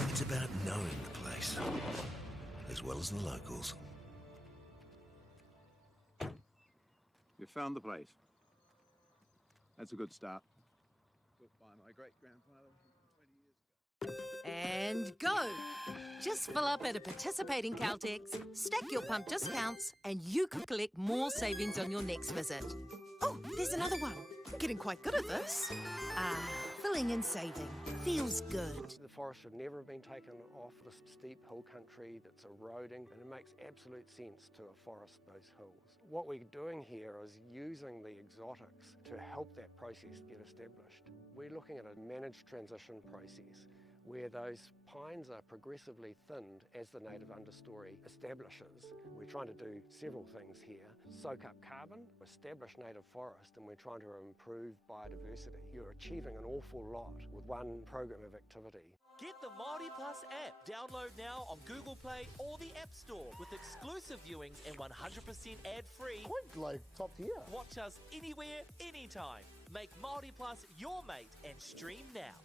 It's about knowing the place, as well as the locals. You found the place. That's a good start. Built by my great-grandfather 20 years ago. And go! Just fill up at a participating Caltex, stack your pump discounts, and you could collect more savings on your next visit. Oh, there's another one. Getting quite good at this. Filling and saving. Feels good. The forest should never have been taken off this steep hill country that's eroding, and it makes absolute sense to afforest those hills. What we're doing here is using the exotics to help that process get established. We're looking at a managed transition process where those pines are progressively thinned as the native understory establishes. We're trying to do several things here. Soak up carbon, establish native forest, and we're trying to improve biodiversity. You're achieving an awful lot with one program of activity. Get the Māori Plus app. Download now on Google Play or the App Store with exclusive viewings and 100% ad-free. Quite like top tier. Watch us anywhere, anytime. Make Māori Plus your mate and stream now.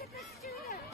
at the student.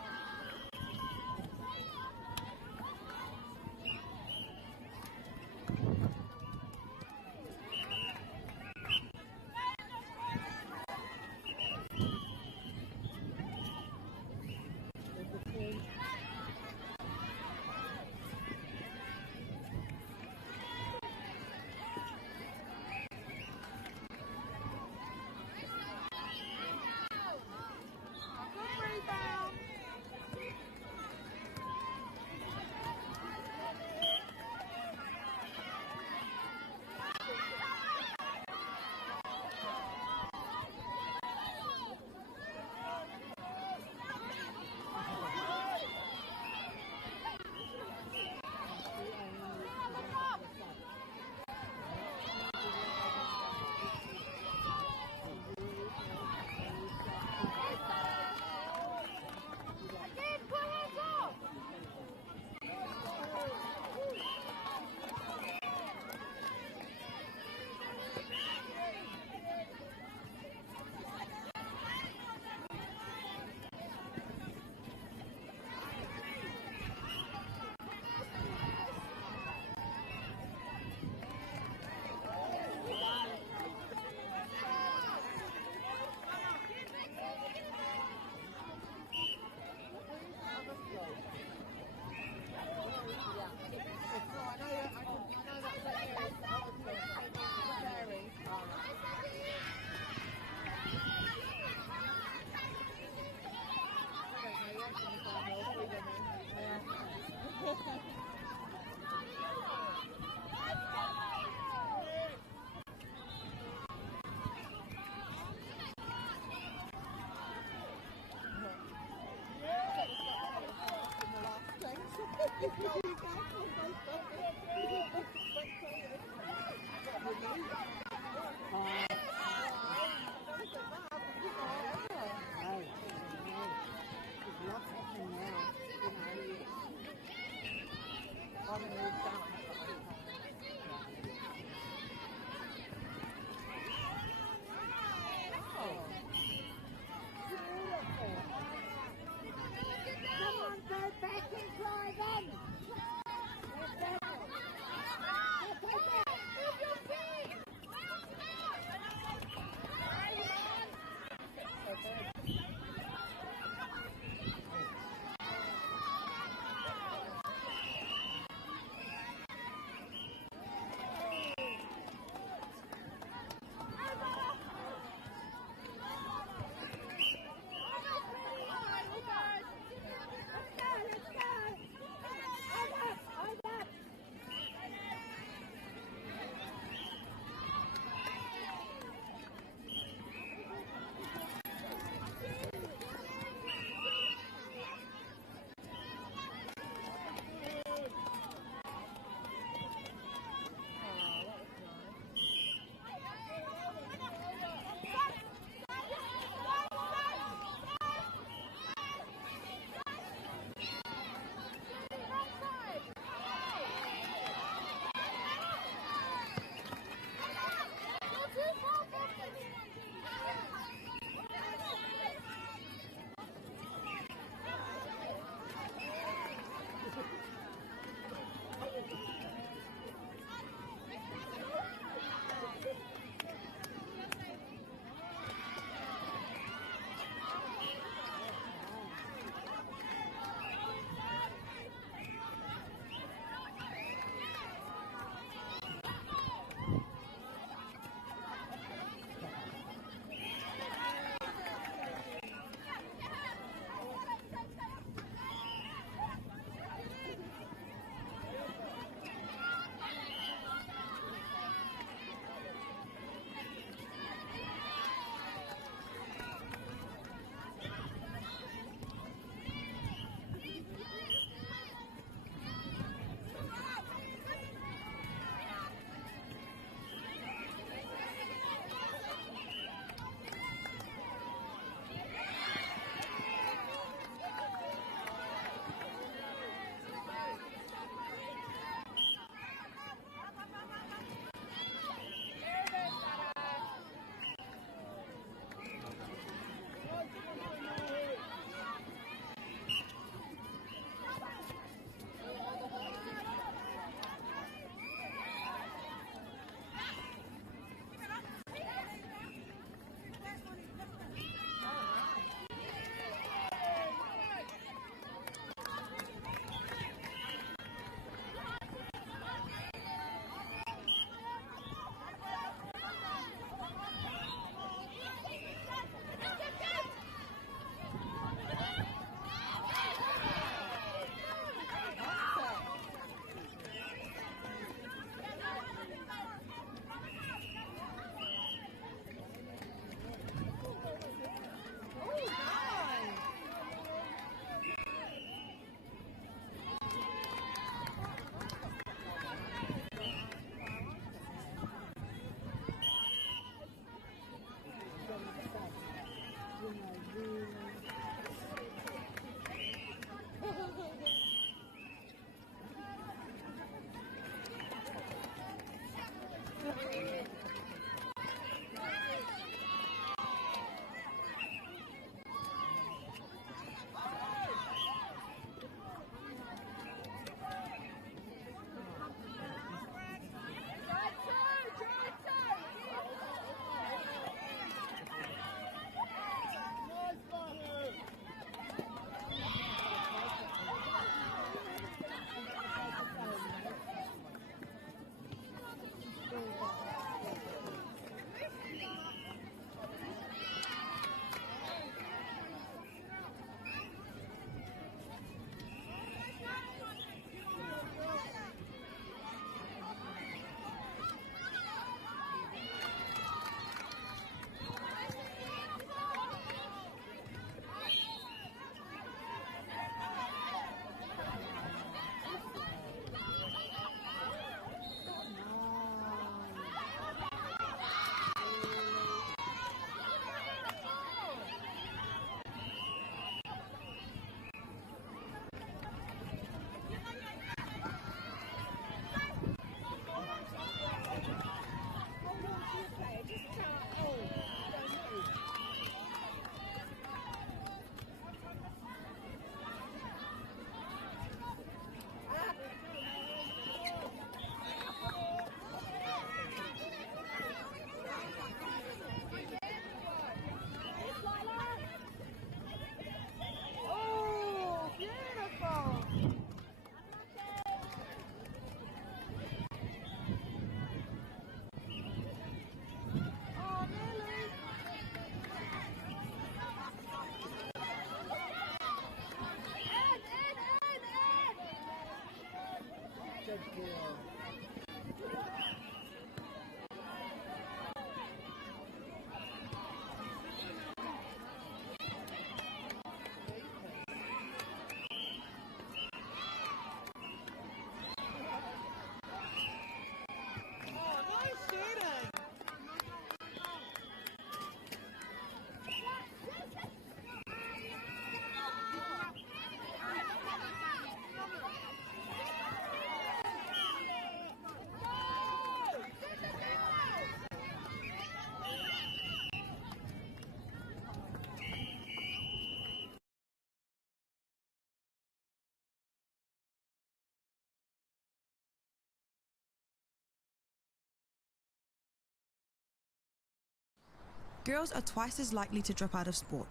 Girls are twice as likely to drop out of sport.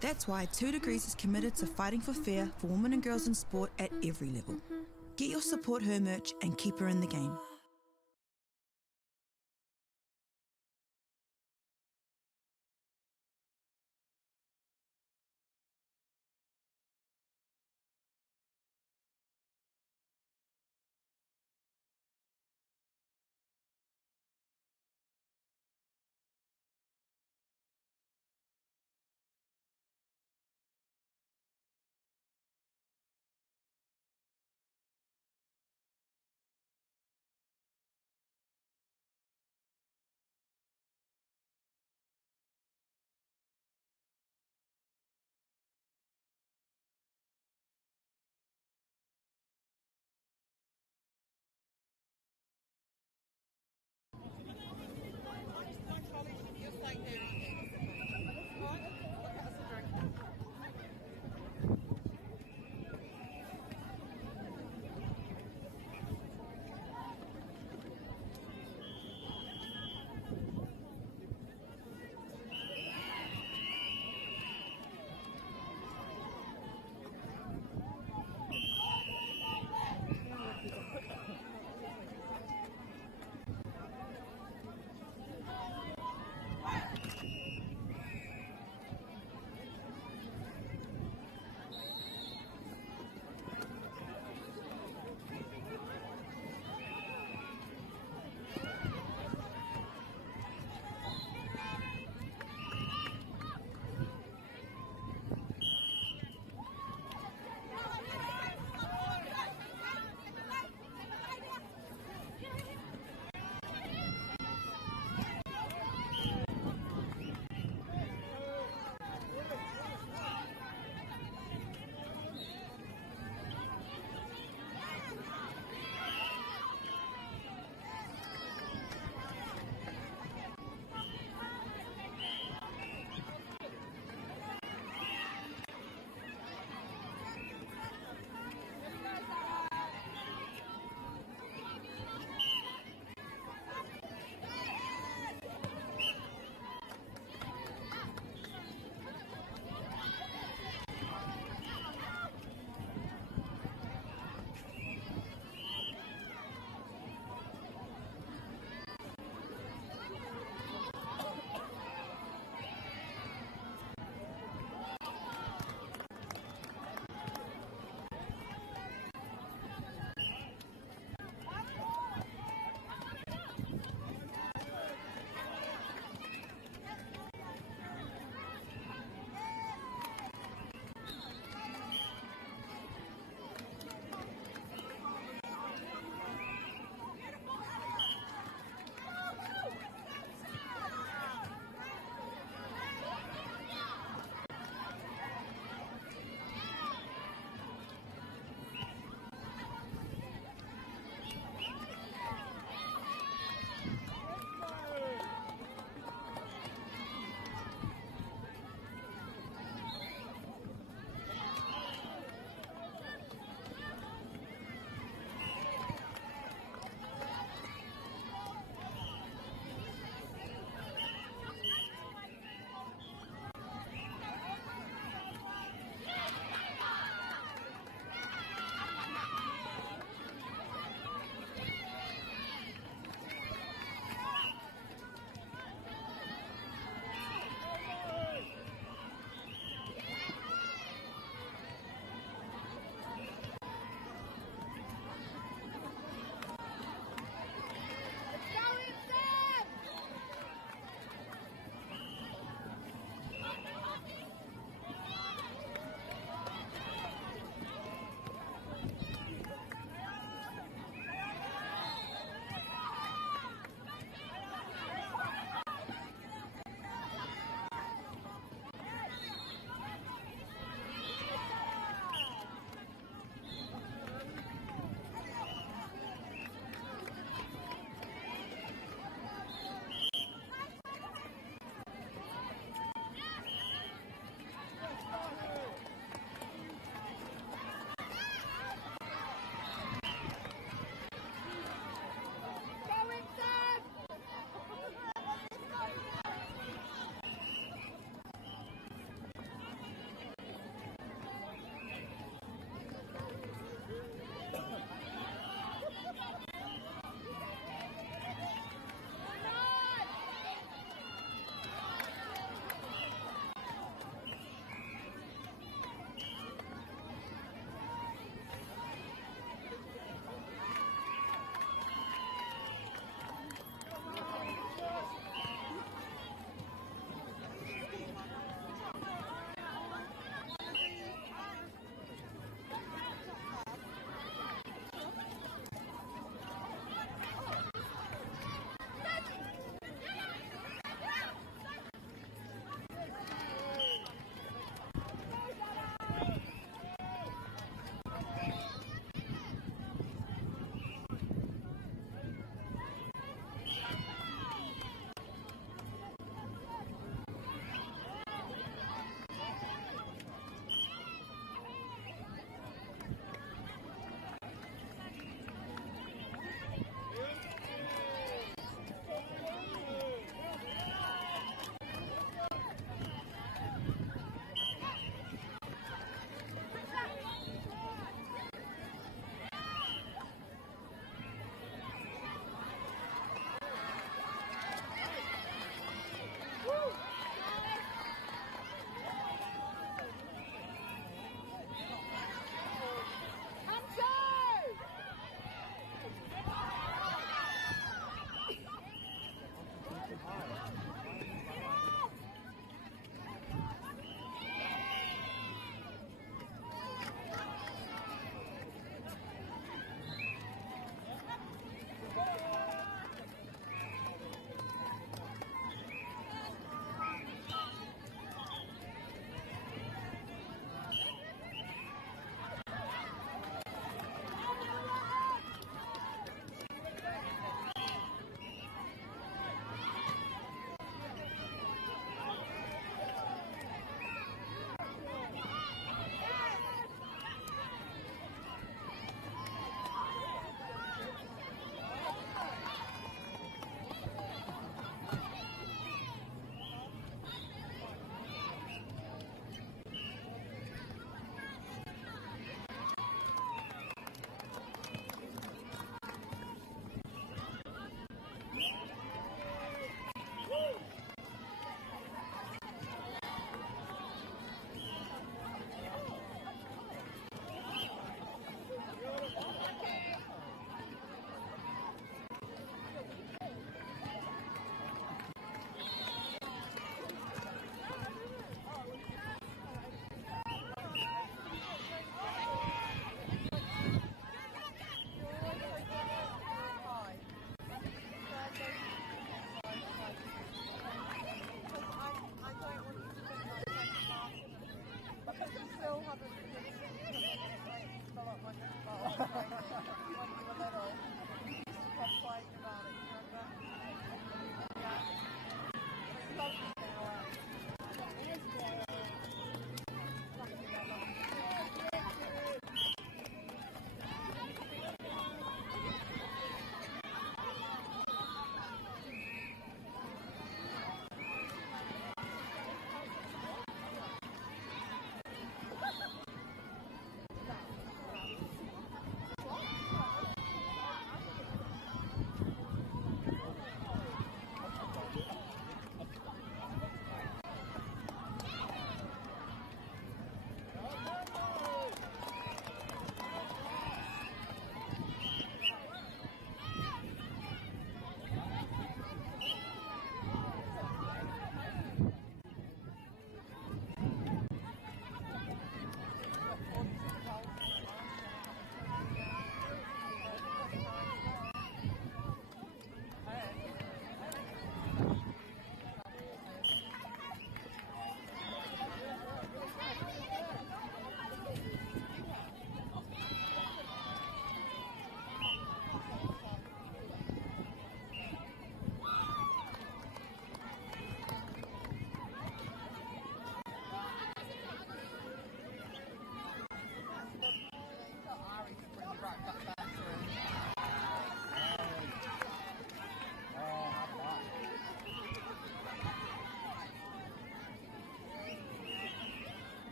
That's why 2 Degrees is committed to fighting for fair for women and girls in sport at every level. Get your Support Her merch and keep her in the game.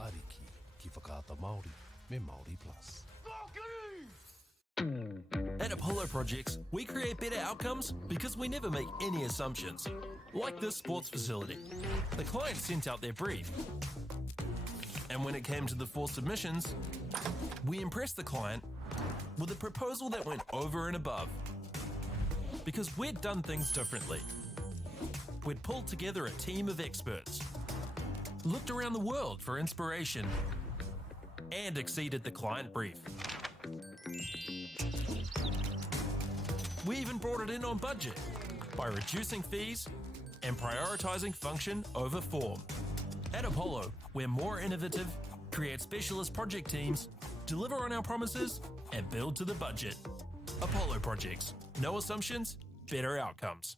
Ariki, ki whakaata Māori, me Māori Plus. At Apollo Projects, we create better outcomes because we never make any assumptions. Like this sports facility. The client sent out their brief. And when it came to the 4 submissions, we impressed the client with a proposal that went over and above. Because we'd done things differently. We'd pulled together a team of experts, looked around the world for inspiration, and exceeded the client brief. We even brought it in on budget by reducing fees and prioritising function over form. At Apollo, we're more innovative, create specialist project teams, deliver on our promises, and build to the budget. Apollo Projects. No assumptions, better outcomes.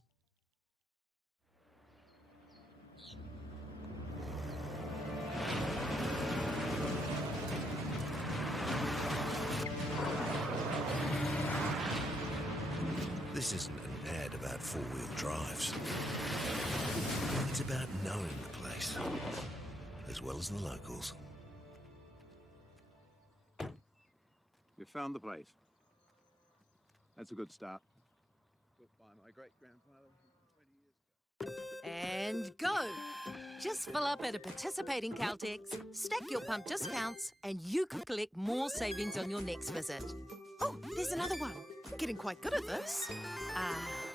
This isn't an ad about four-wheel drives. It's about knowing the place, as well as the locals. We found the place. That's a good start. Built by my great-grandfather 20 years ago. And go! Just fill up at a participating Caltex, stack your pump discounts, and you could collect more savings on your next visit. Oh, there's another one. Getting quite good at this.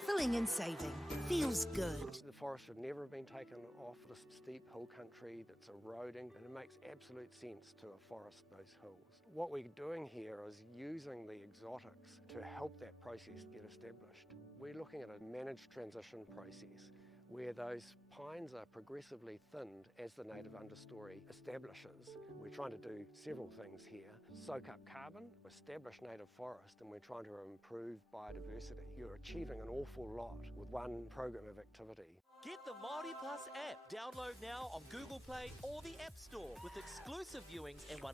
Filling and saving. Feels good. The forest should never have been taken off this steep hill country that's eroding, and it makes absolute sense to afforest those hills. What we're doing here is using the exotics to help that process get established. We're looking at a managed transition process where those pines are progressively thinned as the native understory establishes. We're trying to do several things here. Soak up carbon, establish native forest, and we're trying to improve biodiversity. You're achieving an awful lot with one program of activity. Get the Māori Plus app. Download now on Google Play or the App Store with exclusive viewings and 100%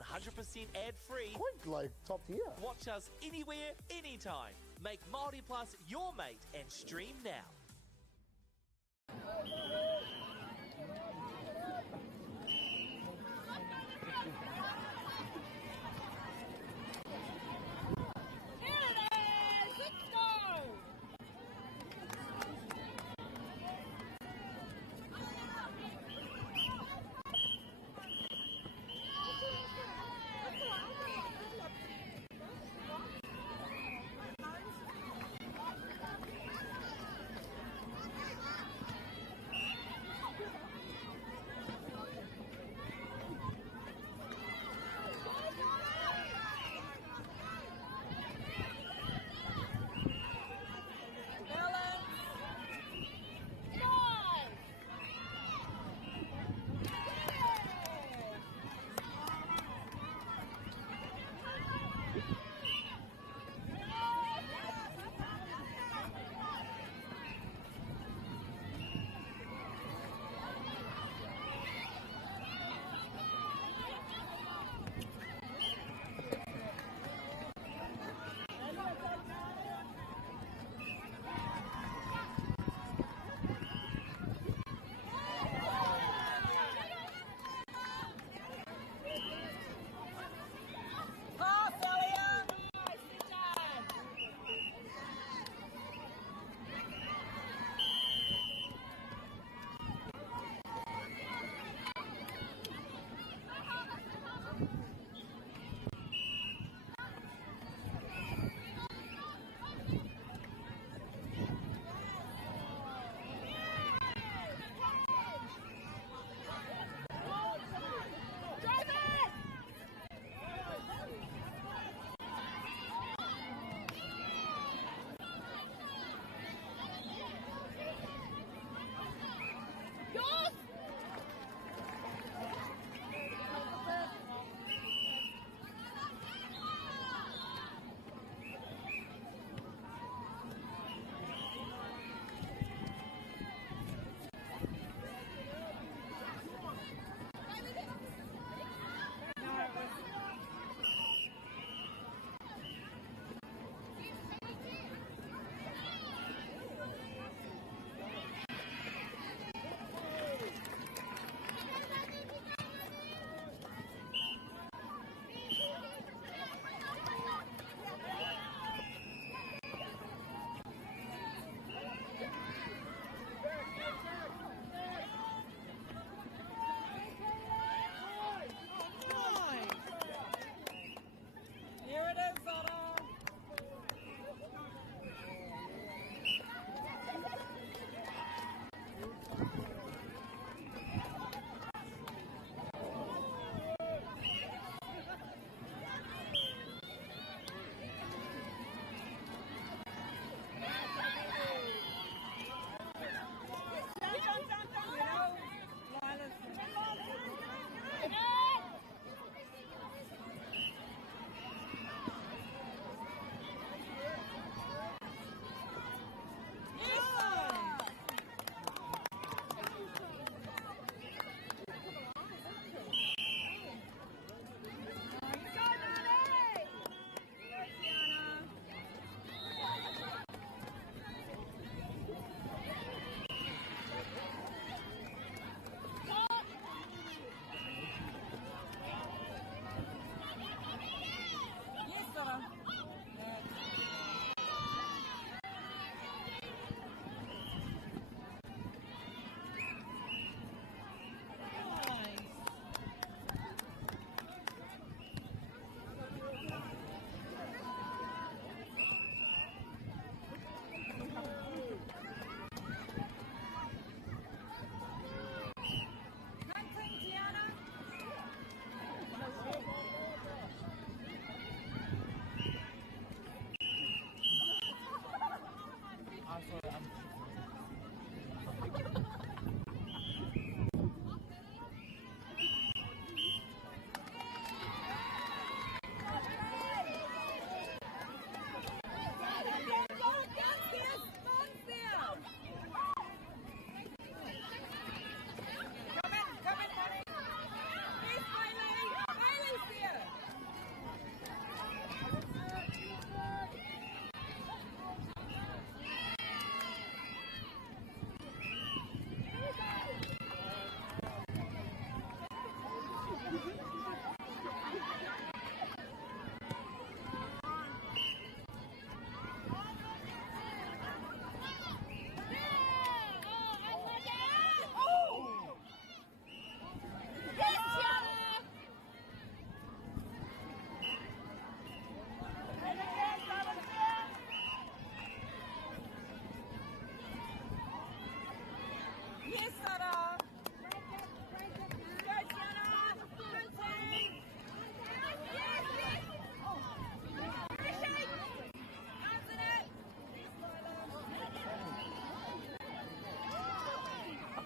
ad-free. Quite like top tier. Watch us anywhere, anytime. Make Māori Plus your mate and stream now.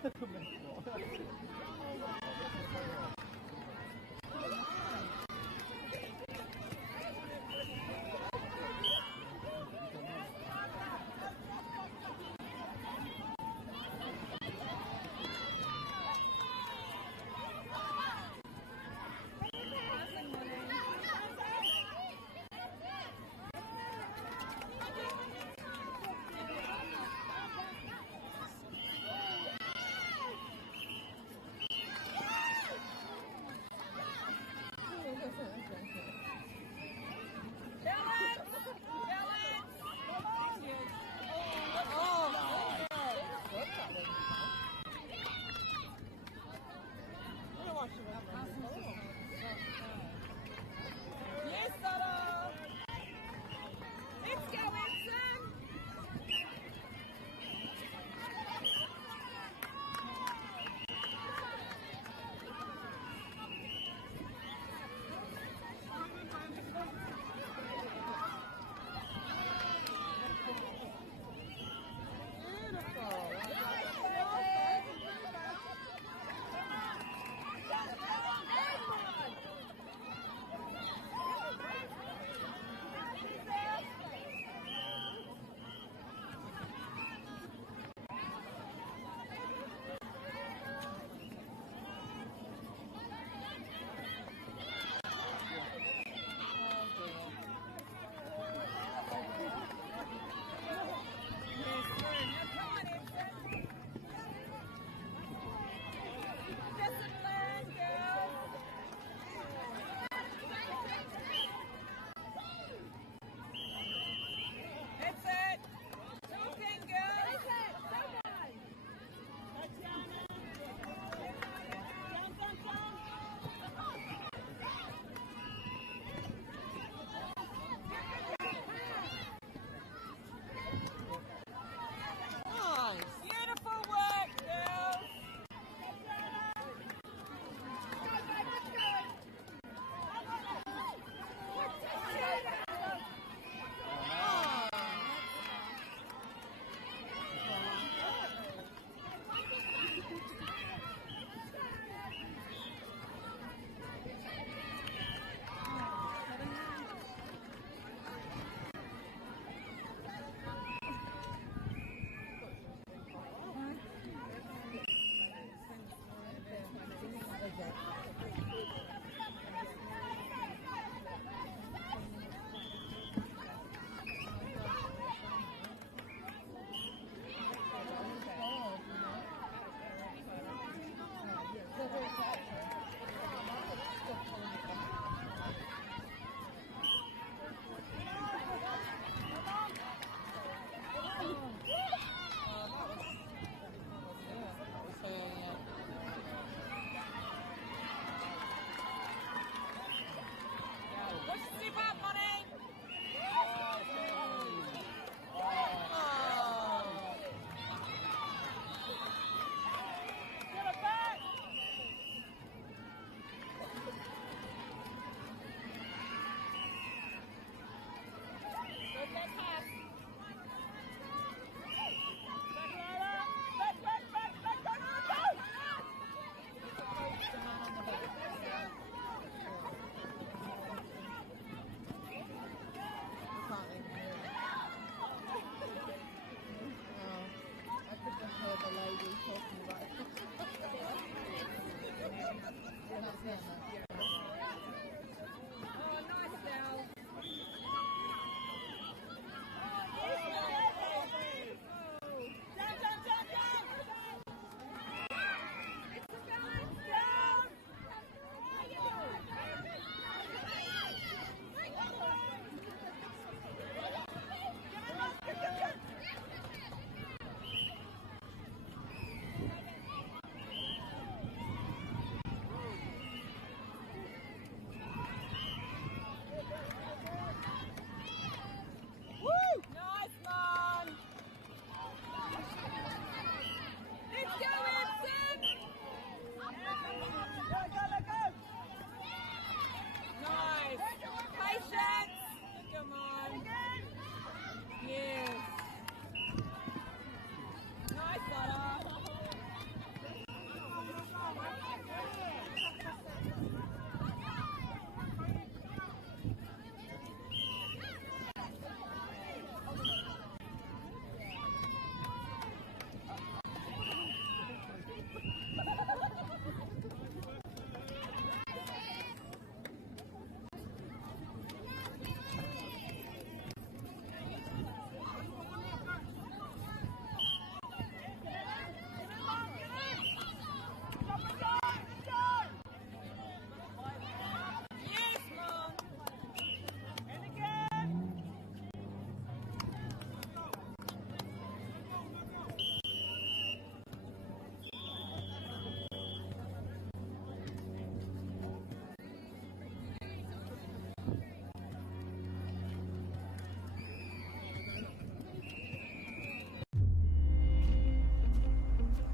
Yes, Sarah. Let's go, Edson.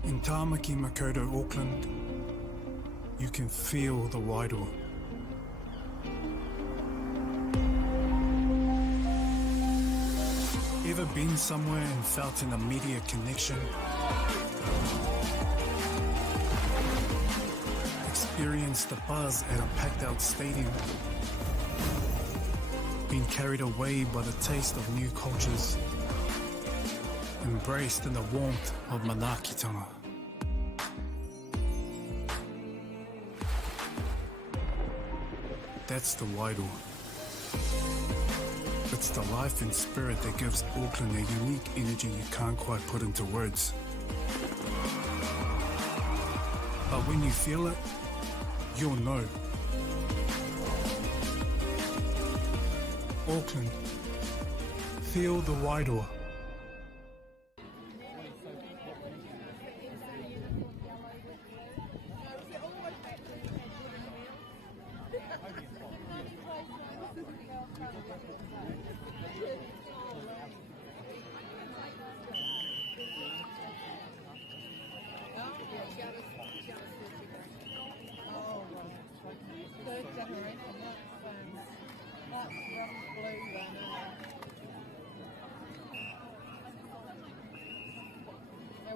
In Tāmaki Makaurau, Auckland, you can feel the Wairoa. Ever been somewhere and felt an immediate connection? Experienced the buzz at a packed out stadium? Been carried away by the taste of new cultures? Embraced in the warmth of Manaakitanga? That's the Wairoa. It's the life and spirit that gives Auckland a unique energy you can't quite put into words. But when you feel it, you'll know. Auckland, feel the Wairoa.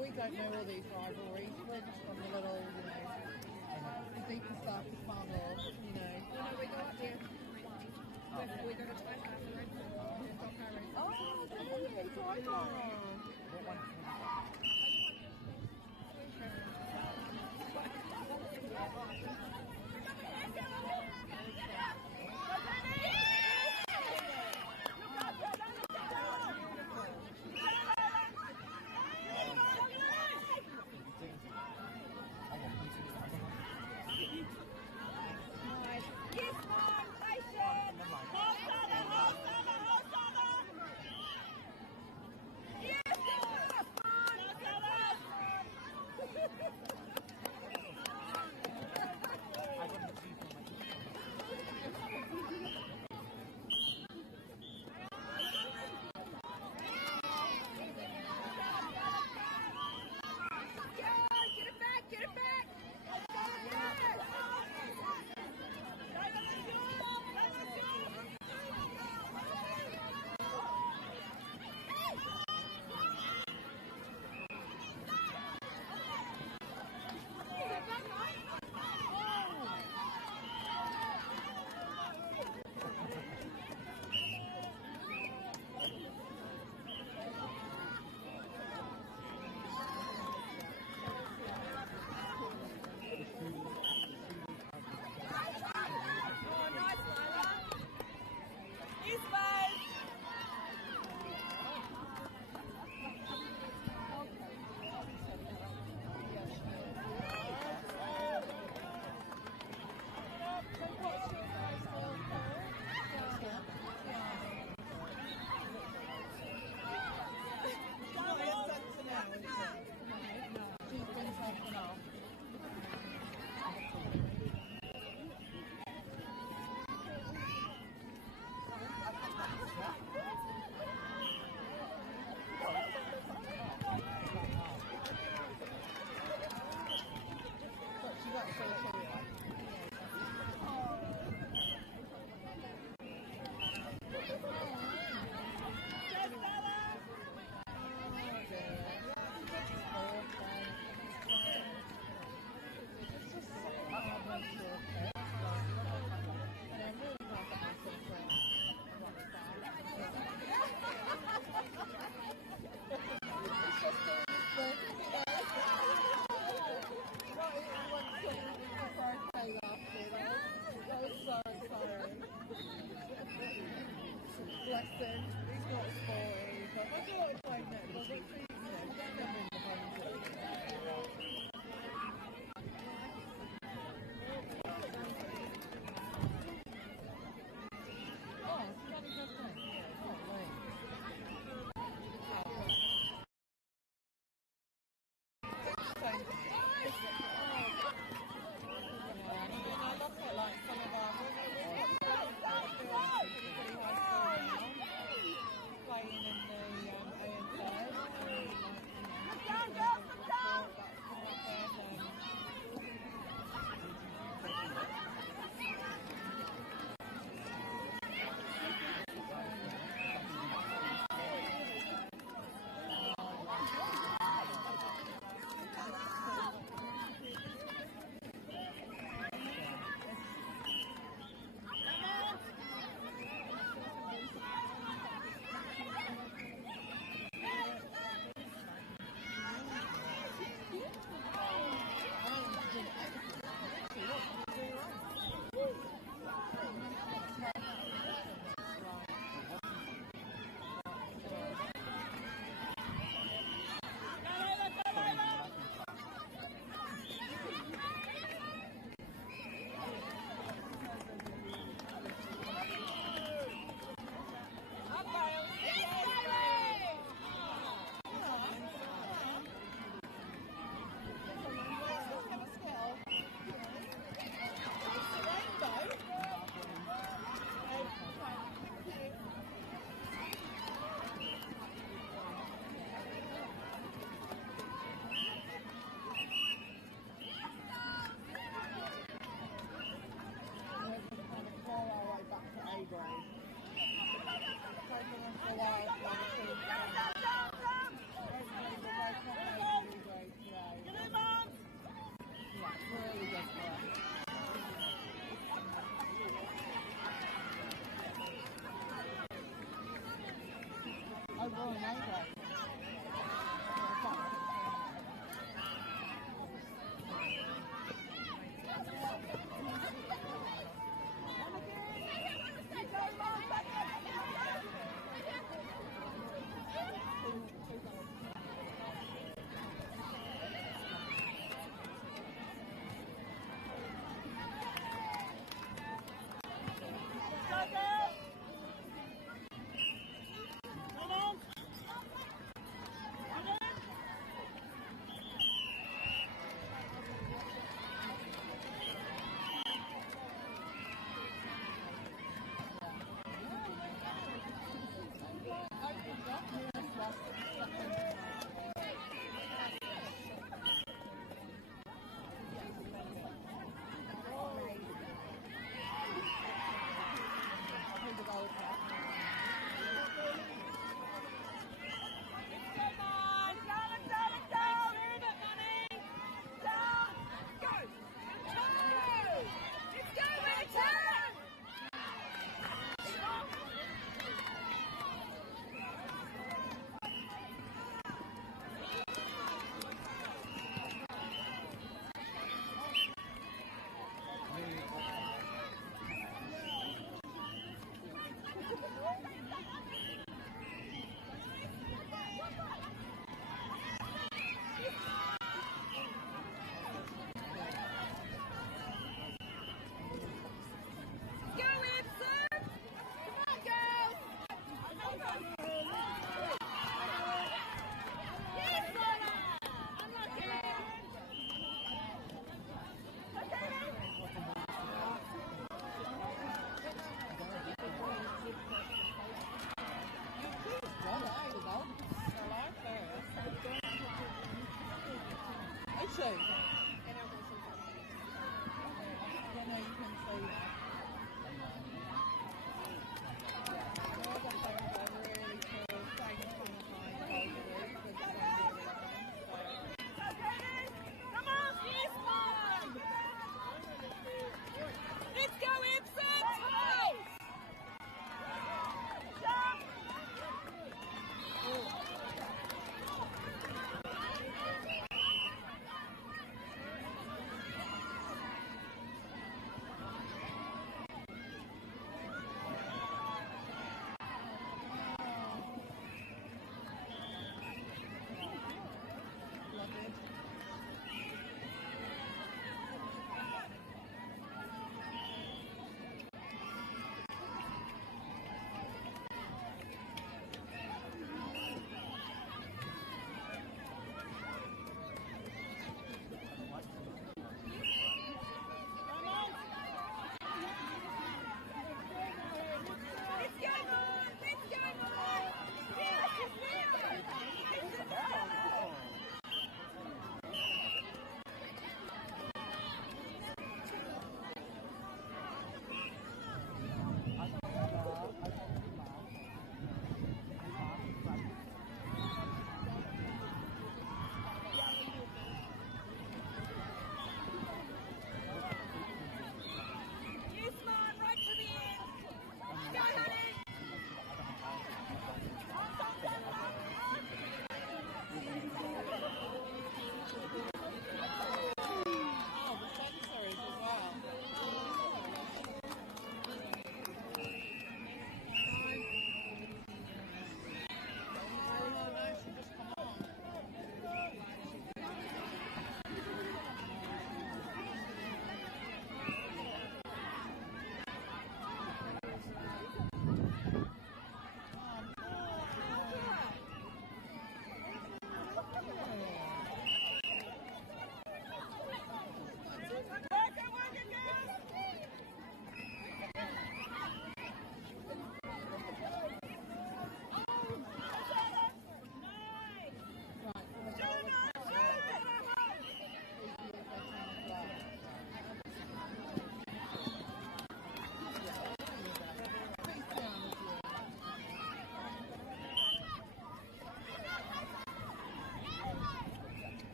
We don't know all these rivalries. We're just from the little, the deeper stuff, the fun of, No, we go up here. We go to Taiwan. Oh, Taiwan. going over.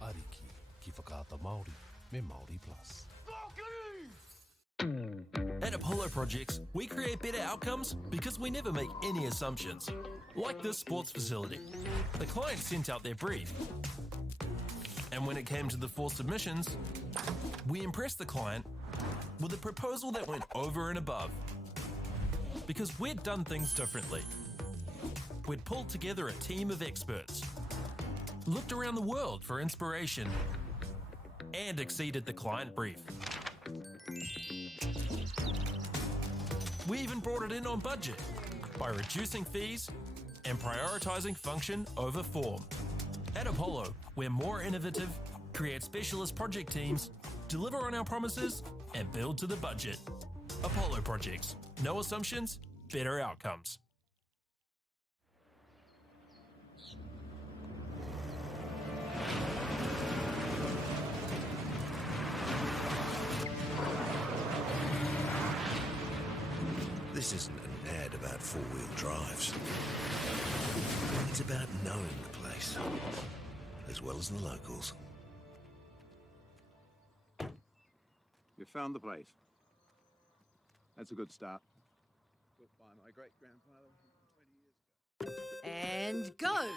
Ariki, ki whakaata Māori, me Māori Plus. At Apollo Projects, we create better outcomes because we never make any assumptions. Like this sports facility. The client sent out their brief. And when it came to the 4 submissions, we impressed the client with a proposal that went over and above. Because we'd done things differently. We'd pulled together a team of experts, looked around the world for inspiration, and exceeded the client brief. We even brought it in on budget by reducing fees and prioritising function over form. At Apollo, we're more innovative, create specialist project teams, deliver on our promises, and build to the budget. Apollo Projects. No assumptions, better outcomes. This isn't an ad about four-wheel drives. It's about knowing the place, as well as the locals. You found the place. That's a good start. Built by my great-grandfather 20 years ago. And go!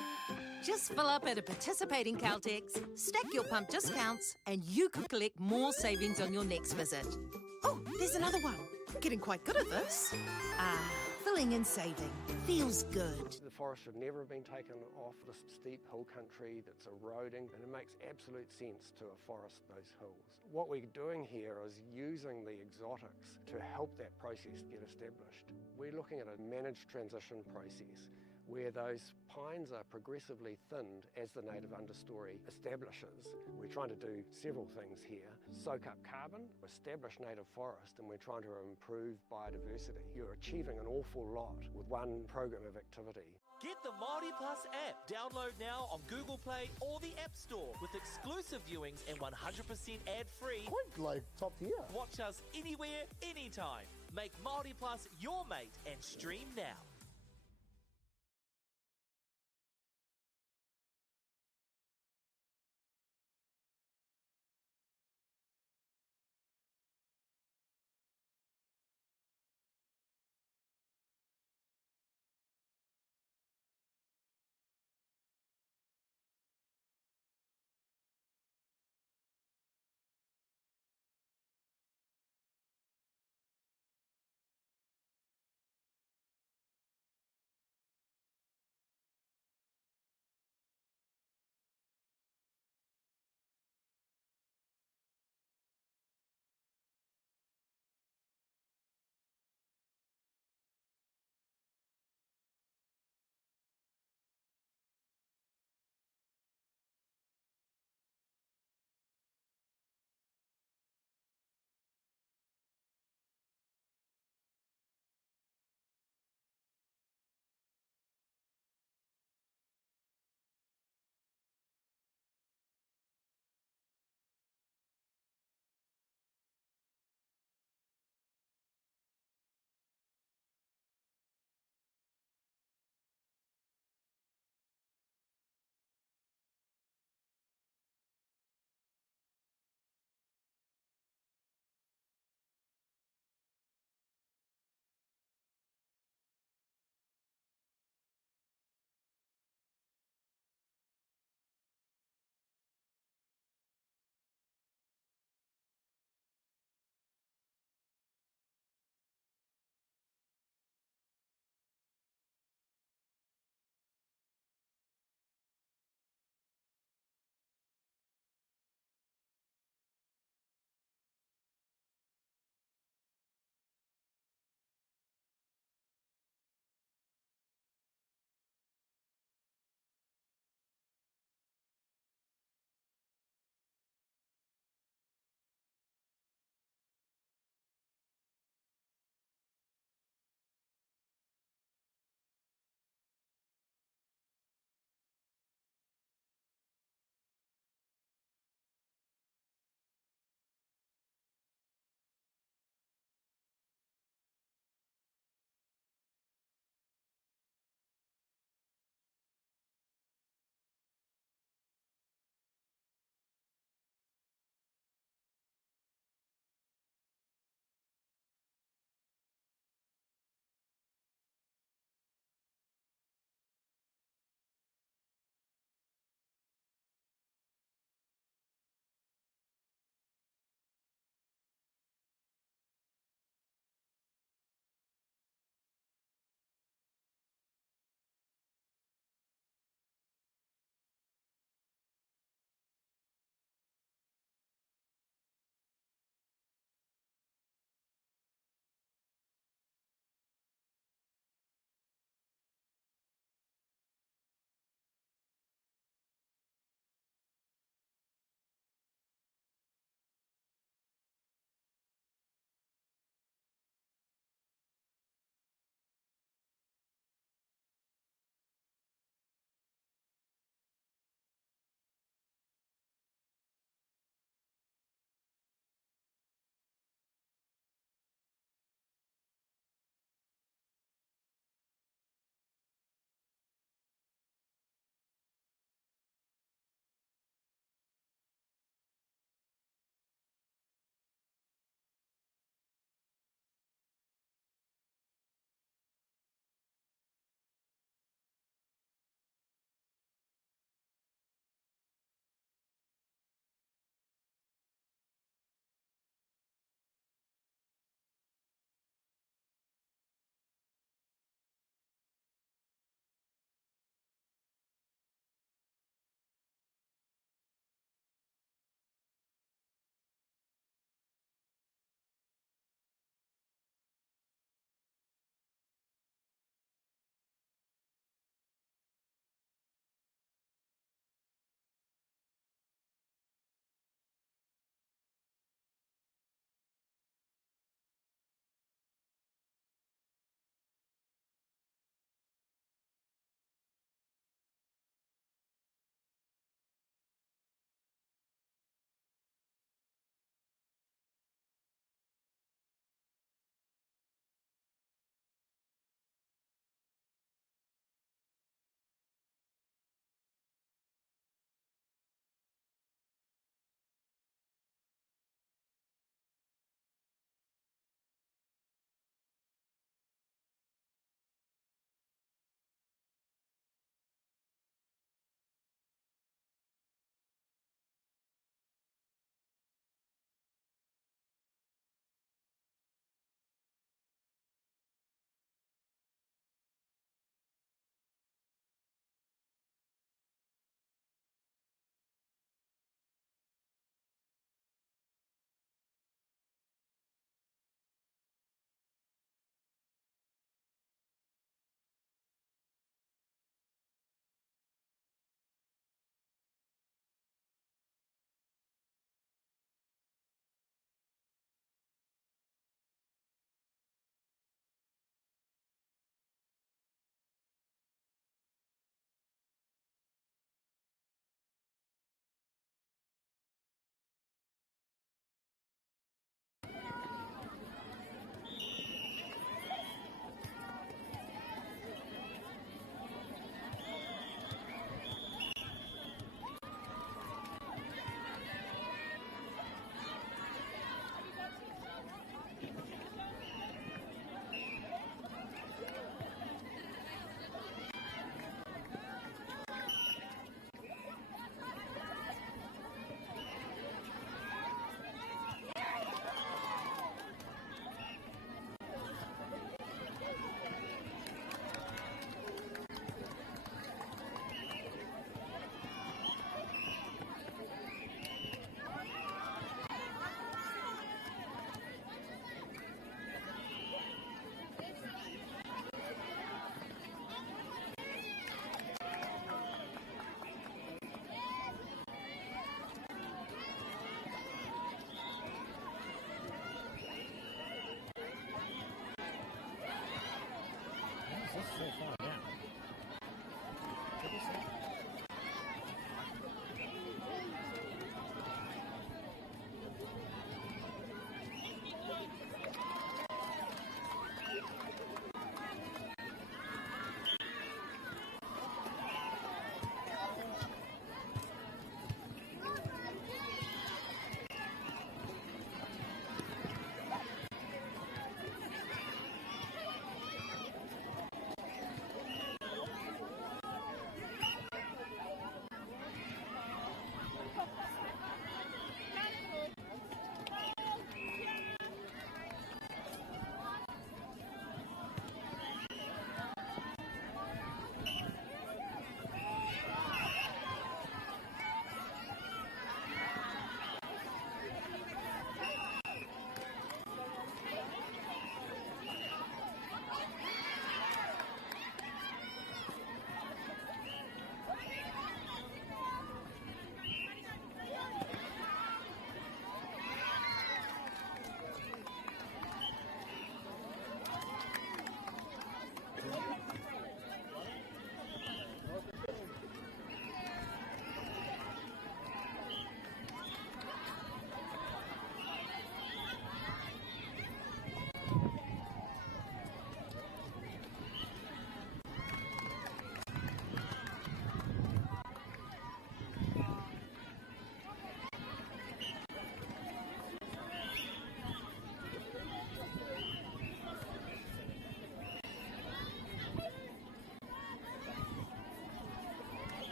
Just fill up at a participating Caltex, stack your pump discounts, and you could collect more savings on your next visit. Oh, there's another one. Getting quite good at this. Filling and saving. Feels good. The forest should never have been taken off this steep hill country that's eroding, and it makes absolute sense to afforest those hills. What we're doing here is using the exotics to help that process get established. We're looking at a managed transition process where those pines are progressively thinned as the native understory establishes. We're trying to do several things here. Soak up carbon, establish native forest, and we're trying to improve biodiversity. You're achieving an awful lot with one program of activity. Get the Māori Plus app. Download now on Google Play or the App Store with exclusive viewings and 100% ad-free. Quite like top tier. Watch us anywhere, anytime. Make Māori Plus your mate and stream now.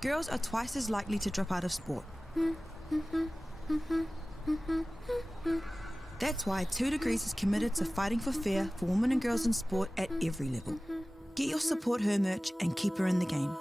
girls are twice as likely to drop out of sport. That's why 2 Degrees is committed to fighting for fair for women and girls in sport at every level. Get your Support Her merch and keep her in the game.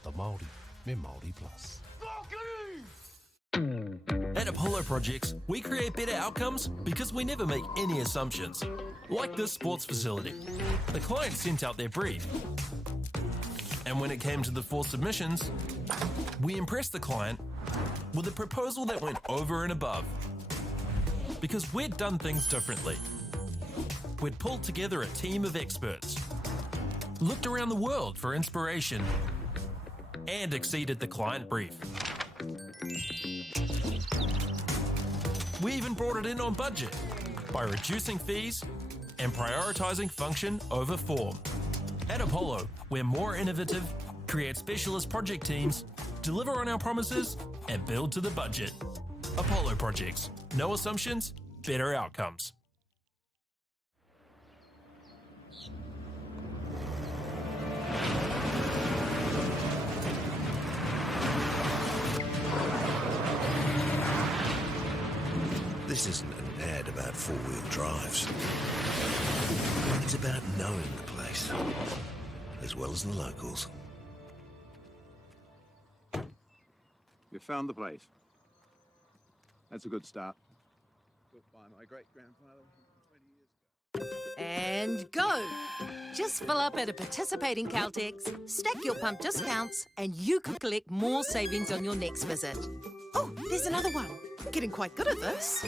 whakaata Māori me Māori Plus. At Apollo Projects, we create better outcomes because we never make any assumptions. Like this sports facility. The client sent out their brief. And when it came to the 4 submissions, we impressed the client with a proposal that went over and above. Because we'd done things differently. We'd pulled together a team of experts, looked around the world for inspiration, and exceeded the client brief. We even brought it in on budget by reducing fees and prioritising function over form. At Apollo, we're more innovative, create specialist project teams, deliver on our promises, and build to the budget. Apollo Projects. No assumptions, better outcomes. This isn't an ad about four-wheel drives. It's about knowing the place, as well as the locals. You found the place. That's a good start. Built by my great-grandfather 20 years ago. And go! Just fill up at a participating Caltex, stack your pump discounts, and you could collect more savings on your next visit. Oh, there's another one. Getting quite good at this.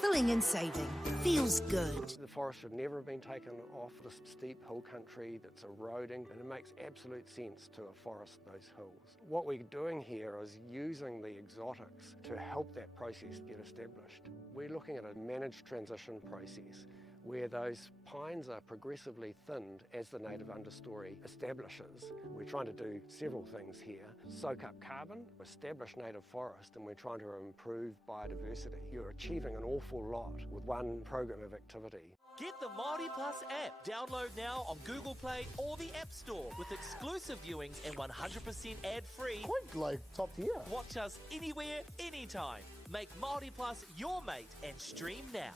Filling and saving. Feels good. The forest should never have been taken off the steep hill country that's eroding, and it makes absolute sense to afforest those hills. What we're doing here is using the exotics to help that process get established. We're looking at a managed transition process where those pines are progressively thinned as the native understory establishes. We're trying to do several things here. Soak up carbon, establish native forest, and we're trying to improve biodiversity. You're achieving an awful lot with one program of activity. Get the Māori Plus app. Download now on Google Play or the App Store with exclusive viewings and 100% ad-free. Quite like top tier. Watch us anywhere, anytime. Make Māori Plus your mate and stream now.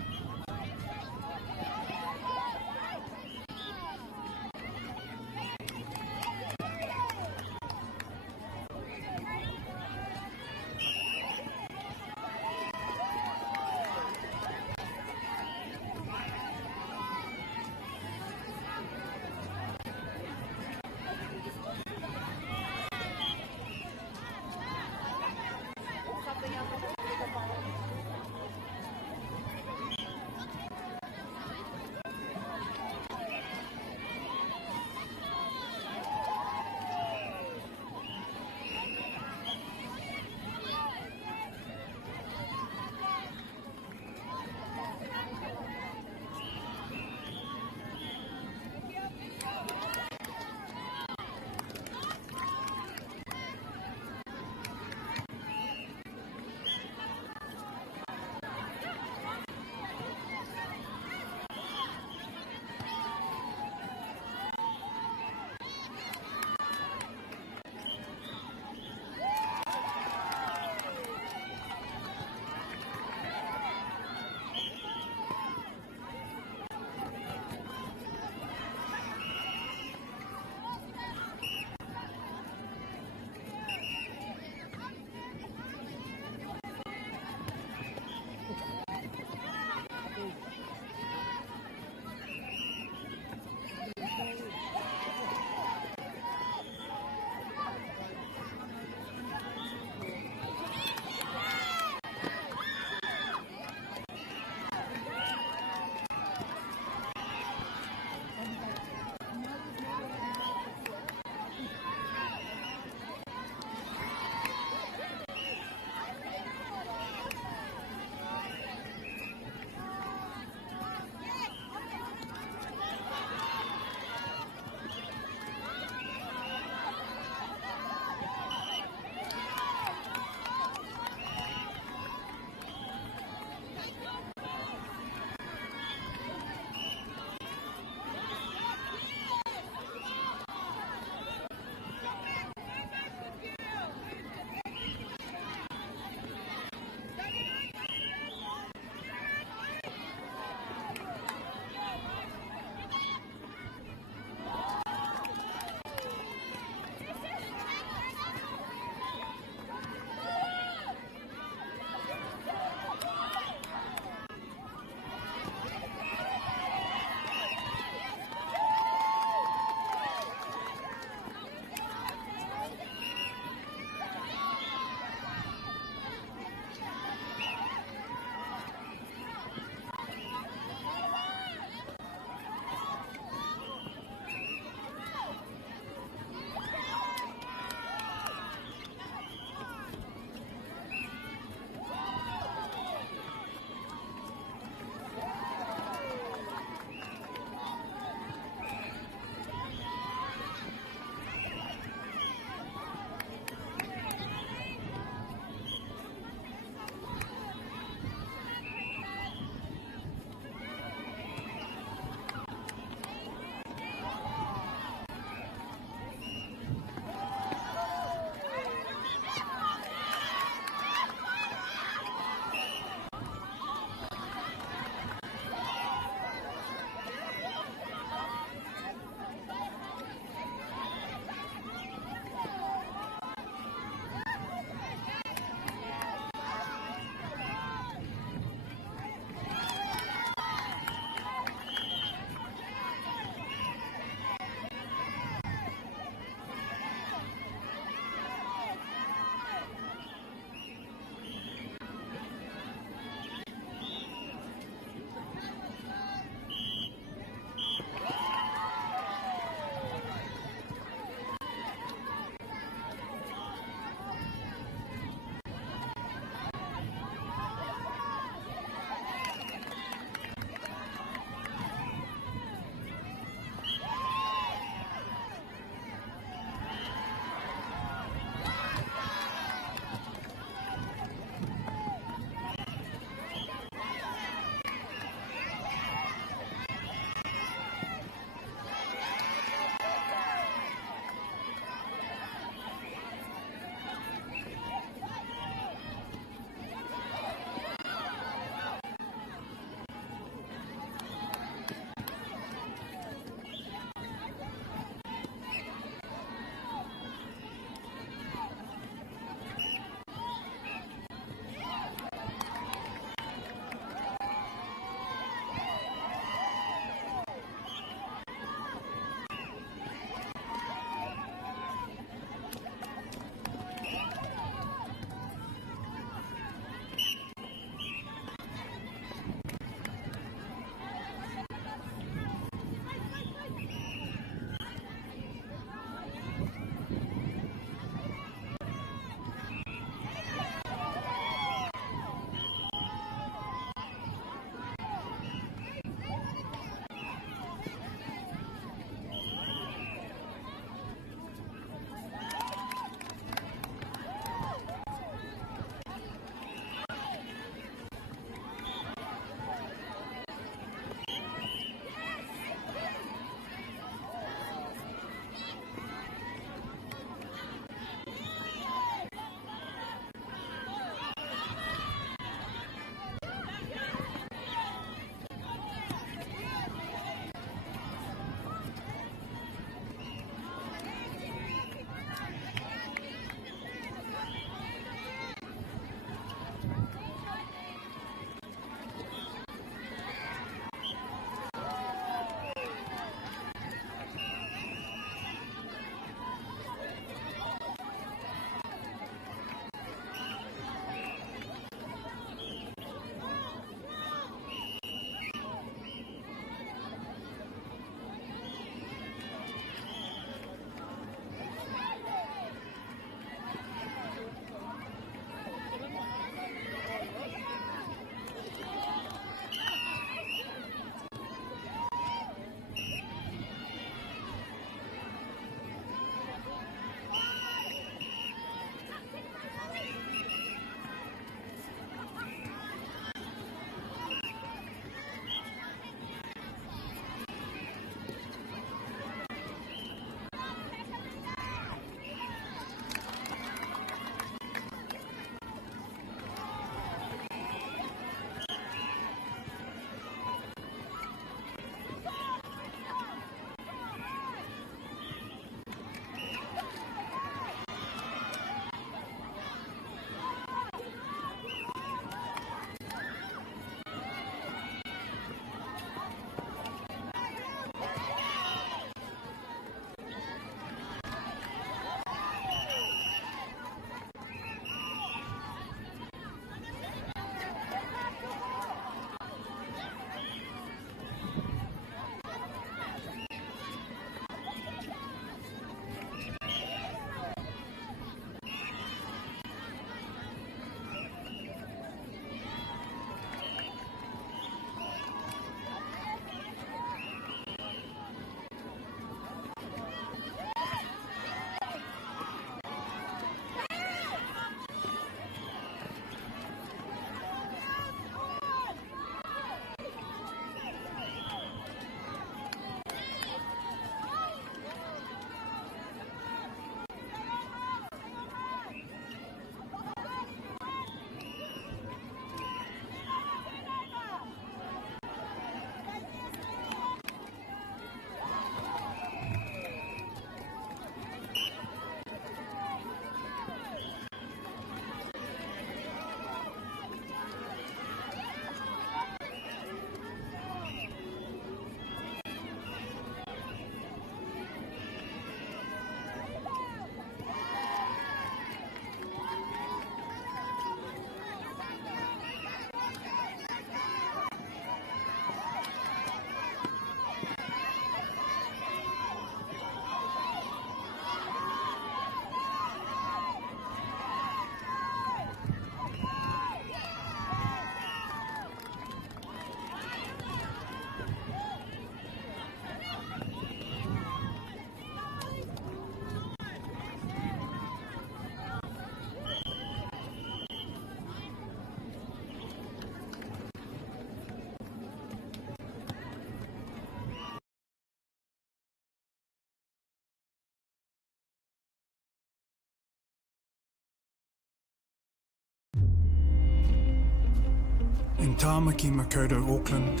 In Tāmaki Makaurau, Auckland,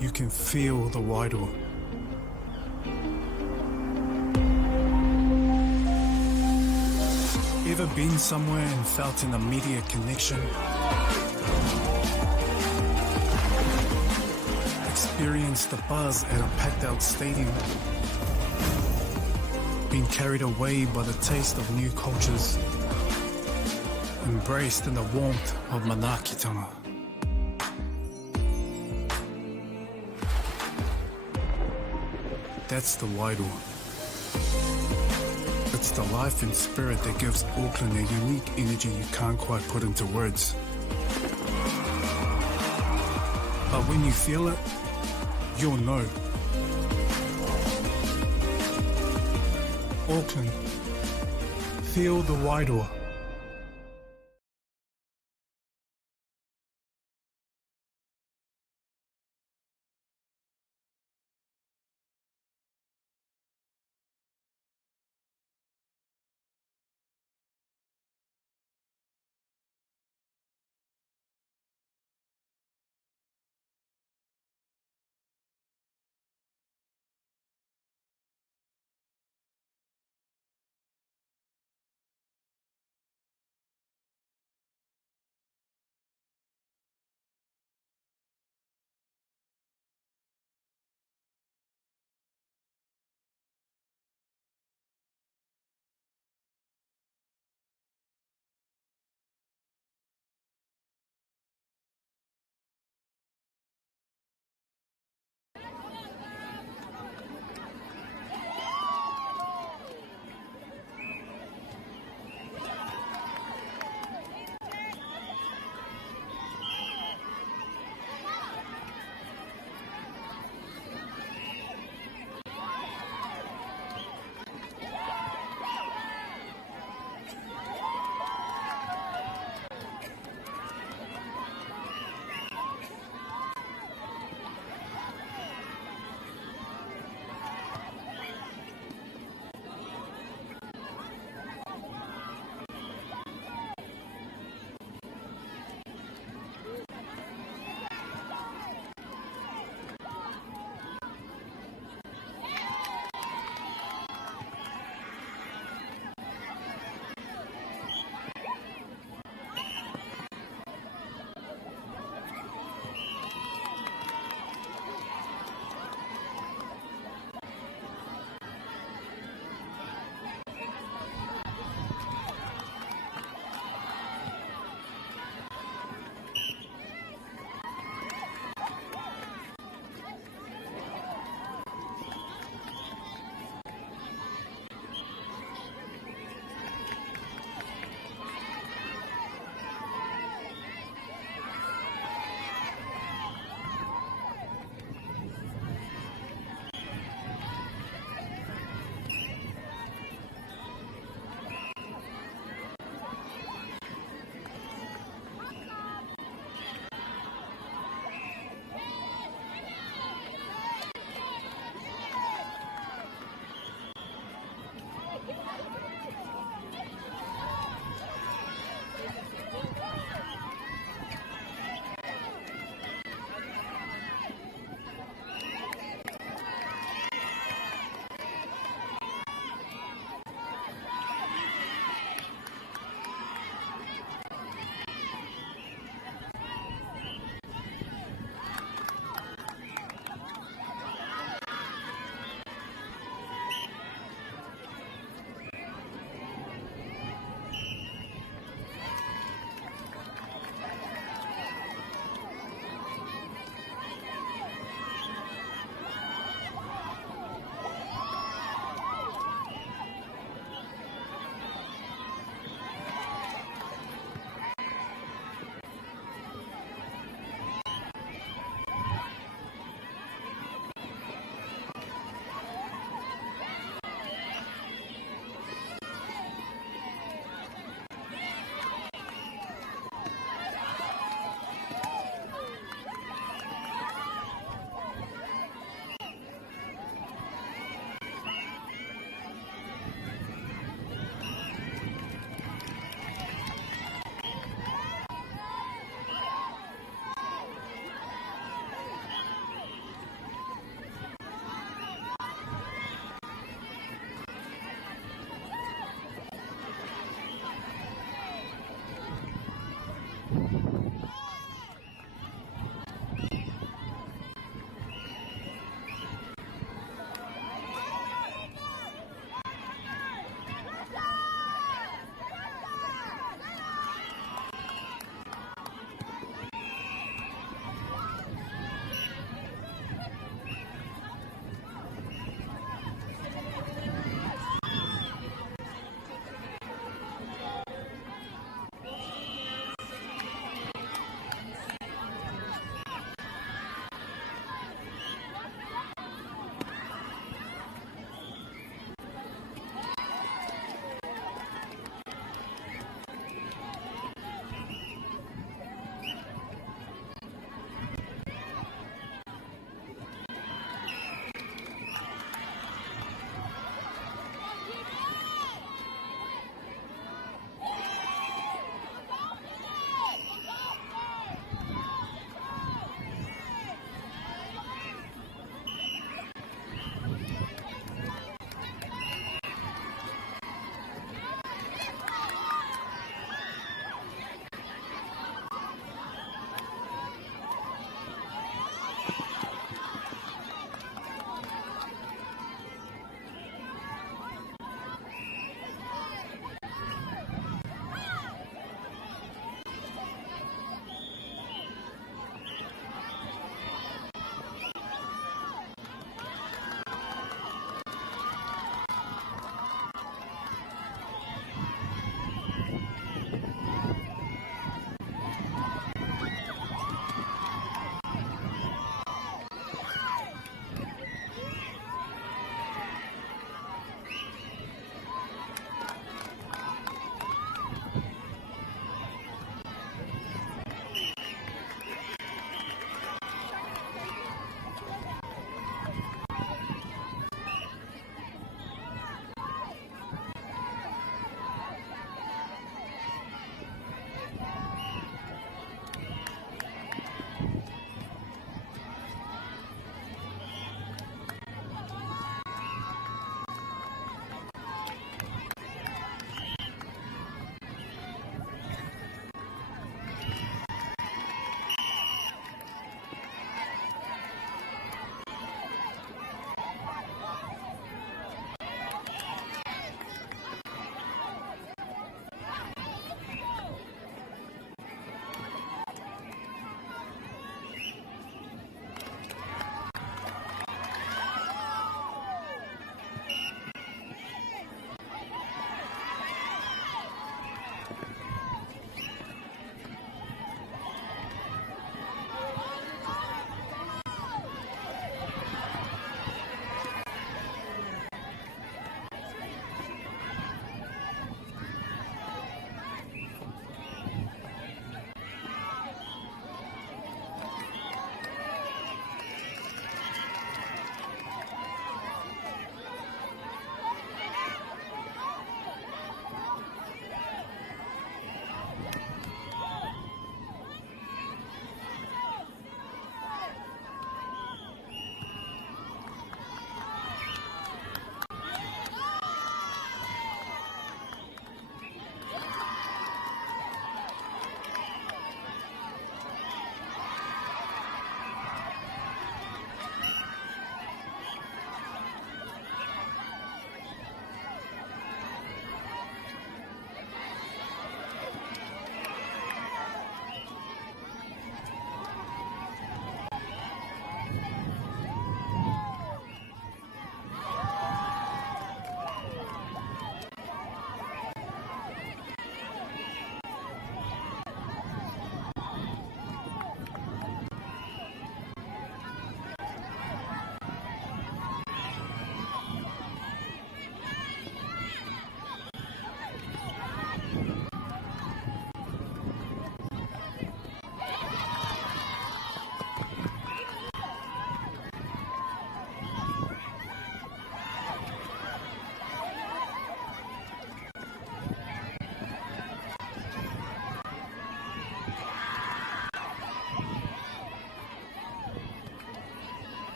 you can feel the Wairoa. Ever been somewhere and felt an immediate connection? Experienced the buzz at a packed out stadium? Been carried away by the taste of new cultures? Embraced in the warmth of manaakitanga? That's the Wairoa. It's the life and spirit that gives Auckland a unique energy you can't quite put into words. But when you feel it, you'll know. Auckland, feel the Wairoa.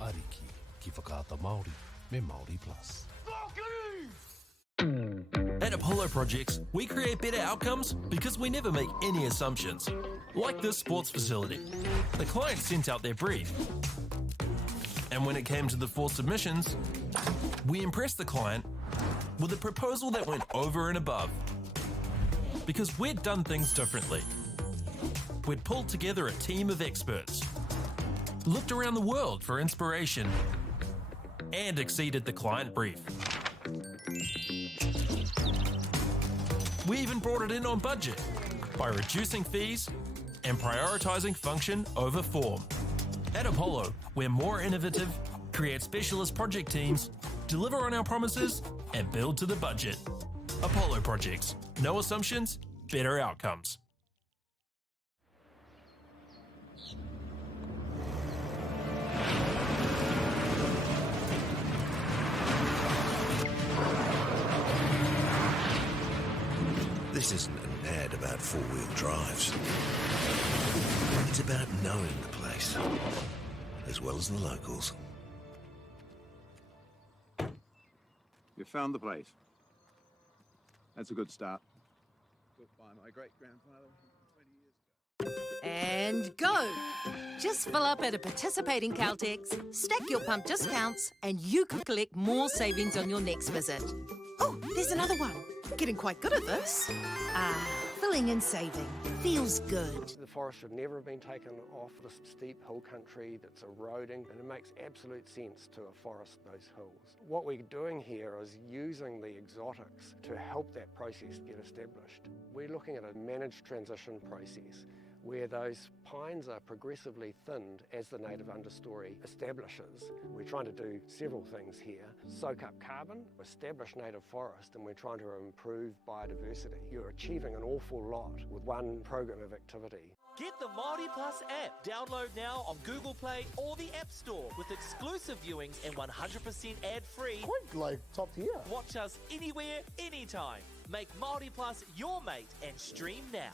Ariki, ki whakaata Māori, me Māori Plus. At Apollo Projects, we create better outcomes because we never make any assumptions. Like this sports facility. The client sent out their brief. And when it came to the 4 submissions, we impressed the client with a proposal that went over and above. Because we'd done things differently. We'd pulled together a team of experts, looked around the world for inspiration, and exceeded the client brief. We even brought it in on budget by reducing fees and prioritising function over form. At Apollo, we're more innovative, create specialist project teams, deliver on our promises, and build to the budget. Apollo Projects. No assumptions, better outcomes. This isn't an ad about 4-wheel drives. It's about knowing the place, as well as the locals. You found the place. That's a good start. Built by my great-grandfather 20 years ago. And go! Just fill up at a participating Caltex, stack your pump discounts, and you could collect more savings on your next visit. Oh, there's another one. Getting quite good at this. Filling and saving. Feels good. The forest should never have been taken off this steep hill country that's eroding, and it makes absolute sense to afforest those hills. What we're doing here is using the exotics to help that process get established. We're looking at a managed transition process where those pines are progressively thinned as the native understory establishes. We're trying to do several things here. Soak up carbon, establish native forest, and we're trying to improve biodiversity. You're achieving an awful lot with one program of activity. Get the Māori Plus app. Download now on Google Play or the App Store with exclusive viewings and 100% ad-free. Quite like top tier. Watch us anywhere, anytime. Make Māori Plus your mate and stream now.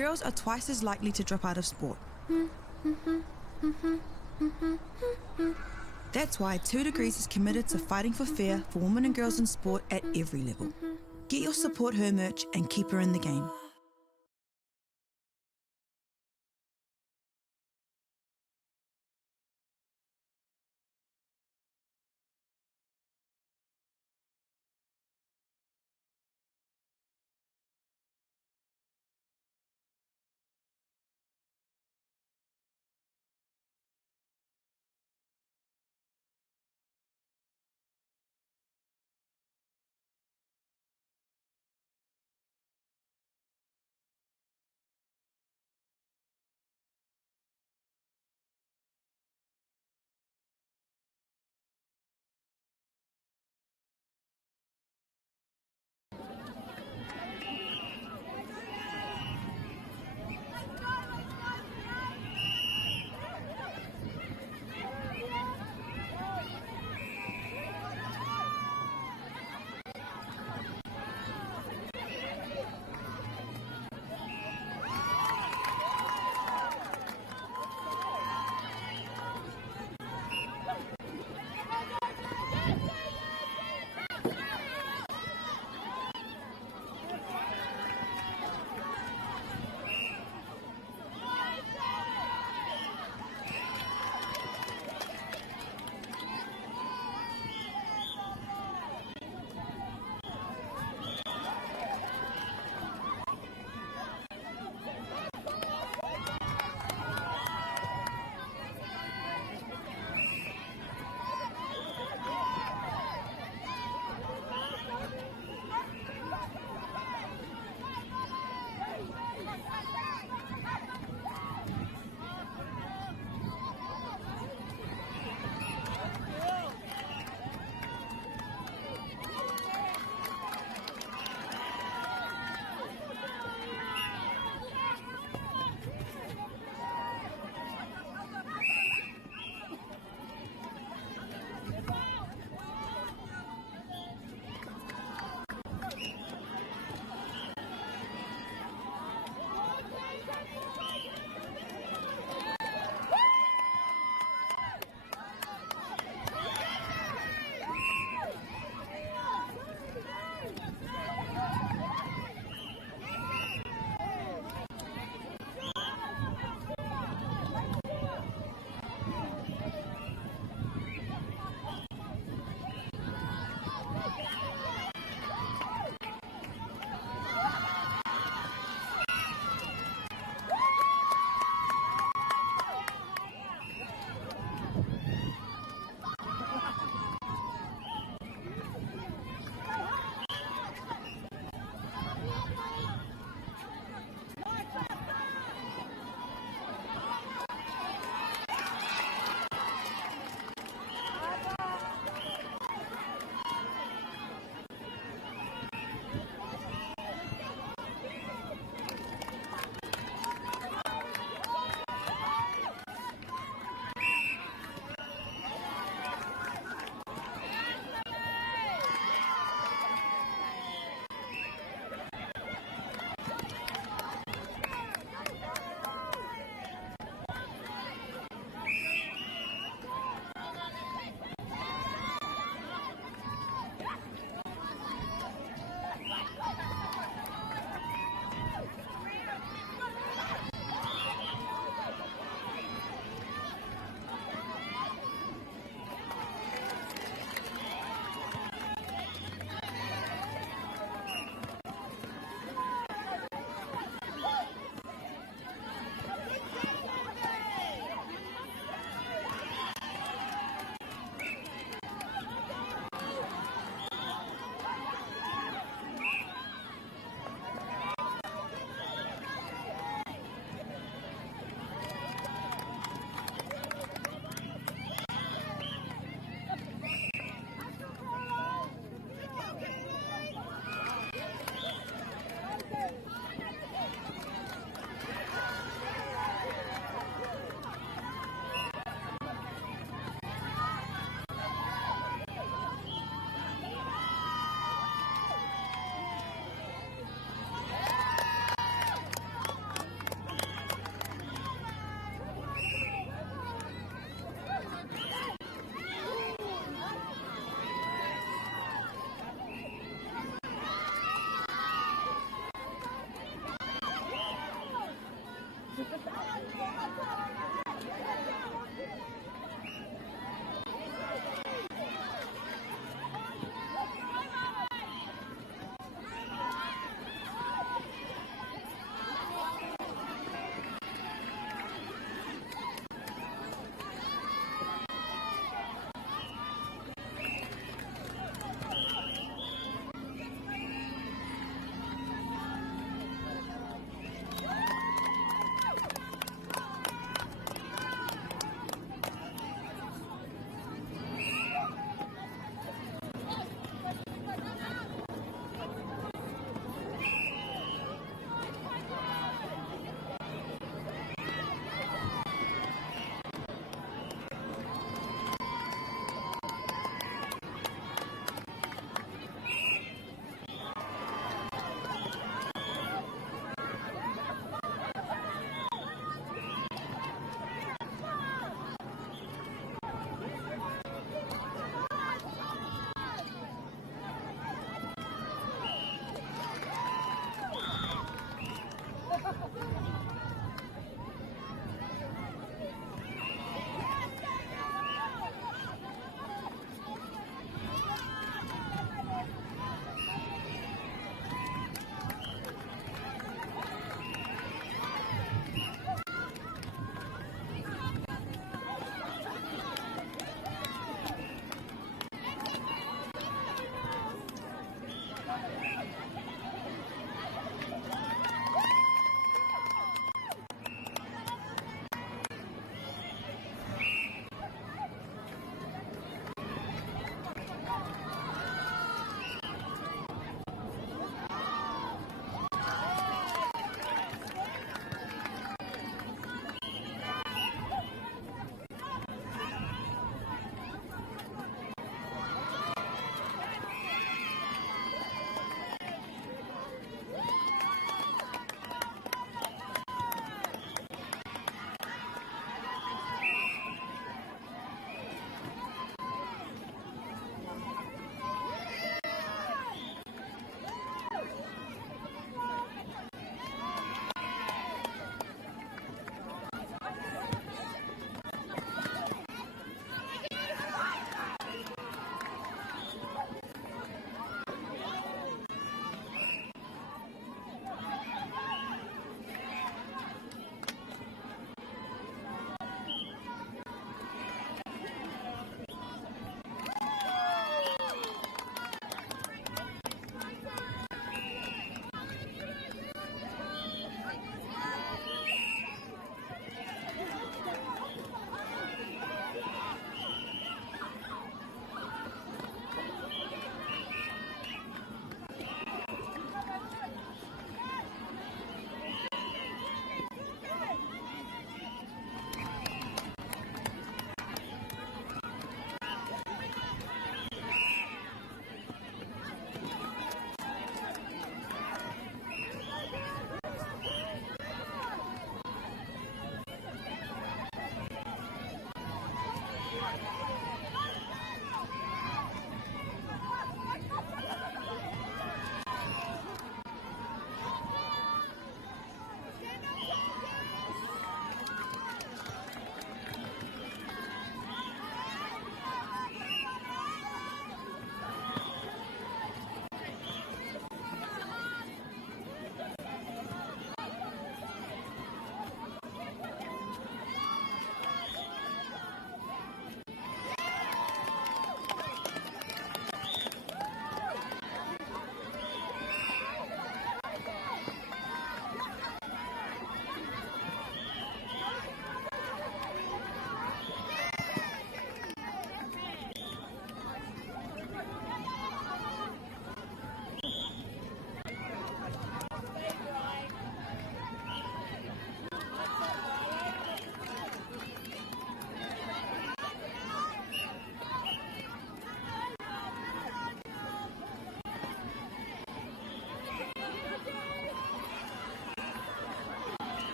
girls are twice as likely to drop out of sport. That's why 2 Degrees is committed to fighting for fair for women and girls in sport at every level. Get your Support Her merch and keep her in the game.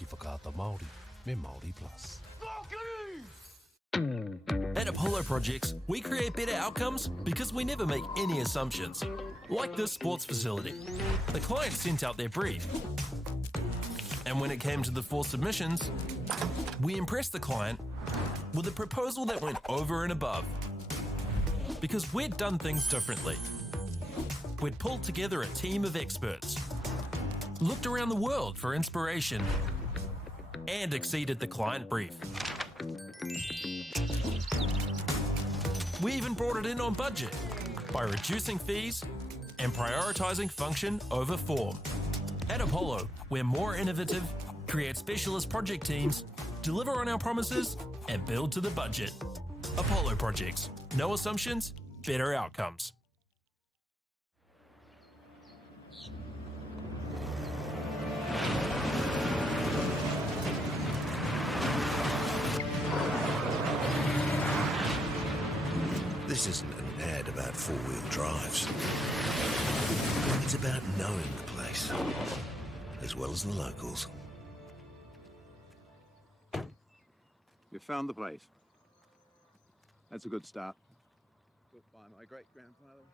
ki whakaata Māori me Māori Plus. At Apollo Projects, we create better outcomes because we never make any assumptions. Like this sports facility. The client sent out their brief. And when it came to the 4 submissions, we impressed the client with a proposal that went over and above. Because we'd done things differently. We'd pulled together a team of experts, looked around the world for inspiration, and exceeded the client brief. We even brought it in on budget by reducing fees and prioritising function over form. At Apollo, we're more innovative, create specialist project teams, deliver on our promises, and build to the budget. Apollo Projects. No assumptions, better outcomes. This isn't an ad about four-wheel drives. It's about knowing the place, as well as the locals. You found the place. That's a good start. Built by my great-grandfather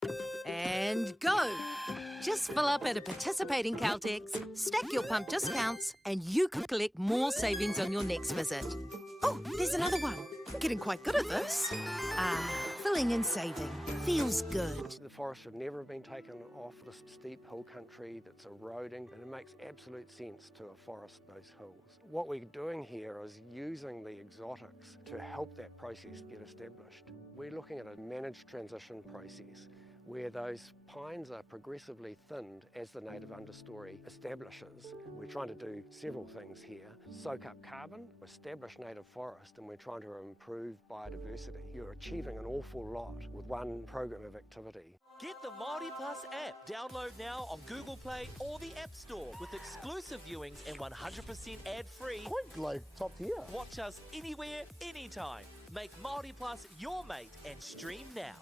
20 years ago. And go! Just fill up at a participating Caltex, stack your pump discounts, and you could collect more savings on your next visit. Oh, there's another one. Getting quite good at this. Filling and saving. Feels good. The forest should never have been taken off the steep hill country that's eroding, and it makes absolute sense to afforest those hills. What we're doing here is using the exotics to help that process get established. We're looking at a managed transition process where those pines are progressively thinned as the native understory establishes. We're trying to do several things here. Soak up carbon, establish native forest, and we're trying to improve biodiversity. You're achieving an awful lot with one program of activity. Get the Māori Plus app. Download now on Google Play or the App Store with exclusive viewings and 100% ad-free. Quite like top tier. Watch us anywhere, anytime. Make Māori Plus your mate and stream now.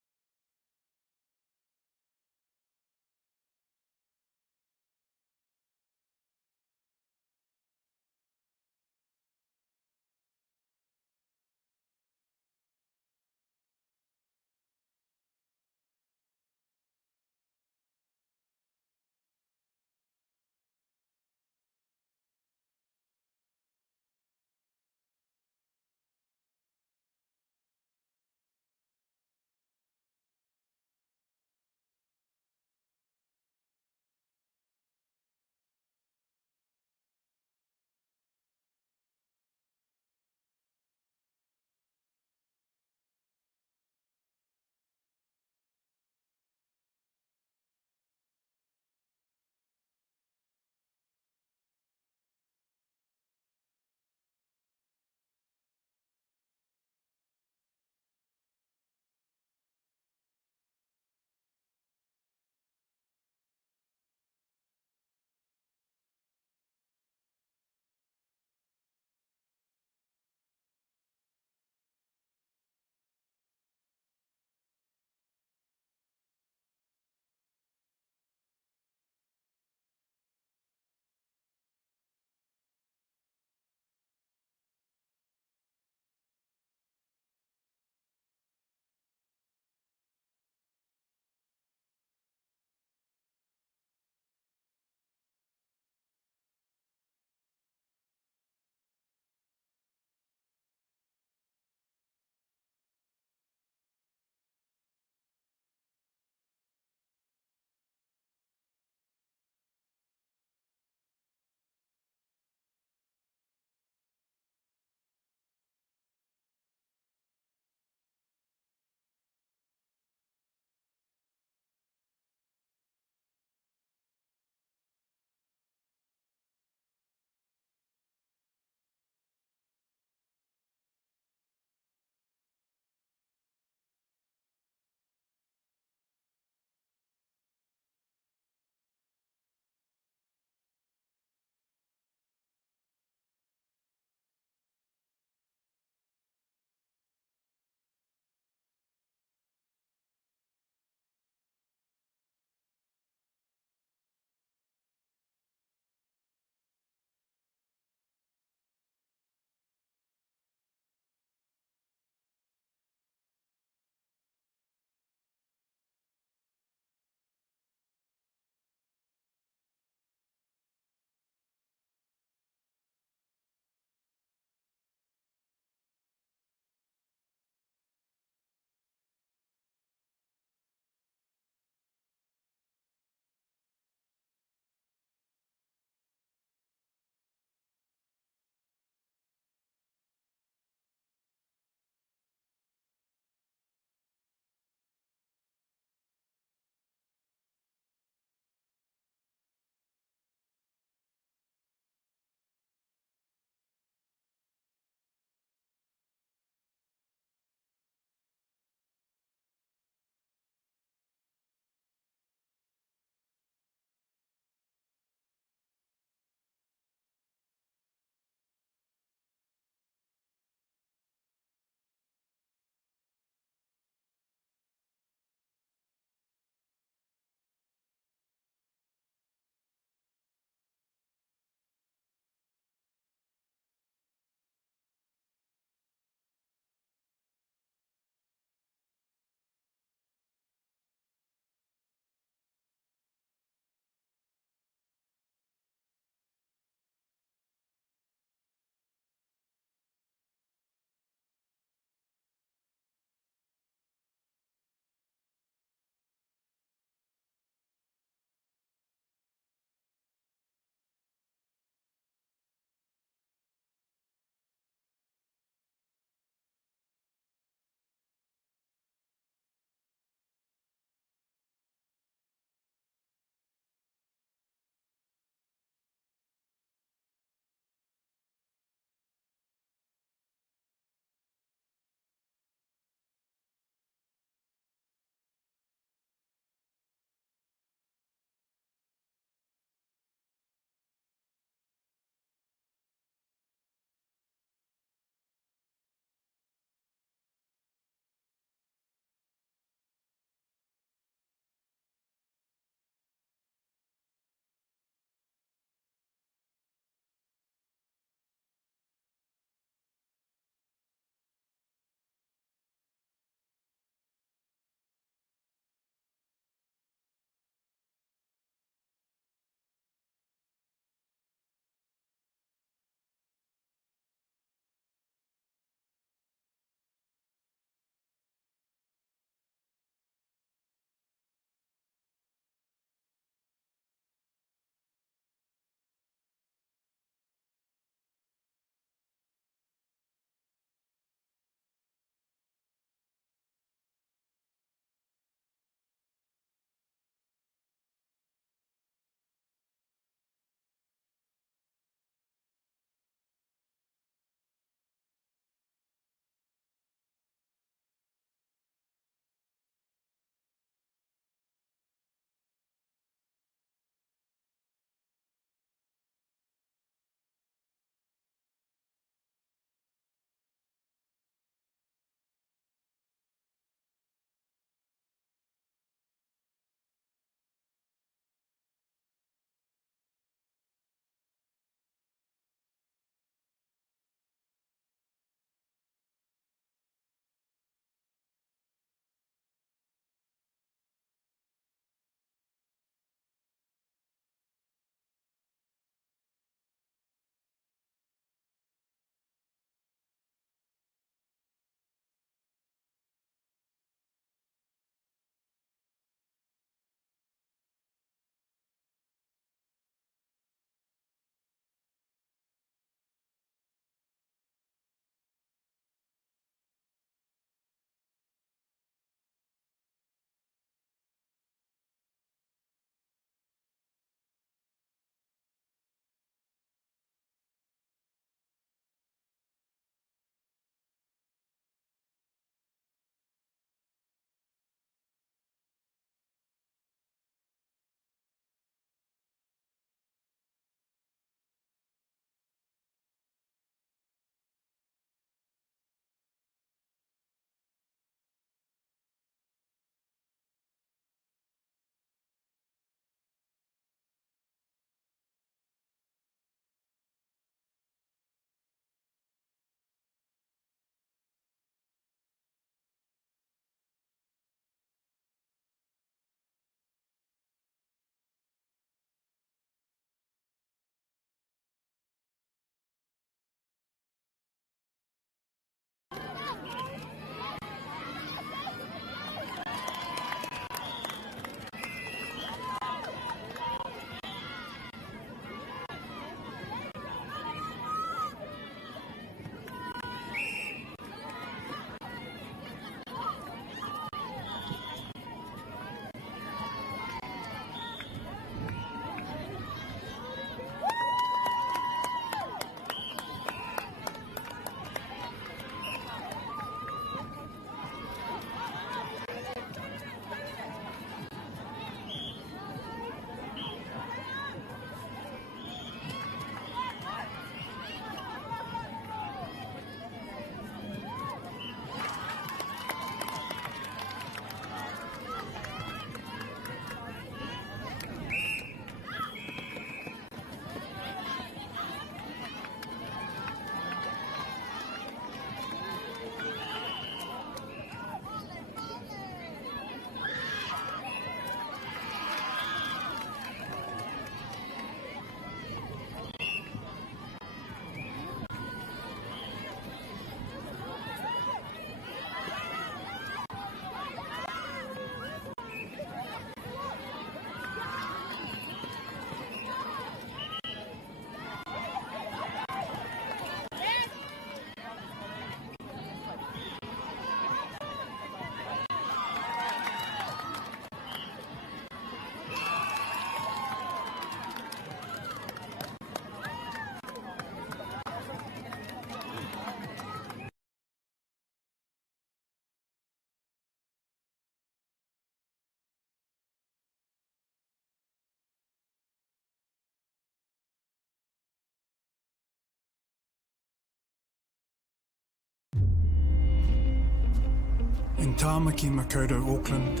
In Tāmaki Makaurau, Auckland,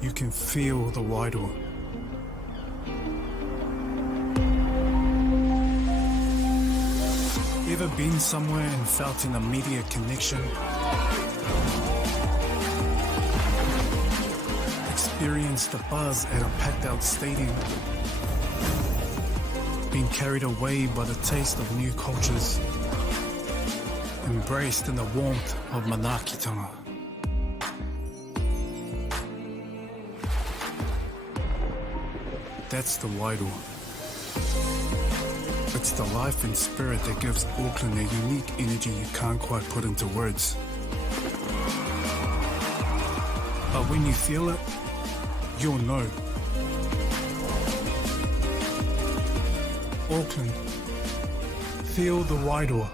you can feel the Wairoa. Ever been somewhere and felt an immediate connection? Experienced the buzz at a packed-out stadium? Been carried away by the taste of new cultures? Embraced in the warmth of manaakitanga? That's the Wairoa. It's the life and spirit that gives Auckland a unique energy you can't quite put into words. But when you feel it, you'll know. Auckland, feel the Wairoa.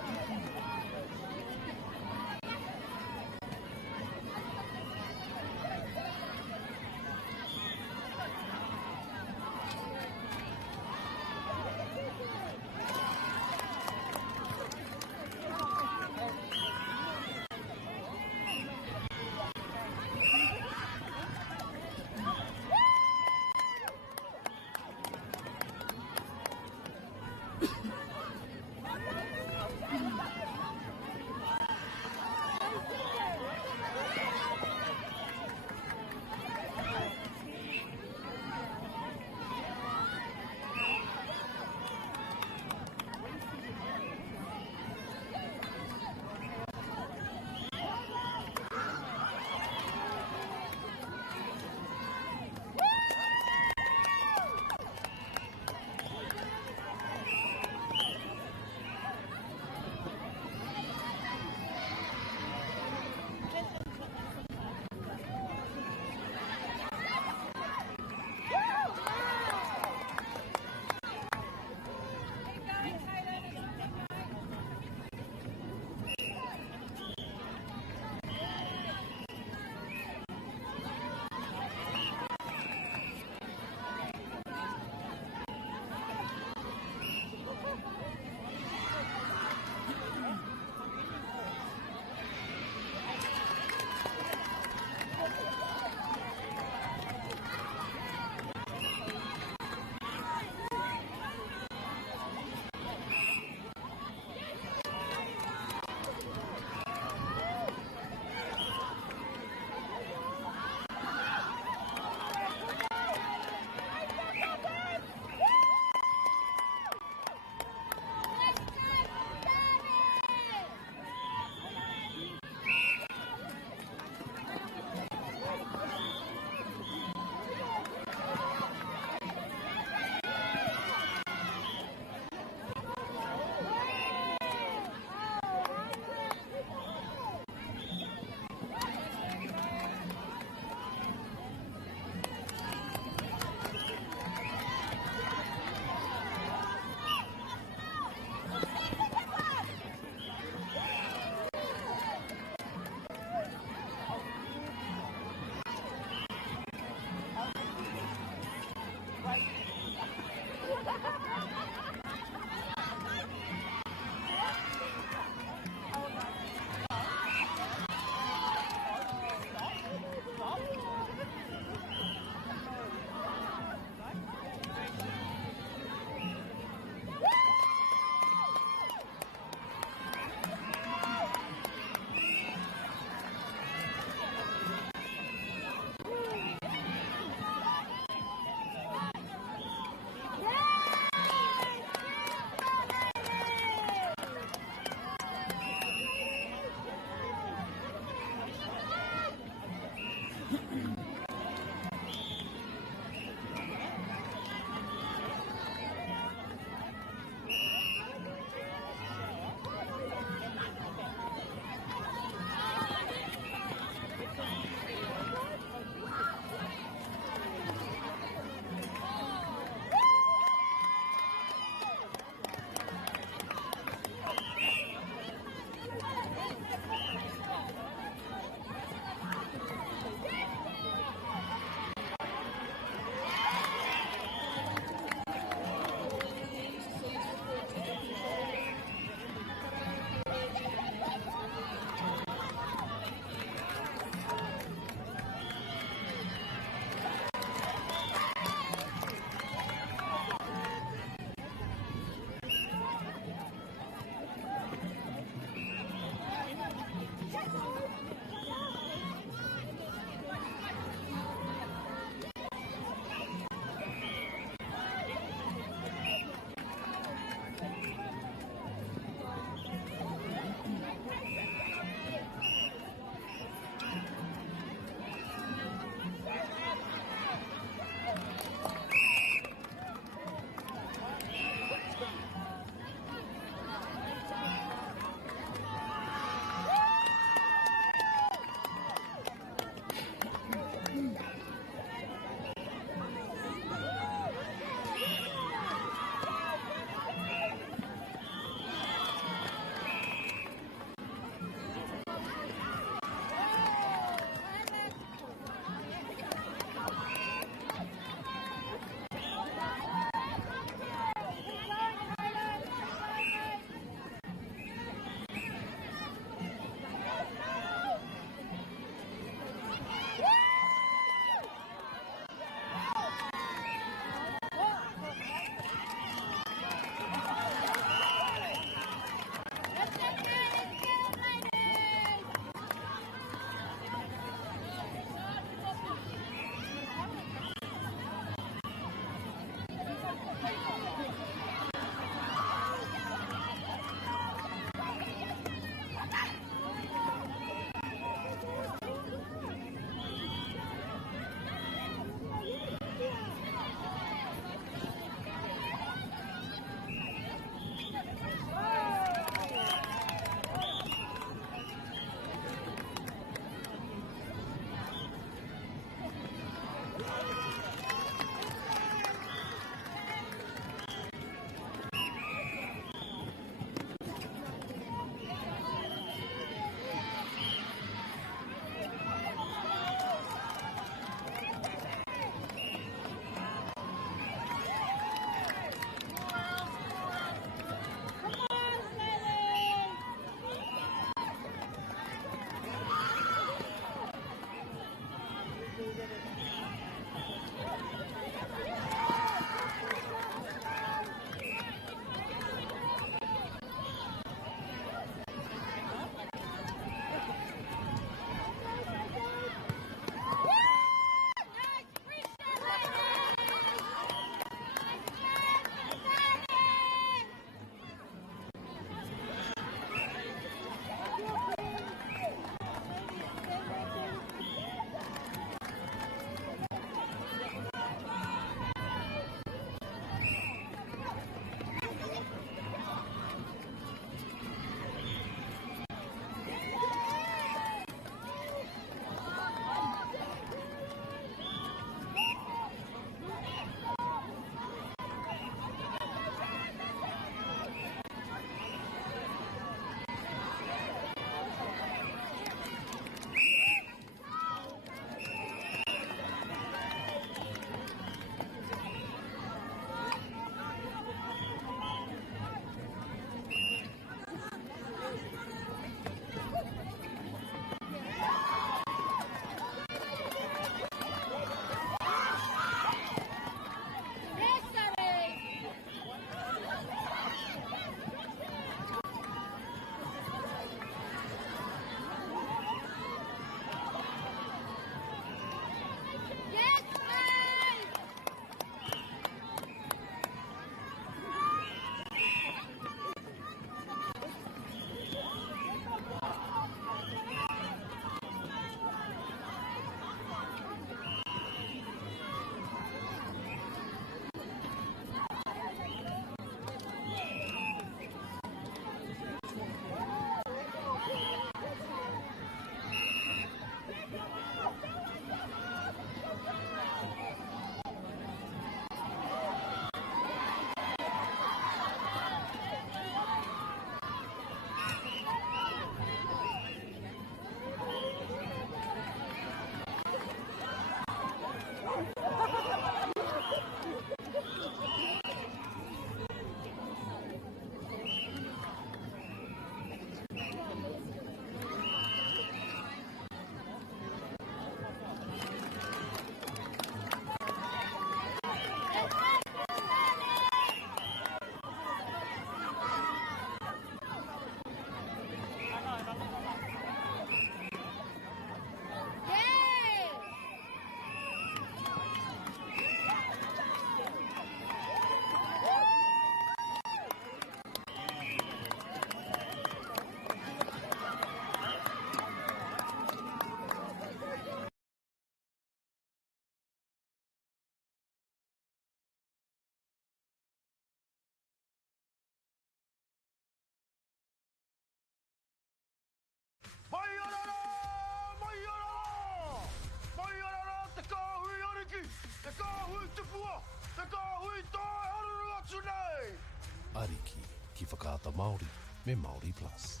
Ariki, ki whakaata Māori, me Māori Plus.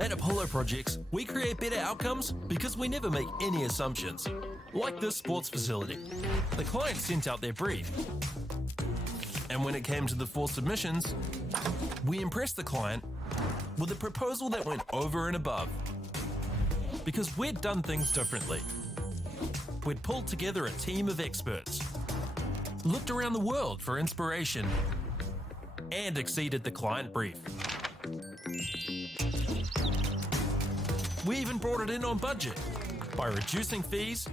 At Apollo Projects, we create better outcomes because we never make any assumptions. Like this sports facility. The client sent out their brief. And when it came to the 4 submissions, we impressed the client with a proposal that went over and above. Because we'd done things differently. We'd pulled together a team of experts, looked around the world for inspiration, and exceeded the client brief. We even brought it in on budget by reducing fees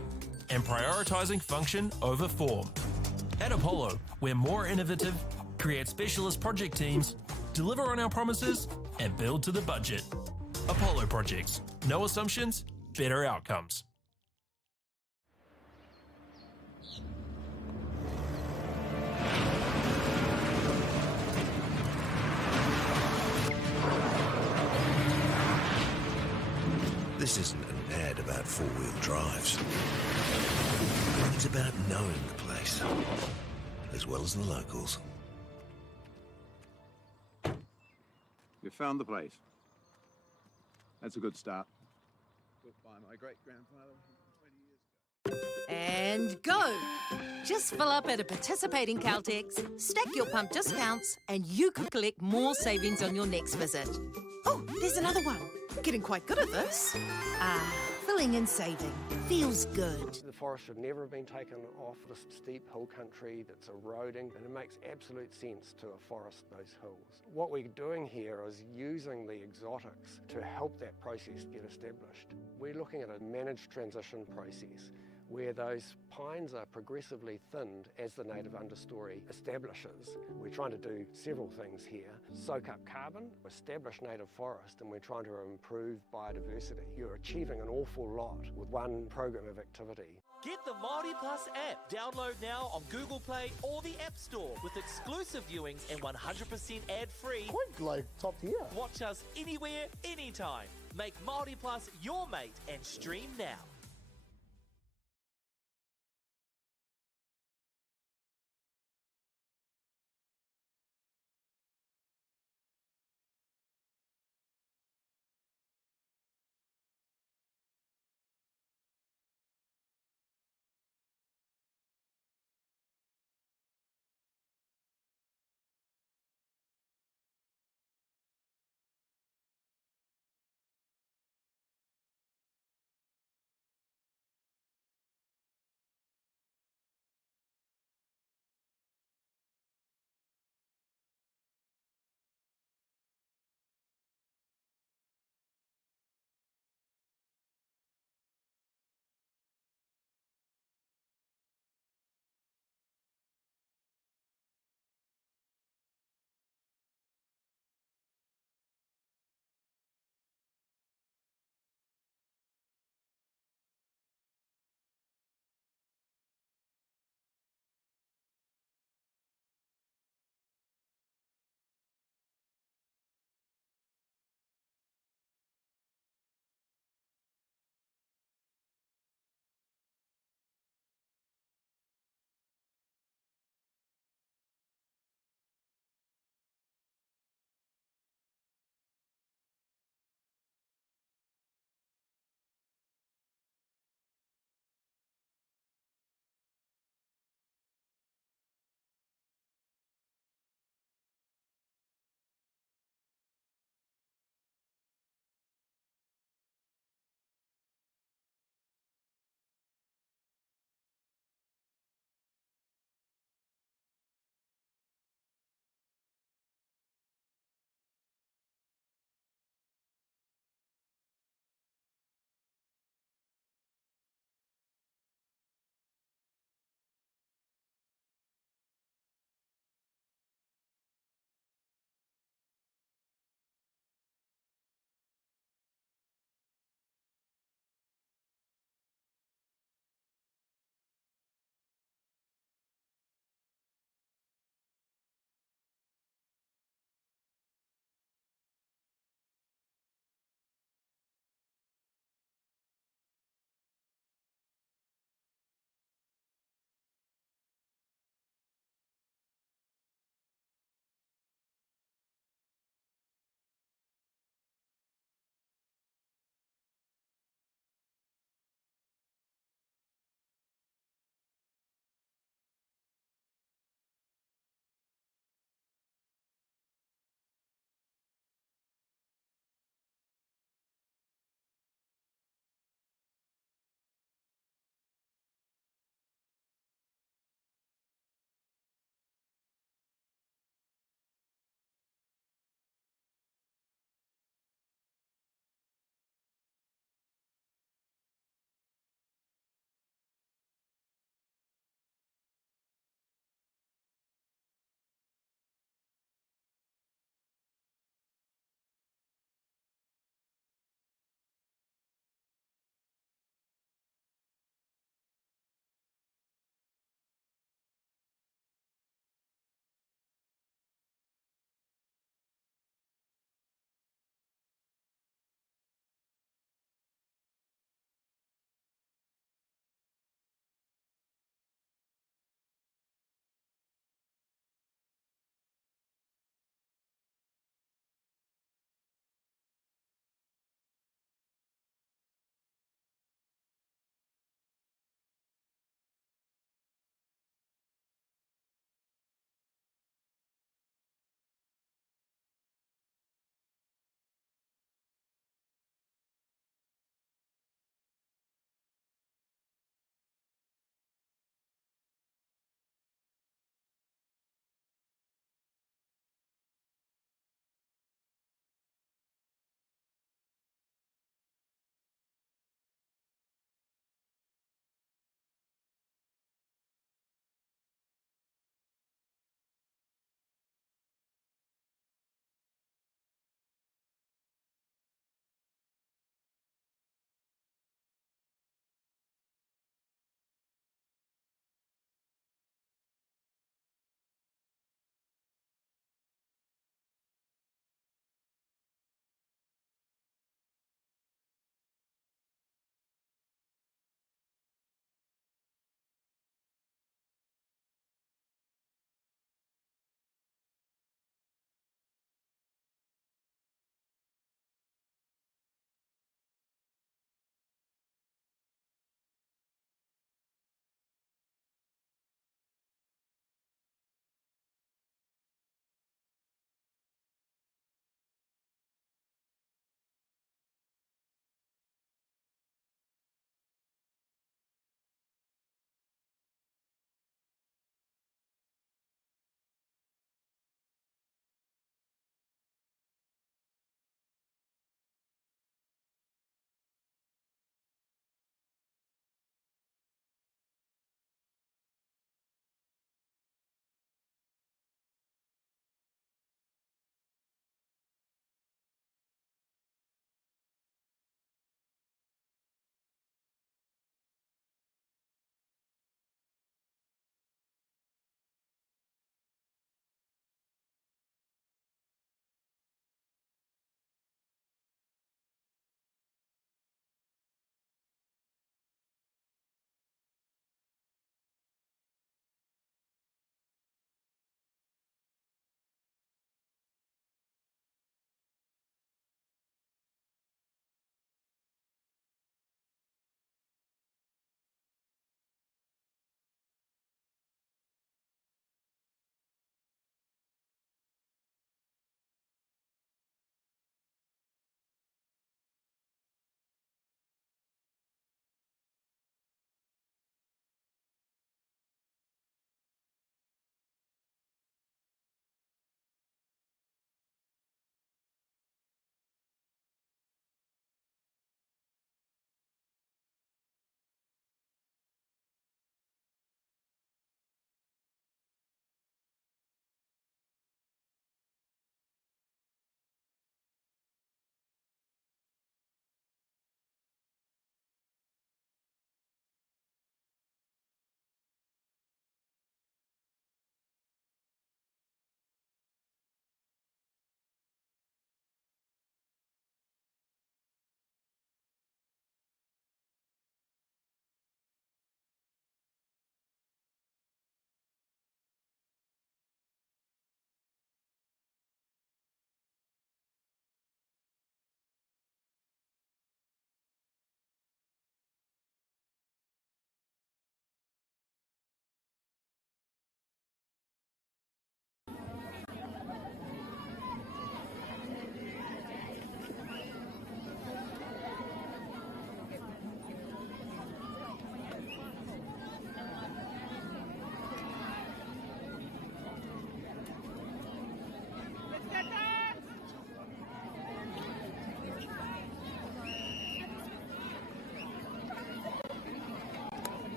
and prioritising function over form. At Apollo, we're more innovative, create specialist project teams, deliver on our promises, and build to the budget. Apollo Projects. No assumptions, better outcomes. This isn't an ad about four-wheel drives. It's about knowing the place, as well as the locals. You found the place. That's a good start. Built by my great-grandfather 20 years ago. And go! Just fill up at a participating Caltex, stack your pump discounts, and you could collect more savings on your next visit. Oh, there's another one. Getting quite good at this. Filling and saving. Feels good. The forest should never have been taken off the steep hill country that's eroding, and it makes absolute sense to afforest those hills. What we're doing here is using the exotics to help that process get established. We're looking at a managed transition process where those pines are progressively thinned as the native understory establishes. We're trying to do several things here. Soak up carbon, establish native forest, and we're trying to improve biodiversity. You're achieving an awful lot with one program of activity. Get the Māori Plus app. Download now on Google Play or the App Store with exclusive viewings and 100% ad-free. Quite like top tier. Watch us anywhere, anytime. Make Māori Plus your mate and stream now.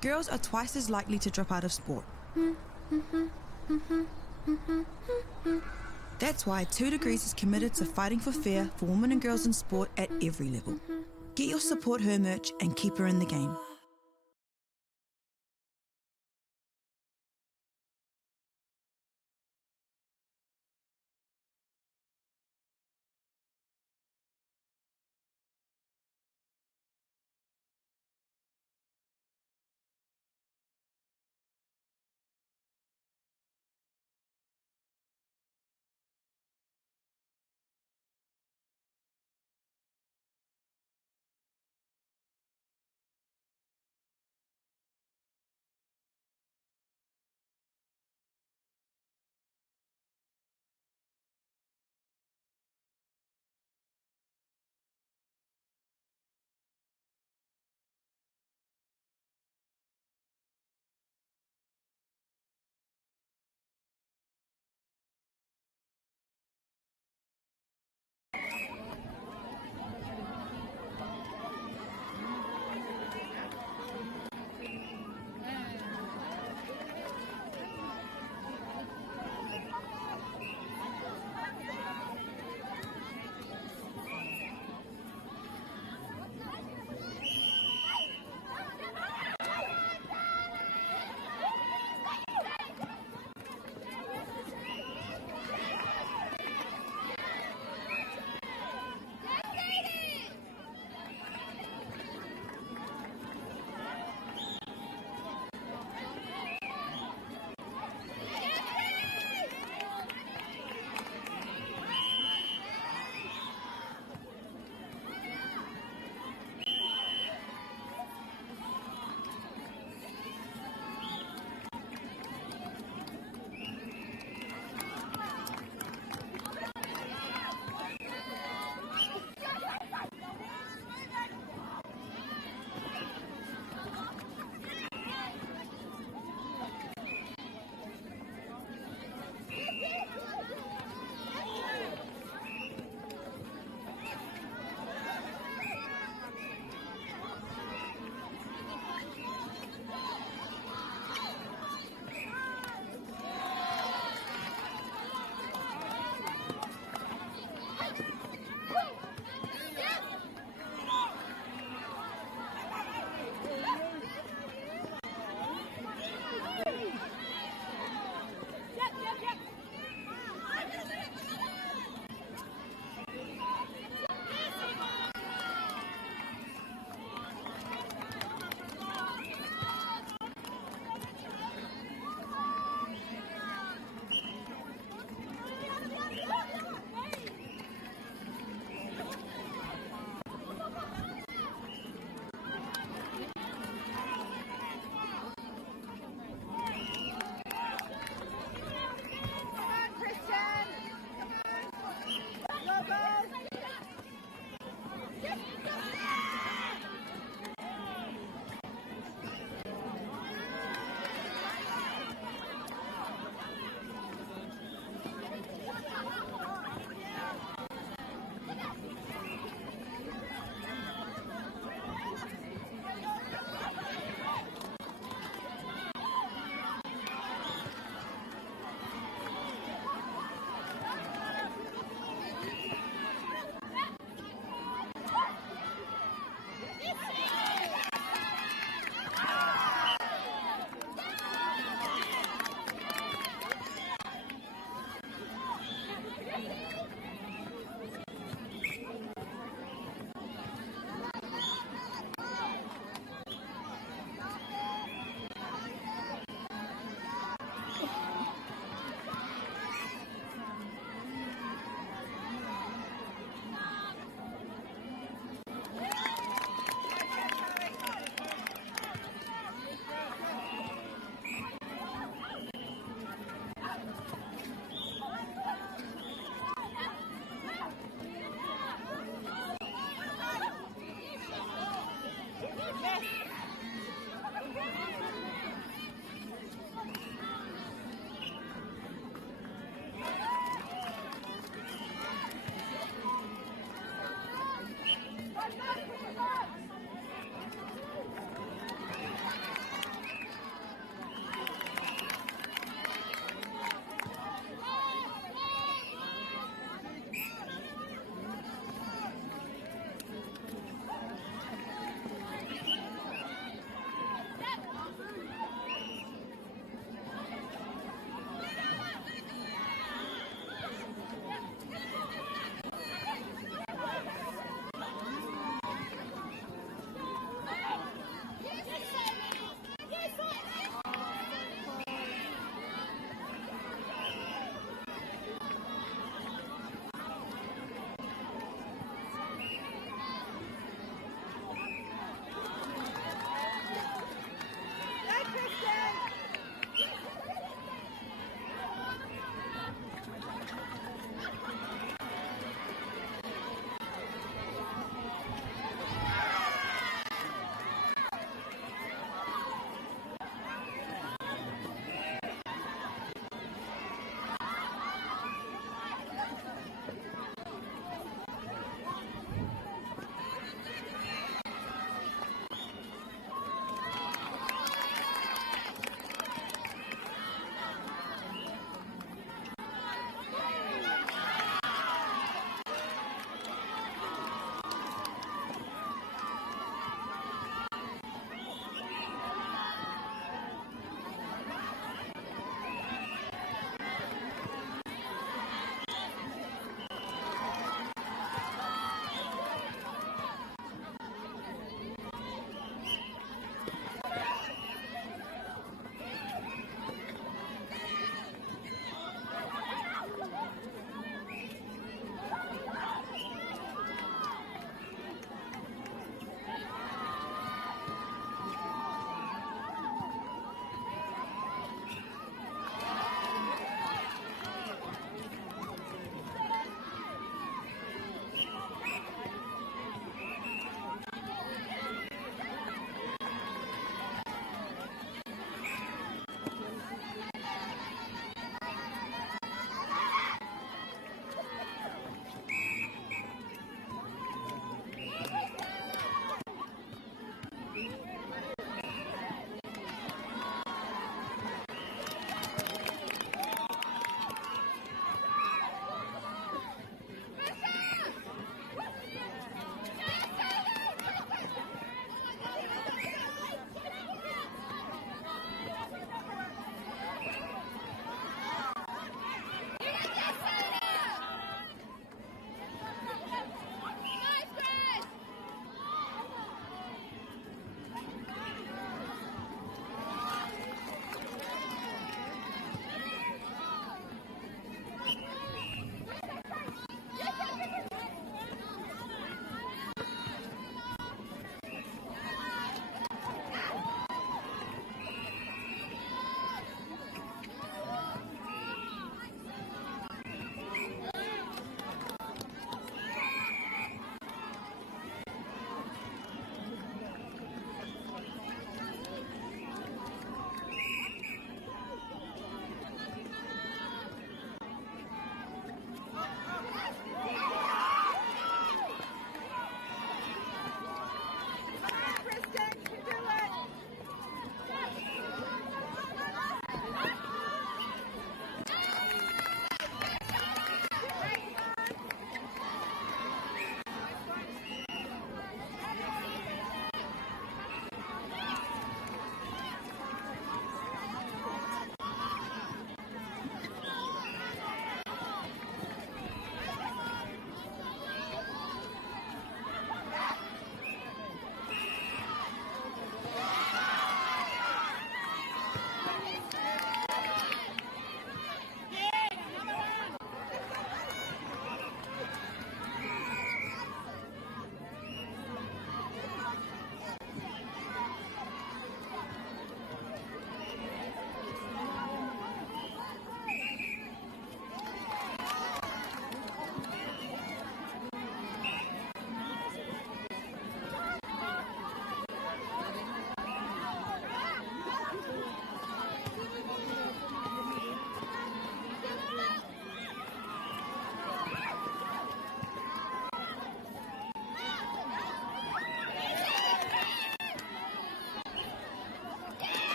girls are twice as likely to drop out of sport. That's why 2 Degrees is committed to fighting for fair for women and girls in sport at every level. Get your Support Her merch and keep her in the game.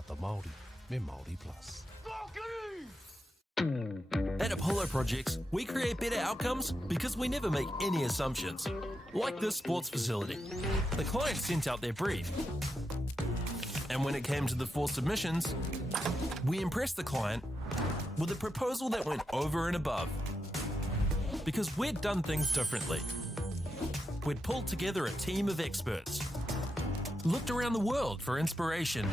whakaata Māori me Māori Plus. At Apollo Projects, we create better outcomes because we never make any assumptions. Like this sports facility. The client sent out their brief. And when it came to the 4 submissions, we impressed the client with a proposal that went over and above. Because we'd done things differently. We'd pulled together a team of experts, looked around the world for inspiration,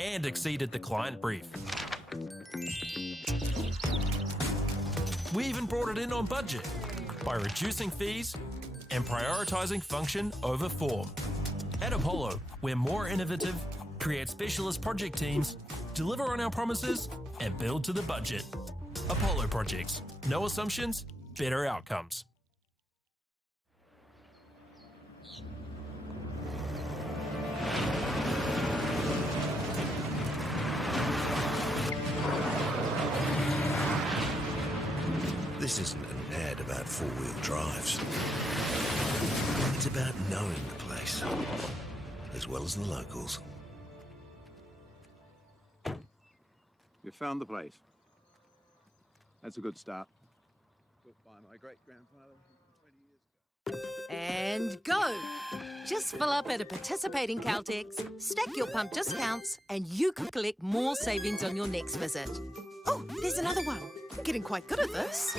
and exceeded the client brief. We even brought it in on budget by reducing fees and prioritising function over form. At Apollo, we're more innovative, create specialist project teams, deliver on our promises, and build to the budget. Apollo Projects. No assumptions, better outcomes. This isn't an ad about 4-wheel drives. It's about knowing the place, as well as the locals. You found the place. That's a good start. Built by my great-grandfather 20 years ago. And go! Just fill up at a participating Caltex, stack your pump discounts, and you could collect more savings on your next visit. Oh, there's another one. Getting quite good at this.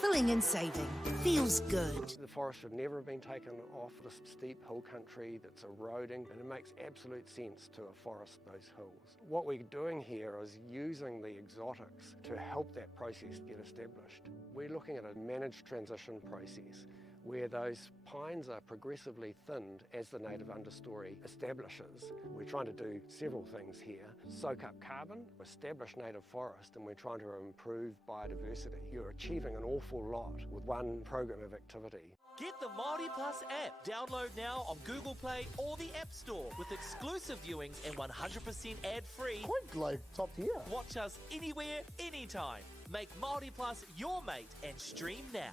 Filling and saving. Feels good. The forest should never have been taken off this steep hill country that's eroding, and it makes absolute sense to afforest those hills. What we're doing here is using the exotics to help that process get established. We're looking at a managed transition process where those pines are progressively thinned as the native understory establishes. We're trying to do several things here. Soak up carbon, establish native forest, and we're trying to improve biodiversity. You're achieving an awful lot with one program of activity. Get the Māori Plus app. Download now on Google Play or the App Store with exclusive viewings and 100% ad-free. Quite like top tier. Watch us anywhere, anytime. Make Māori Plus your mate and stream now.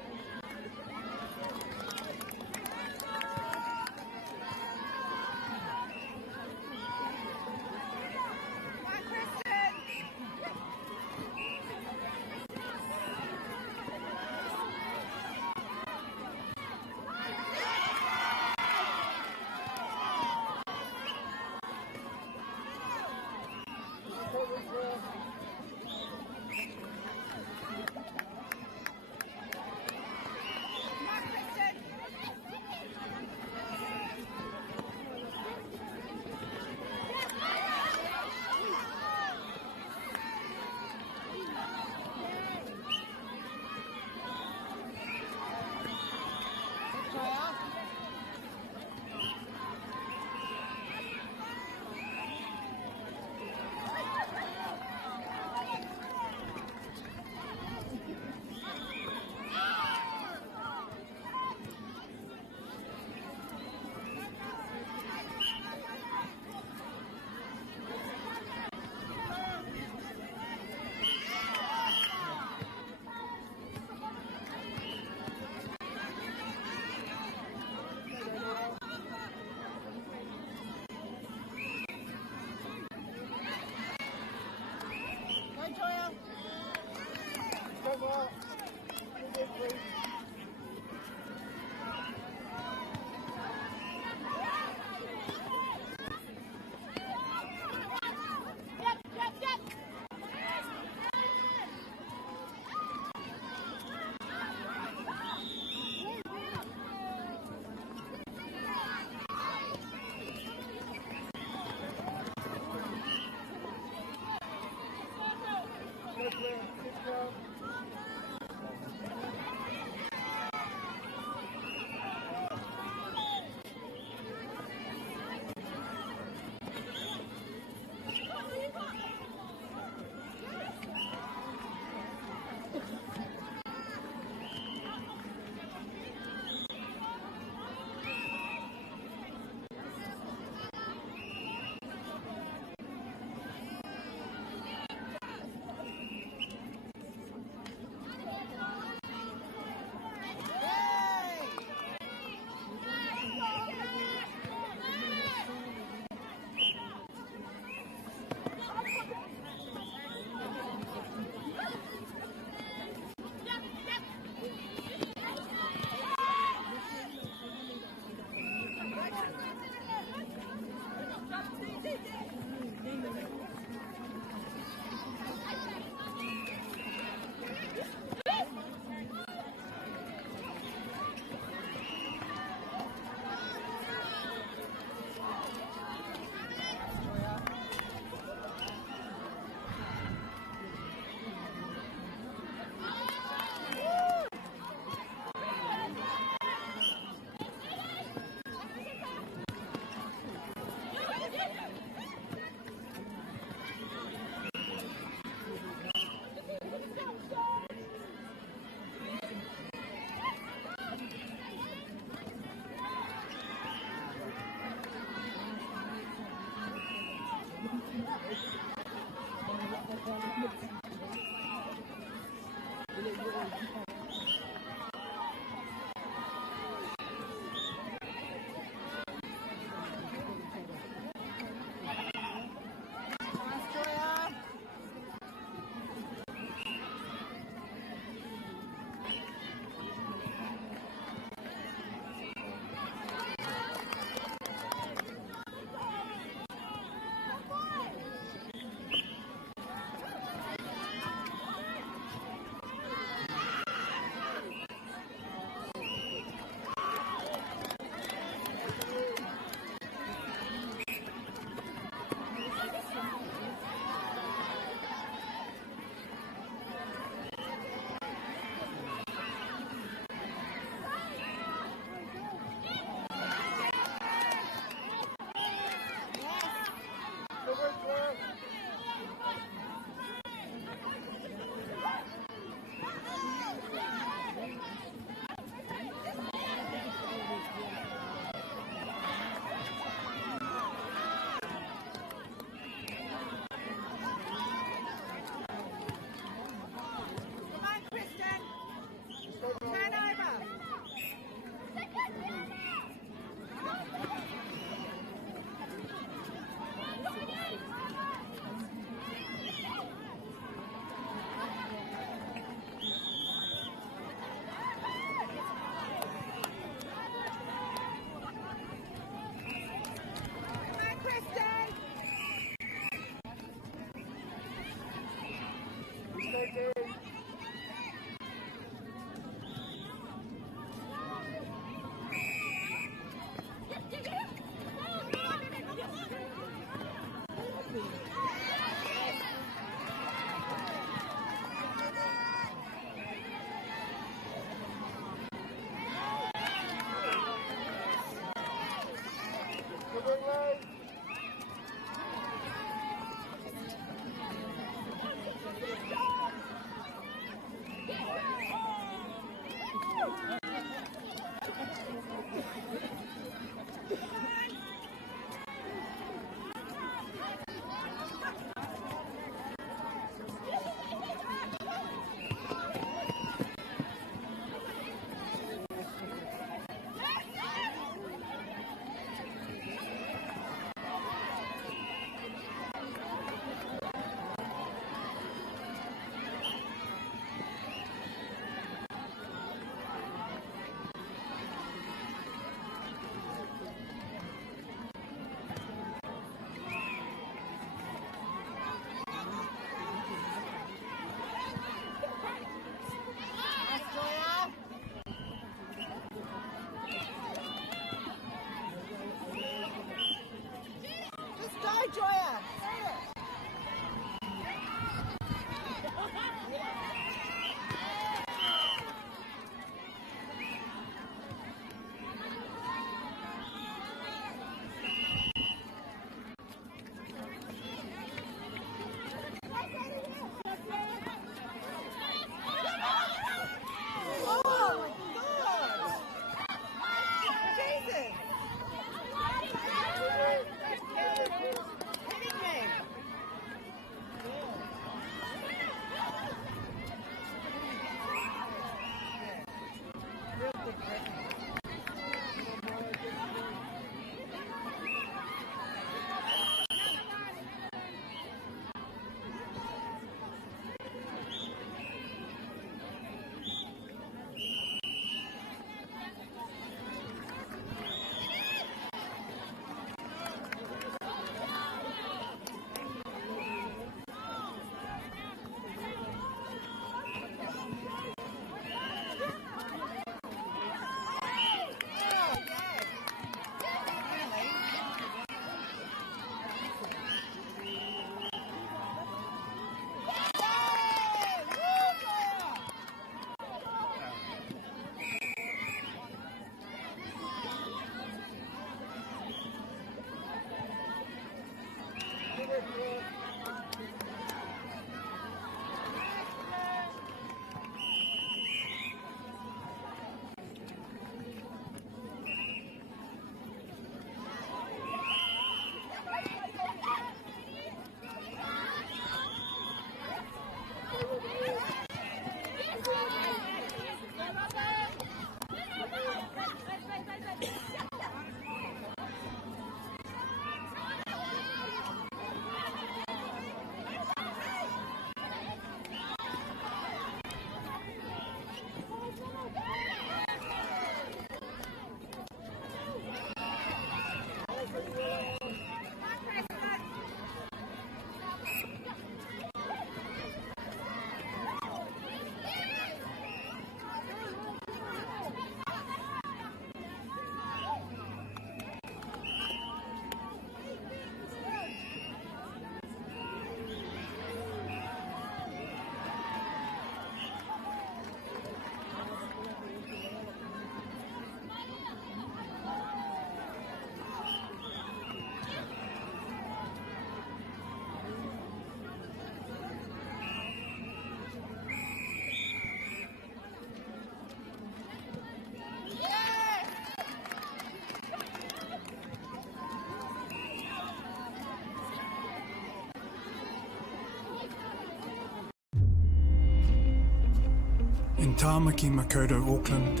In Tāmaki Makaurau, Auckland,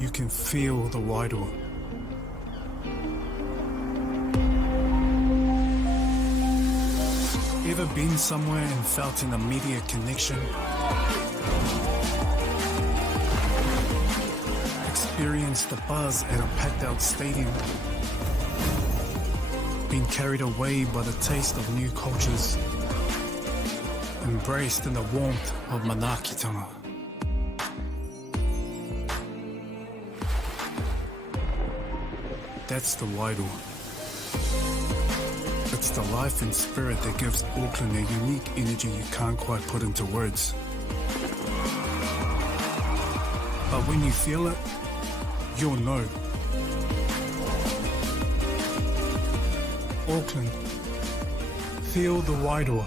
you can feel the Wairoa. Ever been somewhere and felt an immediate connection? Experienced the buzz at a packed out stadium? Been carried away by the taste of new cultures? Embraced in the warmth of manaakitanga? That's the Wairoa. It's the life and spirit that gives Auckland a unique energy you can't quite put into words. But when you feel it, you'll know. Auckland, feel the Wairoa.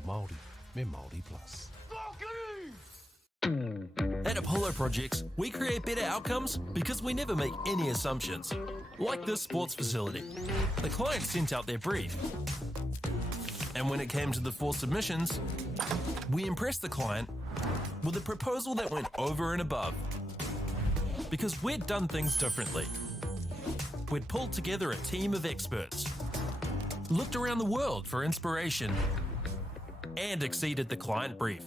whakaata Māori me Māori Plus. At Apollo Projects, we create better outcomes because we never make any assumptions. Like this sports facility. The client sent out their brief. And when it came to the 4 submissions, we impressed the client with a proposal that went over and above. Because we'd done things differently. We'd pulled together a team of experts, looked around the world for inspiration, and exceeded the client brief.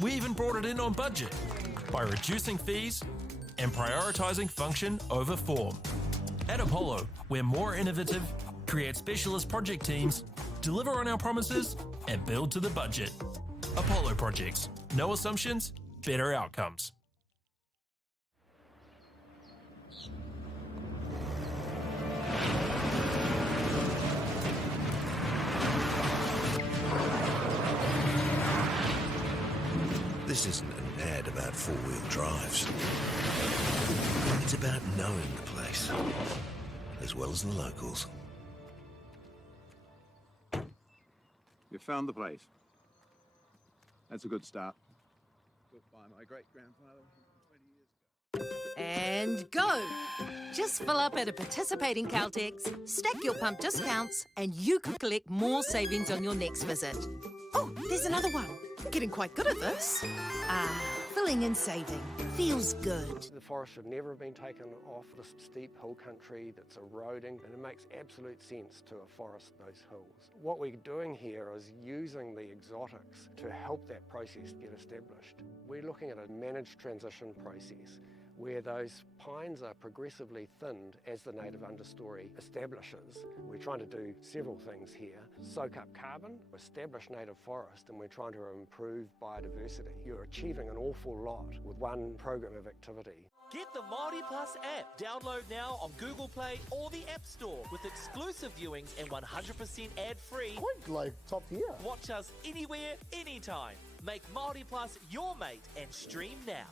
We even brought it in on budget by reducing fees and prioritising function over form. At Apollo, we're more innovative, create specialist project teams, deliver on our promises, and build to the budget. Apollo Projects. No assumptions, better outcomes. This isn't an ad about four-wheel drives. It's about knowing the place, as well as the locals. You found the place. That's a good start. Built by my great-grandfather 20 years ago. And go! Just fill up at a participating Caltex, stack your pump discounts, and you could collect more savings on your next visit. Oh, there's another one. Getting quite good at this. Filling and saving. Feels good. The forest should never have been taken off the steep hill country that's eroding, and it makes absolute sense to afforest those hills. What we're doing here is using the exotics to help that process get established. We're looking at a managed transition process where those pines are progressively thinned as the native understory establishes. We're trying to do several things here. Soak up carbon, establish native forest, and we're trying to improve biodiversity. You're achieving an awful lot with one program of activity. Get the Māori Plus app. Download now on Google Play or the App Store with exclusive viewings and 100% ad-free. Quite like top tier. Watch us anywhere, anytime. Make Māori Plus your mate and stream now.